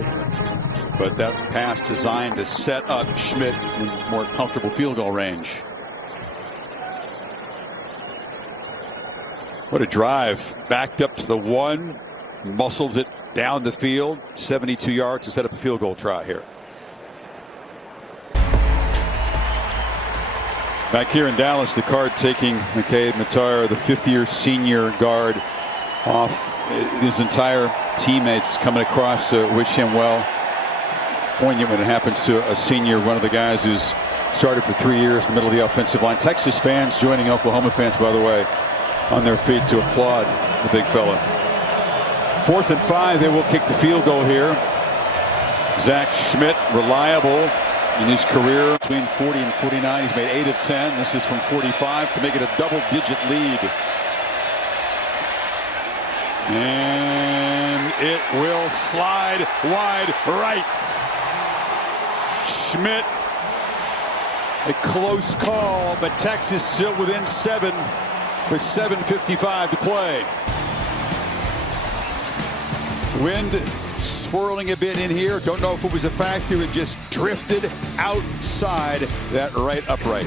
But that pass designed to set up Schmidt in more comfortable field goal range. What a drive. Backed up to the 1, muscles it down the field, 72 yards to set up a field goal try here. Back here in Dallas, the Card taking McCade Mattar, the 5th-year senior guard, off. His entire teammates coming across to wish him well. Poignant when it happens to a senior, one of the guys who's started for 3 years in the middle of the offensive line. Texas fans joining Oklahoma fans, by the way, on their feet to applaud the big fella. 4th and 5, they will kick the field goal here. Zach Schmidt, reliable in his career between 40 and 49. He's made 8 of 10. This is from 45 to make it a double-digit lead. And it will slide wide right. Schmidt, a close call, but Texas still within 7 with 7:55 to play. Wind swirling a bit in here. Don't know if it was a factor. It just drifted outside that right upright.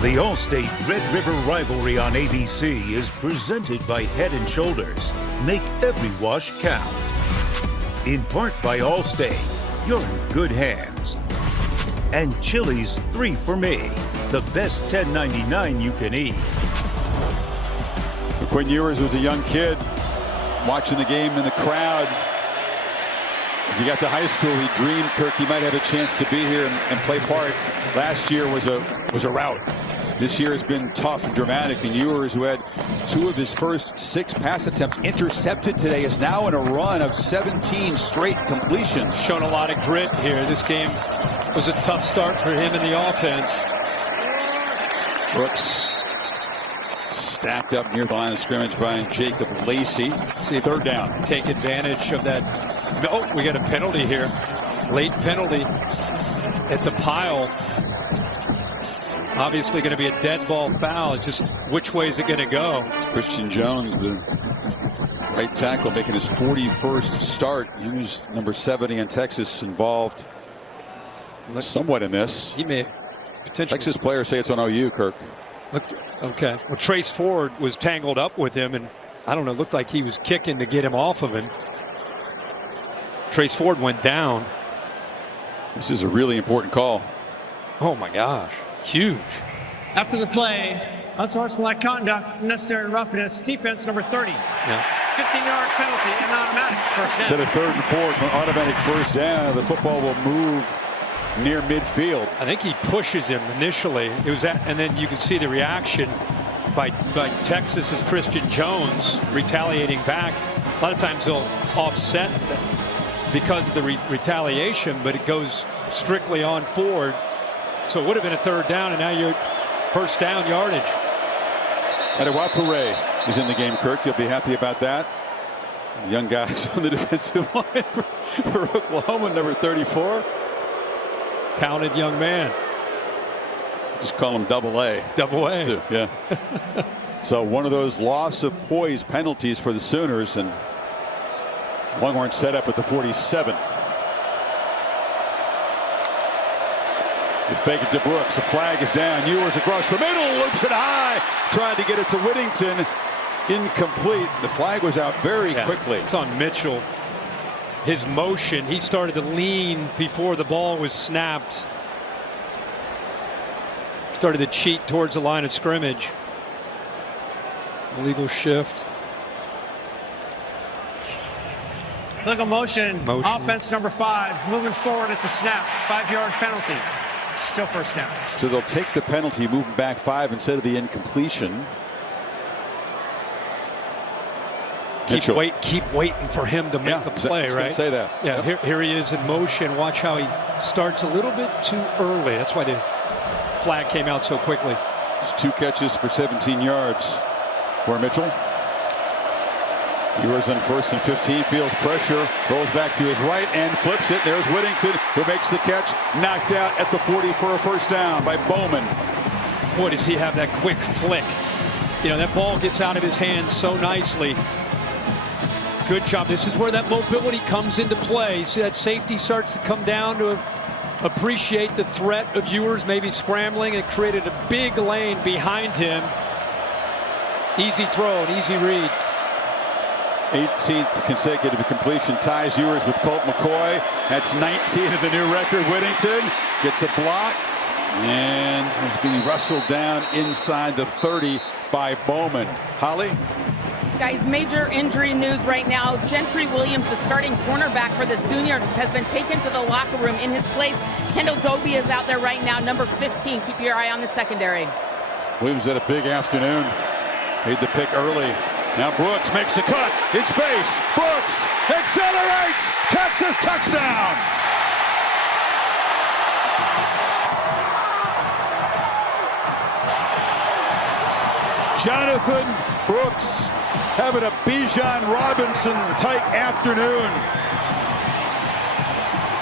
The All-State Red River Rivalry on ABC is presented by Head & Shoulders. Make every wash count. In part by All-State, you're in good hands. And Chili's 3 for Me, the best $10.99 you can eat. Quinn Ewers was a young kid watching the game in the crowd. As he got to high school, he dreamed, Kirk, he might have a chance to be here and play part. Last year was a rout. This year has been tough and dramatic, and Ewers, who had 2 of his first 6 pass attempts intercepted today, is now in a run of 17 straight completions. Shown a lot of grit here. This game was a tough start for him in the offense. Brooks stacked up near the line of scrimmage by Jacob Lacey. See if 3rd down. Take advantage of that. Oh, we got a penalty here. Late penalty at the pile. Obviously going to be a dead ball foul. It's just which way is it going to go? It's Christian Jones, the right tackle, making his 41st start. He was number 70 in Texas, involved somewhat in this. He may potentially. Texas players say it's on OU, Kirk. Okay. Well, Trace Ford was tangled up with him, and I don't know, looked like he was kicking to get him off of him. Trace Ford went down. This is a really important call. Oh my gosh, huge. After the play, unsportsmanlike conduct, necessary roughness, defense number 30. Yeah. 15-yard penalty and automatic first down. Instead of 3rd and 4, it's an automatic first down. The football will move near midfield. I think he pushes him initially. It was that, and then you can see the reaction by Texas's Christian Jones retaliating back. A lot of times they'll offset because of the retaliation, but it goes strictly on Ford. So it would have been a 3rd down, and now you're first down yardage. Adewapure is in the game, Kirk. You'll be happy about that. Young guys on the defensive line for Oklahoma, number 34. Talented young man. Just call him Double A. Double A. Too, yeah. So one of those loss of poise penalties for the Sooners, and Longhorns set up at the 47. They fake it to Brooks. The flag is down. Ewers across the middle, loops it high, tried to get it to Whittington. Incomplete. The flag was out very quickly. It's on Mitchell. His motion, he started to lean before the ball was snapped. Started to cheat towards the line of scrimmage. Illegal shift. Legal motion. Offense number 5. Moving forward at the snap. 5-yard penalty. Still first down. So they'll take the penalty, moving back 5 instead of the incompletion. Keep waiting for him to make the play, I was right? gonna say that. Yeah, here he is in motion. Watch how he starts a little bit too early. That's why the flag came out so quickly. Just 2 catches for 17 yards for Mitchell. Ewers on 1st and 15, feels pressure, rolls back to his right and flips it. There's Whittington, who makes the catch, knocked out at the 40 for a first down by Bowman. Boy, does he have that quick flick. You know, that ball gets out of his hands so nicely. Good job. This is where that mobility comes into play. See, that safety starts to come down to appreciate the threat of Ewers maybe scrambling. It created a big lane behind him. Easy throw, an easy read. 18th consecutive completion ties Ewers with Colt McCoy. That's 19 of the new record. Whittington gets a block and is being wrestled down inside the 30 by Bowman. Holly? Guys, major injury news right now. Gentry Williams, the starting cornerback for the Sooners, has been taken to the locker room. In his place, Kendall Doby is out there right now, number 15. Keep your eye on the secondary. Williams had a big afternoon. Made the pick early. Now Brooks makes a cut in space. Brooks accelerates. Texas touchdown. Jonathan Brooks having a Bijan Robinson type afternoon.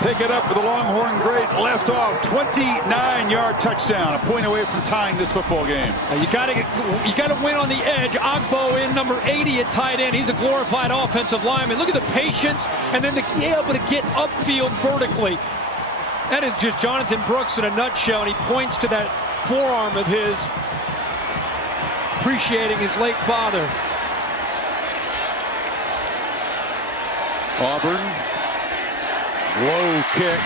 Pick it up with the Longhorn great left off. 29-yard touchdown, a point away from tying this football game. You got to win on the edge. Ogbo in number 80 at tight end. He's a glorified offensive lineman. Look at the patience and then be able to get upfield vertically. That is just Jonathan Brooks in a nutshell, and he points to that forearm of his, appreciating his late father. Auburn. Low kick,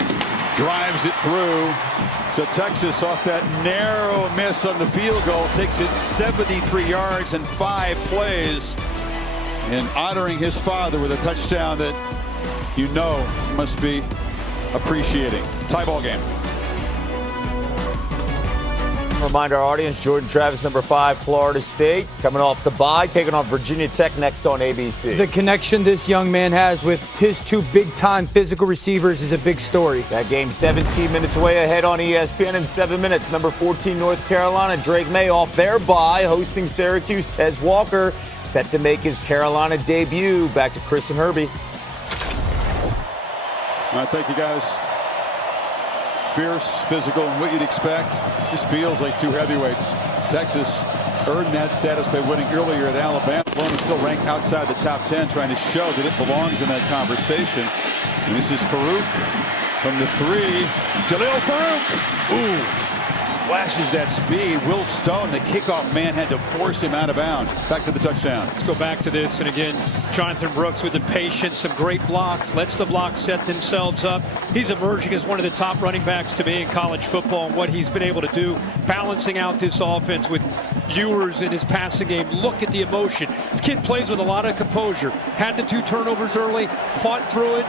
drives it through. So Texas, off that narrow miss on the field goal, takes it 73 yards and 5 plays, and honoring his father with a touchdown that you know must be appreciating. Tie ball game. Remind our audience, Jordan Travis, number 5, Florida State, coming off the bye, taking on Virginia Tech next on ABC. The connection this young man has with his 2 big-time physical receivers is a big story. That game 17 minutes away ahead on ESPN in 7 minutes. Number 14, North Carolina, Drake May off their bye, hosting Syracuse. Tez Walker set to make his Carolina debut. Back to Chris and Herbie. All right, thank you, guys. Fierce, physical, what you'd expect. This feels like 2 heavyweights. Texas earned that status by winning earlier at Alabama. One is still ranked outside the top 10, trying to show that it belongs in that conversation. And this is Farouk from the 3. Jalil Farouk. Ooh. Flashes that speed. Will Stone, the kickoff man, had to force him out of bounds. Back to the touchdown. Let's go back to this. And again, Jonathan Brooks with the patience, some great blocks, lets the blocks set themselves up. He's emerging as one of the top running backs to me in college football, and what he's been able to do, balancing out this offense with Ewers in his passing game. Look at the emotion. This kid plays with a lot of composure. Had the 2 turnovers early, fought through it.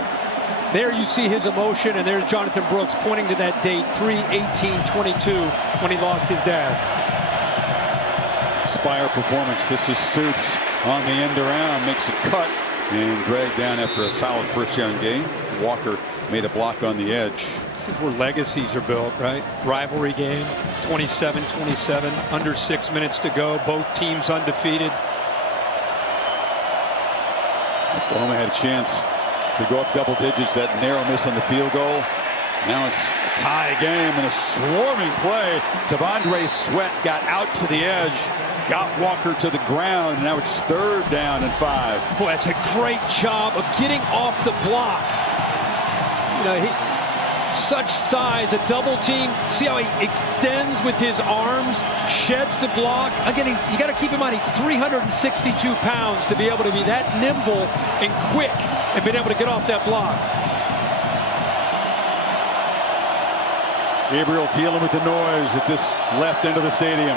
There you see his emotion, and there's Jonathan Brooks pointing to that date, 3/18/22, when he lost his dad. Spire performance. This is Stoops on the end around, makes a cut and dragged down after a solid first down gain. Walker made a block on the edge. This is where legacies are built, right? Rivalry game, 27-27, under 6 minutes to go. Both teams undefeated. Oklahoma had a chance to go up double digits. That narrow miss on the field goal Now it's a tie game and a swarming play. T'Vondre Sweat got out to the edge, got Walker to the ground, and now it's 3rd down and 5. Boy, that's a great job of getting off the block. You know, such size, a double team. See how he extends with his arms, sheds the block. Again, you got to keep in mind he's 362 pounds to be able to be that nimble and quick and being able to get off that block. Gabriel dealing with the noise at this left end of the stadium.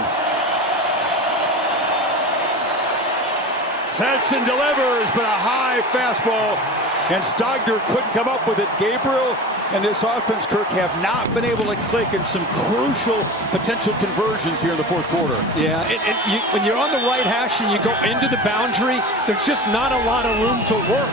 Sensen delivers, but a high fastball, and Stogner couldn't come up with it. Gabriel and this offense, Kirk, have not been able to click in some crucial potential conversions here in the 4th quarter. Yeah, when you're on the right hash and you go into the boundary, there's just not a lot of room to work.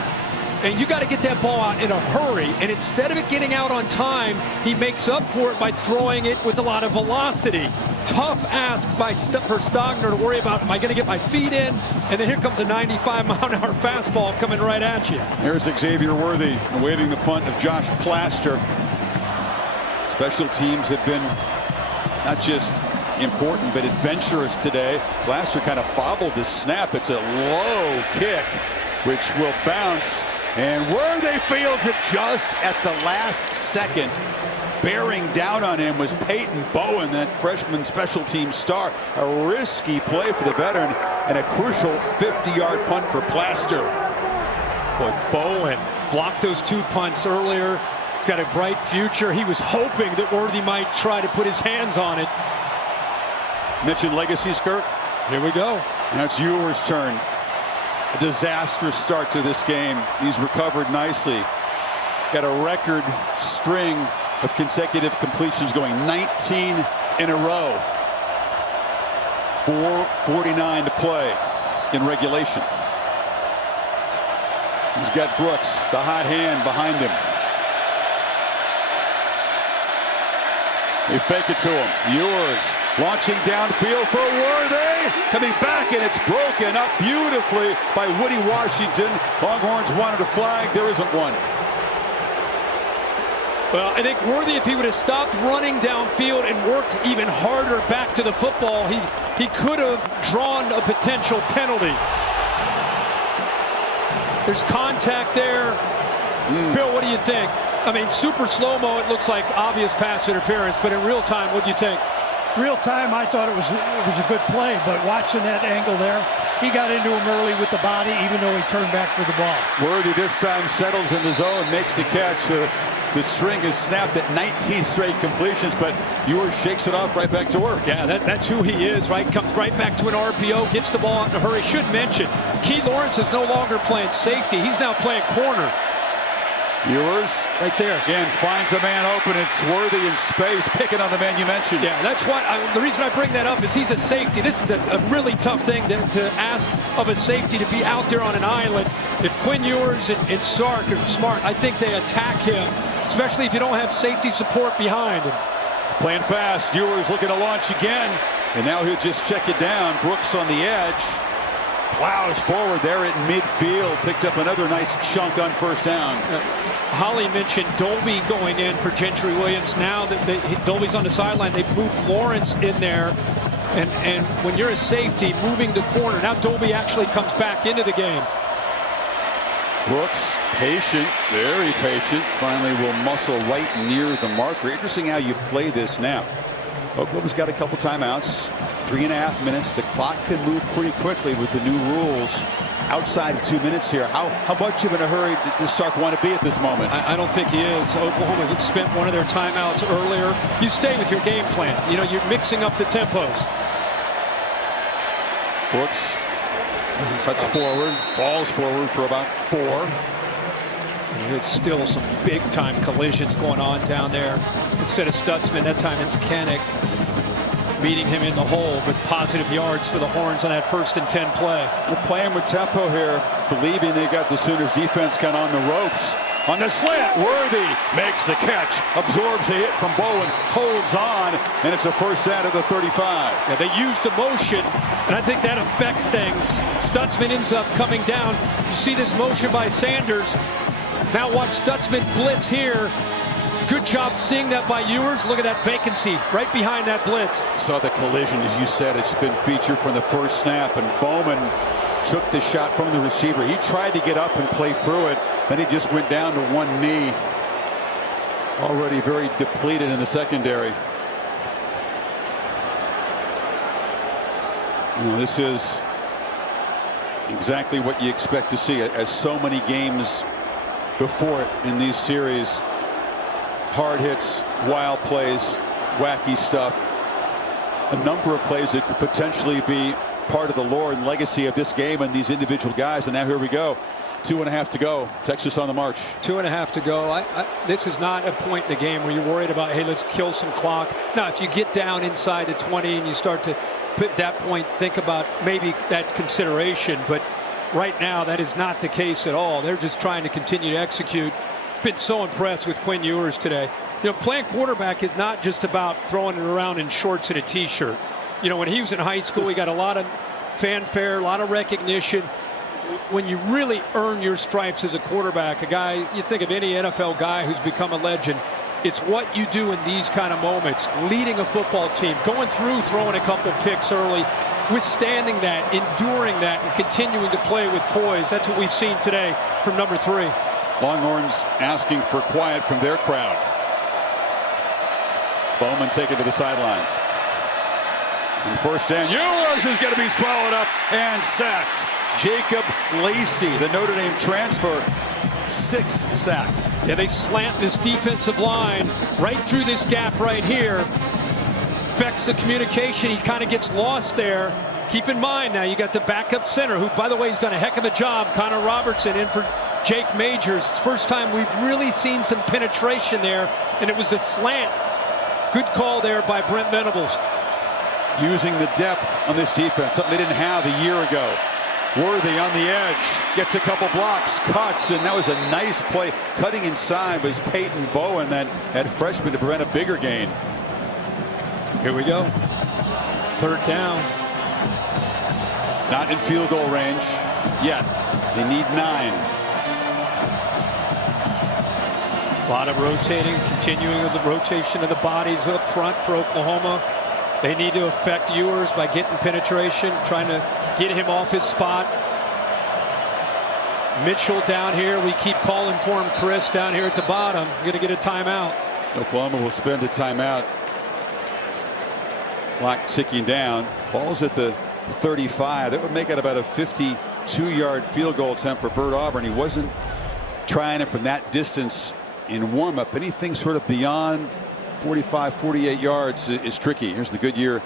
And you got to get that ball out in a hurry. And instead of it getting out on time, he makes up for it by throwing it with a lot of velocity. Tough ask for Stogner to worry about, am I going to get my feet in? And then here comes a 95-mile-an-hour fastball coming right at you. Here's Xavier Worthy awaiting the punt of Josh Plaster. Special teams have been not just important, but adventurous today. Plaster kind of bobbled the snap. It's a low kick, which will bounce. And Worthy fields it just at the last second. Bearing down on him was Peyton Bowen, that freshman special team star. A risky play for the veteran and a crucial 50-yard punt for Plaster. Boy, Bowen blocked those 2 punts earlier. He's got a bright future. He was hoping that Worthy might try to put his hands on it. Mentioned legacy, Skirt. Here we go. Now it's Ewer's turn. A disastrous start to this game. He's recovered nicely. Got a record string of consecutive completions going, 19 in a row. 4:49 to play in regulation. He's got Brooks, the hot hand behind him. They fake it to him. Ewers launching downfield for Worthy. Coming back, and it's broken up beautifully by Woody Washington. Longhorns wanted a flag. There isn't one. Well, I think Worthy, if he would have stopped running downfield and worked even harder back to the football, he could have drawn a potential penalty. There's contact there. Bill, what do you think? I mean, super slow-mo, it looks like obvious pass interference, but in real time, what do you think? Real time, I thought it was a good play, but watching that angle there, he got into him early with the body, even though he turned back for the ball. Worthy this time settles in the zone, makes the catch. The string is snapped at 19 straight completions, but Ewers shakes it off right back to work. Yeah, that's who he is, right? Comes right back to an RPO, gets the ball out in a hurry. Should mention, Key Lawrence is no longer playing safety. He's now playing corner. Ewers right there again finds a man open. It's Worthy in space, picking on the man you mentioned. Yeah, that's why the reason I bring that up is he's a safety. This is a really tough thing to ask of a safety, to be out there on an island. If Quinn Ewers and Sark are smart, I think they attack him, especially if you don't have safety support behind him. Playing fast, Ewers looking to launch again, and now he'll just check it down. Brooks on the edge. Plows forward there at midfield. Picked up another nice chunk on 1st down. Holly mentioned Dolby going in for Gentry Williams. Now that Dolby's on the sideline, they've moved Lawrence in there. And when you're a safety, moving the corner, now Dolby actually comes back into the game. Brooks, patient, very patient. Finally will muscle right near the marker. Interesting how you play this snap. Oklahoma's got a couple timeouts. 3.5 minutes. The clock can move pretty quickly with the new rules. Outside of 2 minutes here. How much of in a hurry does Sark want to be at this moment? I don't think he is. Oklahoma spent one of their timeouts earlier. You stay with your game plan. You know, you're mixing up the tempos. Brooks cuts forward, falls forward for about 4. And it's still some big-time collisions going on down there. Instead of Stutzman, that time it's Kennick meeting him in the hole, but positive yards for the Horns on that 1st and 10 play. They're playing with tempo here, believing they got the Sooners defense kind of on the ropes. On the slant, Worthy makes the catch, absorbs a hit from Bowen, holds on, and it's a 1st down to the 35. Yeah, they used the motion, and I think that affects things. Stutzman ends up coming down. You see this motion by Sanders. Now watch Stutzman blitz here. Good job seeing that by Ewers. Look at that vacancy right behind that blitz. Saw the collision, as you said. It's been featured from the first snap, and Bowman took the shot from the receiver. He tried to get up and play through it. Then he just went down to one knee. Already very depleted in the secondary. This is exactly what you expect to see, as so many games before it in these series. Hard hits, wild plays, wacky stuff. A number of plays that could potentially be part of the lore and legacy of this game and these individual guys. And now here we go. 2.5 to go. Texas on the march. 2.5 to go. This is not a point in the game where you're worried about, hey, let's kill some clock. Now, if you get down inside the 20 and you start to put that point, think about maybe that consideration. But right now, that is not the case at all. They're just trying to continue to execute. Been so impressed with Quinn Ewers today. Playing quarterback is not just about throwing it around in shorts and a t-shirt. When he was in high school, he got a lot of fanfare, a lot of recognition. When you really earn your stripes as a quarterback, a guy, you think of any NFL guy who's become a legend, it's what you do in these kind of moments, leading a football team, going through, throwing a couple picks early, withstanding that, enduring that, and continuing to play with poise. That's what we've seen today from number 3. Longhorns asking for quiet from their crowd. Bowman taken to the sidelines. And first down, Ewers is going to be swallowed up and sacked. Jacob Lacey, the Notre Dame transfer, 6th sack. Yeah, they slant this defensive line right through this gap right here. Affects the communication. He kind of gets lost there. Keep in mind now, you got the backup center, who, by the way, has done a heck of a job. Connor Robertson in for Jake Majors. First time we've really seen some penetration there, and it was the slant. Good call there by Brent Venables. Using the depth on this defense, something they didn't have a year ago. Worthy on the edge, gets a couple blocks, cuts, and that was a nice play. Cutting inside was Peyton Bowen, that had freshman to prevent a bigger gain. Here we go. 3rd down. Not in field goal range yet. They need 9. A lot of rotating, continuing with the rotation of the bodies up front for Oklahoma. They need to affect Ewers by getting penetration, trying to get him off his spot. Mitchell down here. We keep calling for him, Chris, down here at the bottom. Going to get a timeout. Oklahoma will spend a timeout. Clock ticking down. Ball's at the 35. That would make it about a 52-yard field goal attempt for Bert Auburn. He wasn't trying it from that distance in warm-up. Anything sort of beyond 45, 48 yards is tricky. Here's the Goodyear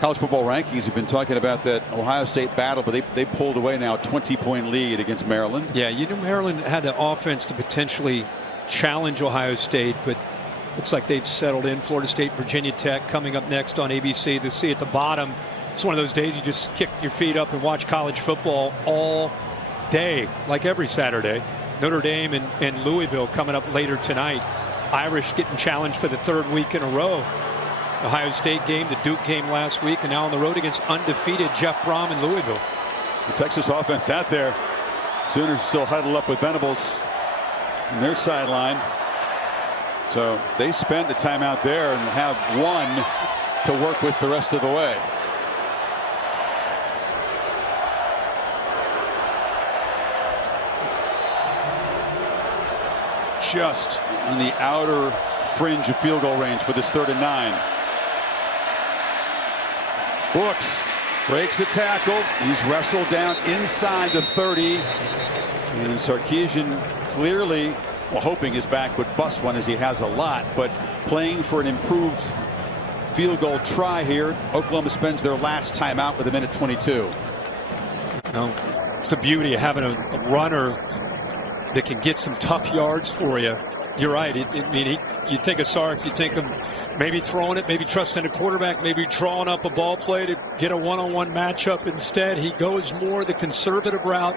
college football rankings. Have been talking about that Ohio State battle, but they pulled away now, 20-point lead against Maryland. Yeah, Maryland had the offense to potentially challenge Ohio State, but looks like they've settled in. Florida State, Virginia Tech coming up next on ABC. To see at the bottom, it's one of those days you just kick your feet up and watch college football all day, like every Saturday. Notre Dame and Louisville coming up later tonight. Irish getting challenged for the 3rd week in a row. Ohio State game, the Duke game last week, and now on the road against undefeated Jeff Brom in Louisville. The Texas offense out there. Sooners still huddled up with Venables in their sideline. So they spent the timeout there and have 1 to work with the rest of the way. Just on the outer fringe of field goal range for this 3rd and 9. Brooks breaks a tackle. He's wrestled down inside the 30. And Sarkisian clearly, hoping his back would bust one, as he has a lot, but playing for an improved field goal try here. Oklahoma spends their last timeout with 1:22. It's the beauty of having a runner that can get some tough yards for you. You're right. You think of Sark, you think of maybe throwing it, maybe trusting a quarterback, maybe drawing up a ball play to get a one-on-one matchup. Instead, he goes more the conservative route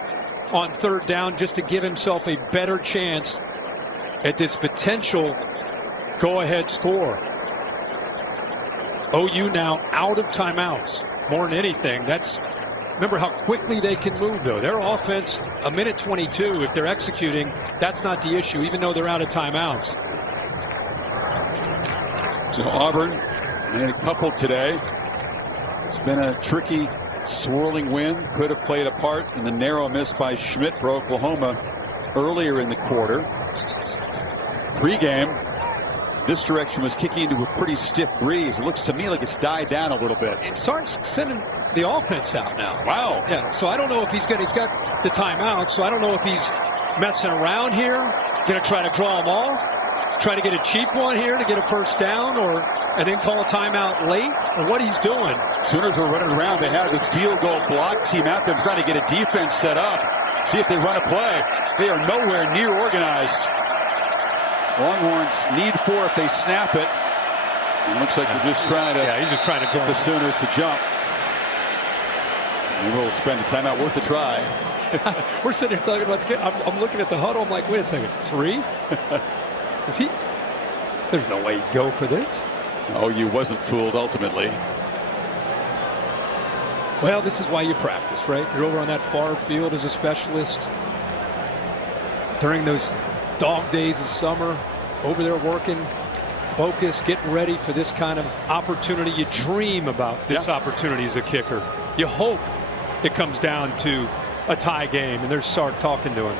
on 3rd down just to give himself a better chance at this potential go-ahead score. OU now out of timeouts more than anything. Remember how quickly they can move, though. Their offense, 1:22, if they're executing, that's not the issue, even though they're out of timeouts. So Auburn made a couple today. It's been a tricky, swirling wind. Could have played a part in the narrow miss by Schmidt for Oklahoma earlier in the quarter. Pre-game, this direction was kicking into a pretty stiff breeze. It looks to me like it's died down a little bit. Sark's sending the offense out now. Wow. Yeah, so I don't know if he's got the timeout, so I don't know if he's messing around here, going to try to draw him off, try to get a cheap one here to get a first down, and then call a timeout late, or what he's doing. Sooners are running around. They have the field goal block team out there trying to get a defense set up, see if they run a play. They are nowhere near organized. Longhorns need 4 if they snap it. It looks like they're just trying to. Yeah, he's just trying to get the Sooners to jump. And we'll spend a timeout worth a try. We're sitting here talking about the kid. I'm looking at the huddle. I'm like, wait a second, 3? Is he? There's no way he'd go for this. OU wasn't fooled ultimately. Well, this is why you practice, right? You're over on that far field as a specialist during those dog days of summer, over there working, focused, getting ready for this kind of opportunity. You dream about this opportunity as a kicker. You hope it comes down to a tie game, and there's Sark talking to him.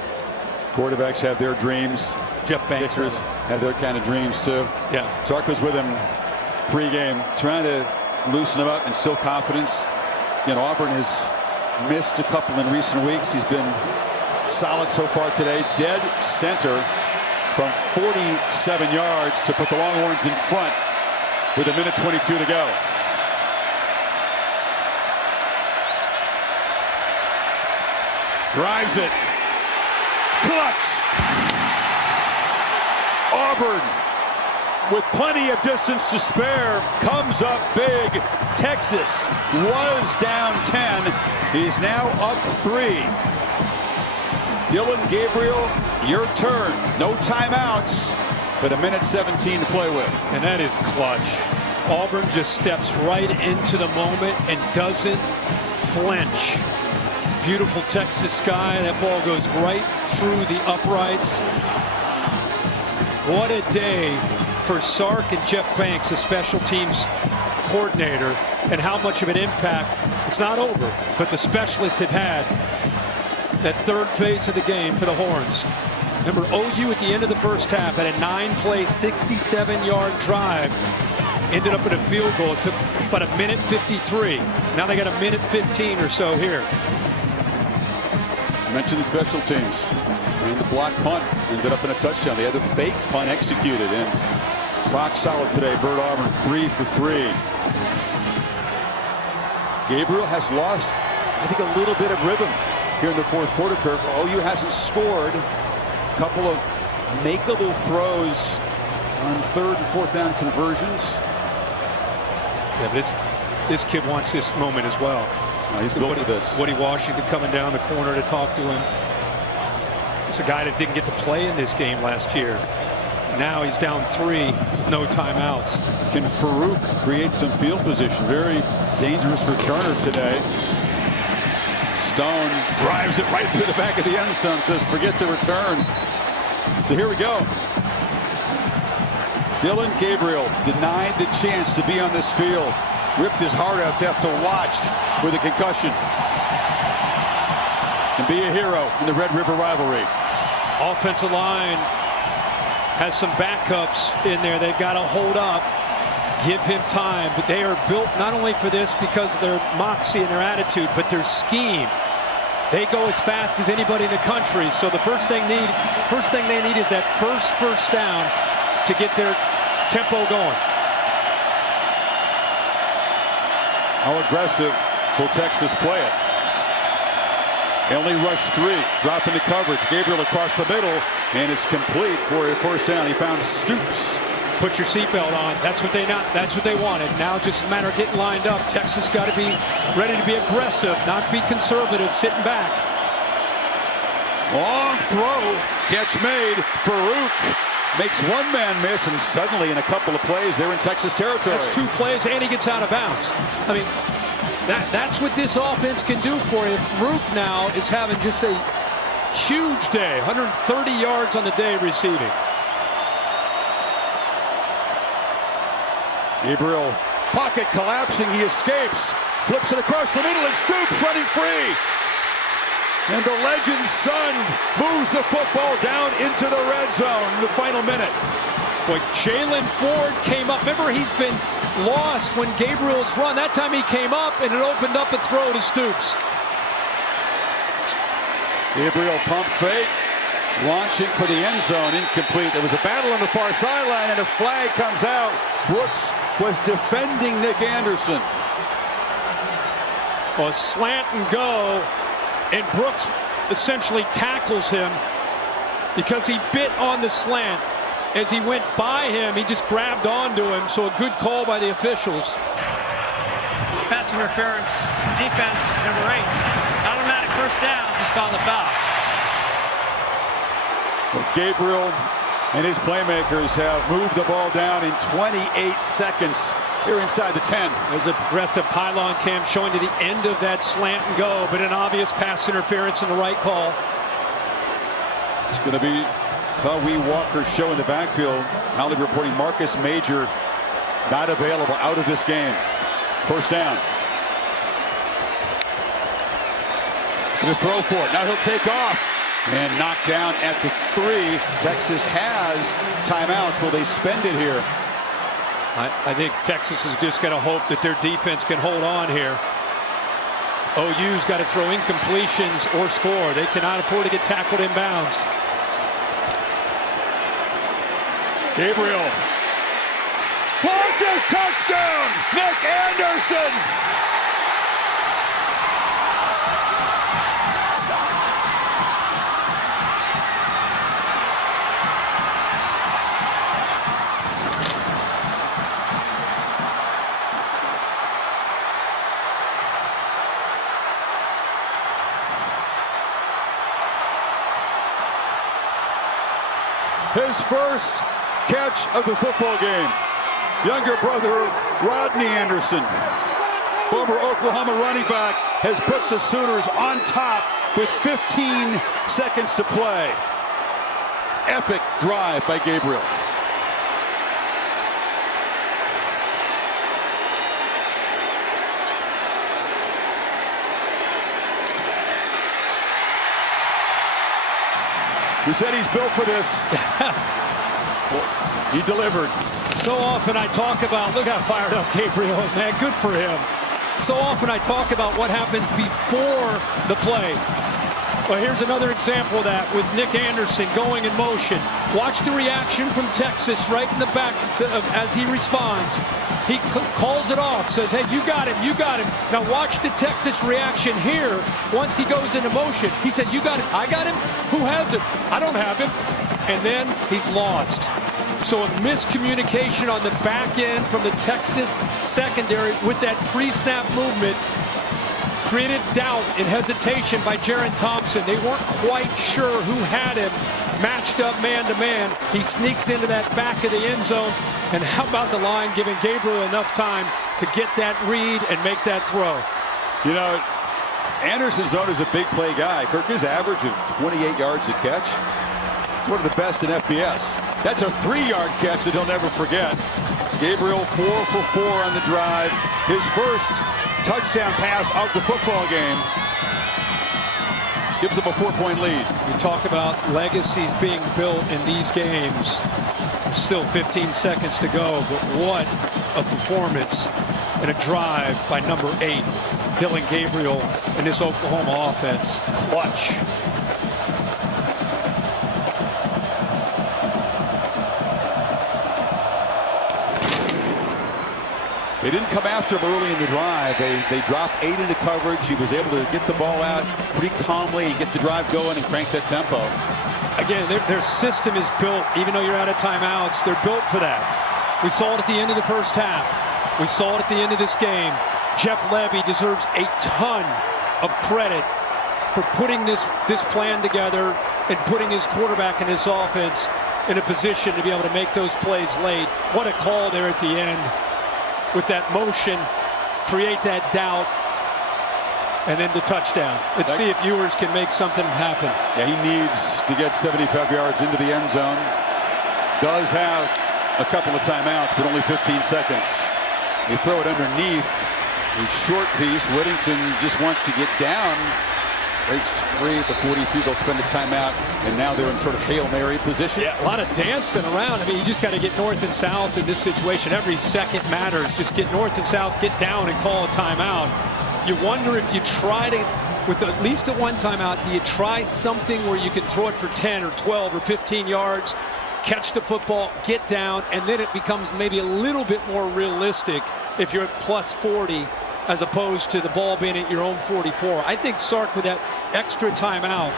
Quarterbacks have their dreams. Jeff Banks kickers have their kind of dreams too. Yeah. Sark was with him pregame, trying to loosen him up, instill confidence. You know, Auburn has missed a couple in recent weeks. He's been solid so far today. Dead center from 47 yards to put the Longhorns in front with 1:22 to go. Drives it. Clutch. Auburn, with plenty of distance to spare, comes up big. Texas was down 10. He's now up 3. Dylan Gabriel, your turn. No timeouts, but 1:17 to play with. And that is clutch. Auburn just steps right into the moment and doesn't flinch. Beautiful Texas sky. That ball goes right through the uprights. What a day for Sark and Jeff Banks, a special teams coordinator, and how much of an impact. It's not over, but the specialists have had that third phase of the game for the Horns. Remember, OU at the end of the first half had a 9-play, 67-yard drive. Ended up in a field goal. It took about 1:53. Now they got 1:15 or so here. Mentioned the special teams. And the block punt ended up in a touchdown. They had the fake punt executed, and rock solid today. Bird Auburn 3 for 3. Gabriel has lost, I think, a little bit of rhythm here in the fourth quarter, Kirk. OU hasn't scored. A couple of makeable throws on 3rd and 4th down conversions. Yeah, but this kid wants this moment as well. He's built for this. Woody Washington coming down the corner to talk to him. It's a guy that didn't get to play in this game last year. Now he's down 3 with no timeouts. Can Farouk create some field position? Very dangerous returner today. Stone drives it right through the back of the end zone, says forget the return. So here we go. Dylan Gabriel denied the chance to be on this field. Ripped his heart out to have to watch with a concussion. And be a hero in the Red River rivalry. Offensive line has some backups in there. They've got to hold up, give him time. But they are built not only for this because of their moxie and their attitude, but their scheme. They go as fast as anybody in the country. So the first thing they need is that first down to get their tempo going. How aggressive will Texas play it? They only rush 3, drop into coverage. Gabriel across the middle, and it's complete for a first down. He found Stoops. Put your seatbelt on. That's what they wanted. Now just a matter of getting lined up. Texas got to be ready to be aggressive, not be conservative, sitting back. Long throw, catch made. Farouk makes one man miss, and suddenly in a couple of plays they're in Texas territory. That's 2 plays, and he gets out of bounds. I mean, that's what this offense can do for you. Farouk now is having just a huge day, 130 yards on the day receiving. Gabriel, pocket collapsing, he escapes, flips it across the middle, and Stoops running free. And the legend's son moves the football down into the red zone in the final minute. Boy, Jalen Ford came up. Remember, he's been lost when Gabriel's run. That time he came up, and it opened up a throw to Stoops. Gabriel pump fake, launching for the end zone, incomplete. There was a battle on the far sideline, and a flag comes out. Brooks was defending Nick Anderson. Well, slant and go, and Brooks essentially tackles him because he bit on the slant. As he went by him, he just grabbed onto him, so a good call by the officials. Pass interference, defense, number 8. Automatic first down, just on the foul. Well, Gabriel and his playmakers have moved the ball down in 28 seconds here inside the 10. There's a progressive pylon cam showing to the end of that slant and go, but an obvious pass interference in the right call. It's going to be Tawee Walker's show in the backfield. Holly reporting Marcus Major not available, out of this game. First down. Going to throw for it. Now he'll take off and knocked down at the 3. Texas has timeouts. Will they spend it here? I think Texas is just going to hope that their defense can hold on here. OU's got to throw incompletions or score. They cannot afford to get tackled inbounds. Gabriel launches, touchdown, Nick Anderson. His first catch of the football game. Younger brother of Rodney Anderson, former Oklahoma running back, has put the Sooners on top with 15 seconds to play. Epic drive by Gabriel. We said he's built for this. He delivered. So often I talk about, look how fired up Gabriel is, man. Good for him. So often I talk about what happens before the play. Well, here's another example of that with Nick Anderson going in motion. Watch the reaction from Texas right in the back as he responds. He calls it off, says, hey, you got him, you got him. Now watch the Texas reaction here once he goes into motion. He said, you got him, I got him? Who has him? I don't have him. And then he's lost. So a miscommunication on the back end from the Texas secondary with that pre-snap movement created doubt and hesitation by Jaron Thompson. They weren't quite sure who had him matched up man-to-man. He sneaks into that back of the end zone. And how about the line giving Gabriel enough time to get that read and make that throw? You know, Anderson's owner's a big play guy. Kirk, his average of 28 yards a catch. It's one of the best in FBS. That's a 3-yard catch that he'll never forget. Gabriel 4 for 4 on the drive. His first touchdown pass of the football game. Gives him a 4-point lead. We talk about legacies being built in these games. Still 15 seconds to go, but what a performance and a drive by number 8, Dillon Gabriel, and this Oklahoma offense. Clutch. They didn't come after him early in the drive. They dropped 8 into coverage. He was able to get the ball out pretty calmly and get the drive going and crank that tempo. Again, their system is built, even though you're out of timeouts, they're built for that. We saw it at the end of the first half. We saw it at the end of this game. Jeff Levy deserves a ton of credit for putting this plan together and putting his quarterback and his offense in a position to be able to make those plays late. What a call there at the end with that motion, create that doubt, and then the touchdown. Let's see if Ewers can make something happen. Yeah, he needs to get 75 yards into the end zone. Does have a couple of timeouts, but only 15 seconds. They throw it underneath. A short piece. Whittington just wants to get down. Breaks free at the 43. They'll spend a timeout, and now they're in sort of Hail Mary position. Yeah, a lot of dancing around. I mean, you just got to get north and south in this situation. Every second matters. Just get north and south, get down, and call a timeout. You wonder if you try to, with at least at one timeout, do you try something where you can throw it for 10 or 12 or 15 yards, catch the football, get down, and then it becomes maybe a little bit more realistic if you're at plus 40 as opposed to the ball being at your own 44. I think Sark, with that extra timeout,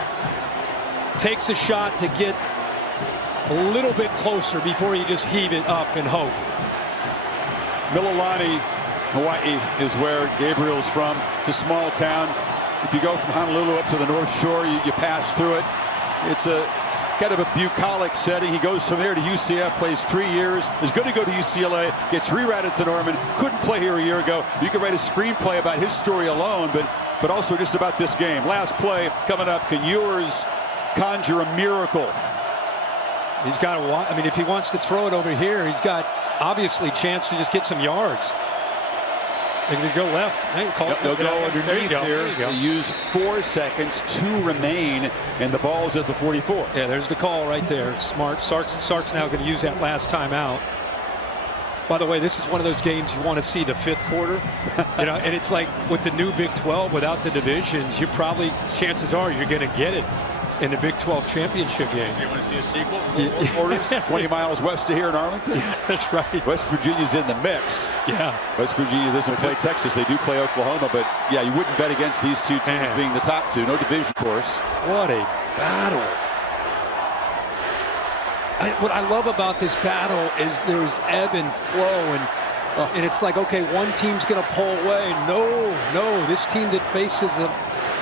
takes a shot to get a little bit closer before you just heave it up and hope. Mililani, Hawaii is where Gabriel's from. It's a small town. If you go from Honolulu up to the North Shore, you pass through it. It's a kind of a bucolic setting. He goes from there to UCF, plays 3 years, is going to go to UCLA, gets rerouted to Norman, couldn't play here a year ago. You could write a screenplay about his story alone, but also just about this game. Last play coming up. Can Ewers conjure a miracle? He's got to, I mean, if he wants to throw it over here, he's got obviously a chance to just get some yards. They could go left. They'll go underneath there. They use 4 seconds, 2 remain, and the ball's at the 44. Yeah, there's the call right there. Smart. Sark's now going to use that last timeout. By the way, this is one of those games you want to see the 5th quarter. And it's like with the new Big 12 without the divisions, you probably, chances are you're going to get it in the Big 12 championship game. So you want to see a sequel? 4 quarters, 20 miles west of here in Arlington? Yeah, that's right. West Virginia's in the mix. Yeah. West Virginia doesn't play Texas. They do play Oklahoma, but yeah, you wouldn't bet against these two teams being the top two. No division course. What a battle. What I love about this battle is there's ebb and flow, and it's like, okay, one team's going to pull away. No, this team that faces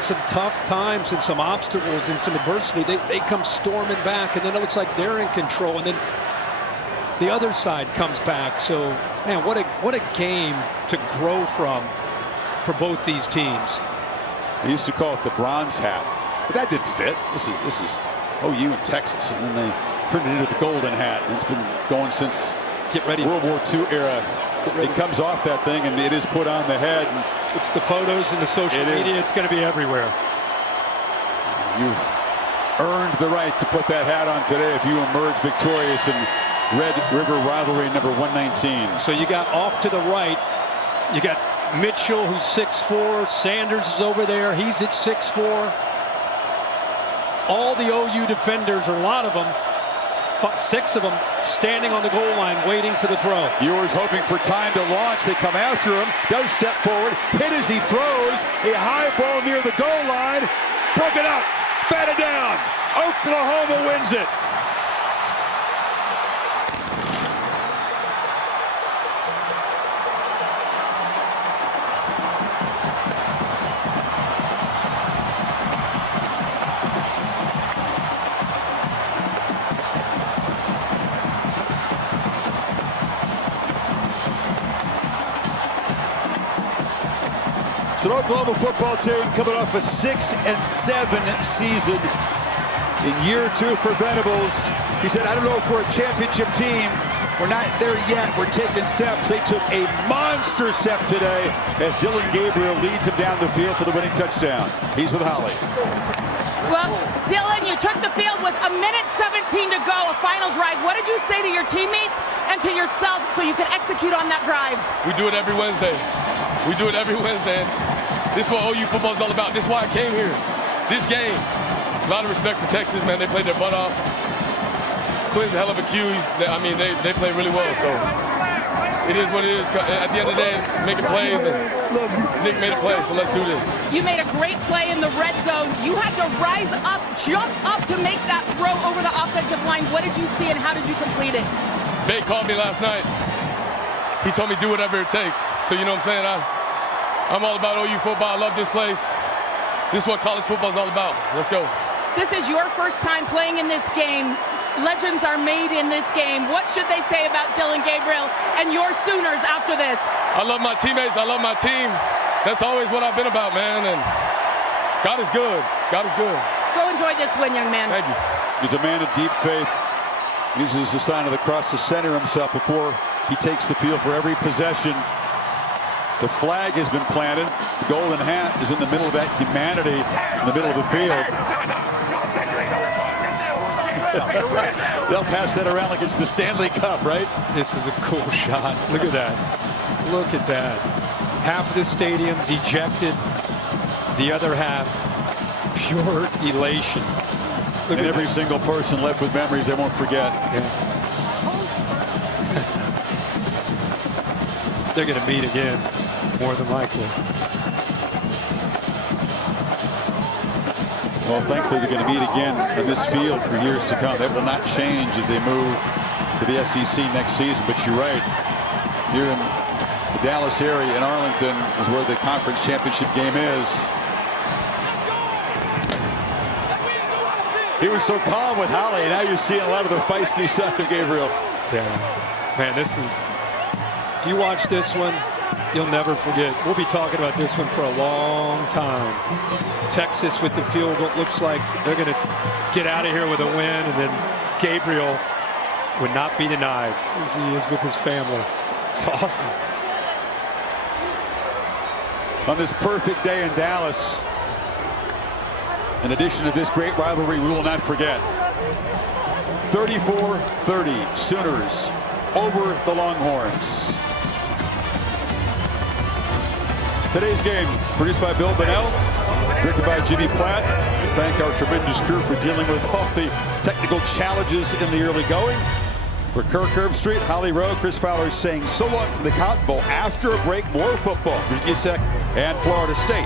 some tough times and some obstacles and some adversity, they come storming back, and then it looks like they're in control, and then the other side comes back. So, man, what a game to grow from for both these teams. They used to call it the bronze hat, but that didn't fit. This is OU in Texas, and then they turned it into the golden hat, and it's been going since World War II era. It comes off that thing, and it is put on the head. And it's the photos and the social media. It's going to be everywhere. You've earned the right to put that hat on today if you emerge victorious in Red River Rivalry number 119. So you got off to the right. You got Mitchell, who's 6'4". Sanders is over there. He's at 6'4". All the OU defenders, or a lot of them, 6 of them standing on the goal line waiting for the throw. Ewers hoping for time to launch. They come after him. Does step forward. Hit as he throws. A high ball near the goal line. Broken up. Batted down. Oklahoma wins it. It's an Oklahoma football team coming off a 6-7 season in year 2 for Venables. He said, I don't know if we're a championship team. We're not there yet. We're taking steps. They took a monster step today as Dylan Gabriel leads him down the field for the winning touchdown. He's with Holly. Well, Dylan, you took the field with 1:17 to go, a final drive. What did you say to your teammates and to yourself so you could execute on that drive? We do it every Wednesday. We do it every Wednesday. This is what OU football is all about. This is why I came here. This game. A lot of respect for Texas, man. They played their butt off. Quinn's a hell of a Q. They play really well. So it is what it is. At the end of the day, making plays. And Nick made a play, so let's do this. You made a great play in the red zone. You had to rise up, jump up to make that throw over the offensive line. What did you see and how did you complete it? Bay called me last night. He told me do whatever it takes. So you know what I'm saying? I'm all about OU football. I love this place. This is what college football is all about. Let's go. This is your first time playing in this game. Legends are made in this game. What should they say about Dylan Gabriel and your Sooners after this? I love my teammates. I love my team. That's always what I've been about, man. And God is good. God is good. Go enjoy this win, young man. Thank you. He's a man of deep faith. Uses the sign of the cross to center himself before he takes the field for every possession. The flag has been planted. The golden hat is in the middle of that humanity in the middle of the field. They'll pass that around like it's the Stanley Cup, right? This is a cool shot. Look at that. Look at that. Half of the stadium dejected. The other half, pure elation. Look at every single person left with memories they won't forget. Yeah. They're going to meet again, more than likely. Well, thankfully they're going to meet again in this field for years to come. That will not change as they move to the SEC next season. But you're right. Here in the Dallas area in Arlington is where the conference championship game is. He was so calm with Holly. Now you're seeing a lot of the feisty side of Gabriel. Yeah. Man, this is... If you watch this one, you'll never forget. We'll be talking about this one for a long time. Texas with the field goal. Looks like they're going to get out of here with a win, and then Gabriel would not be denied as he is with his family. It's awesome. On this perfect day in Dallas, in addition to this great rivalry, we will not forget. 34-30 Sooners over the Longhorns. Today's game produced by Bill Bonnell, directed by Jimmy Platt. We thank our tremendous crew for dealing with all the technical challenges in the early going. For Kirk Herbstreit, Holly Rowe, Chris Fowler saying so long from the Cotton Bowl. After a break, more football. Virginia Tech and Florida State.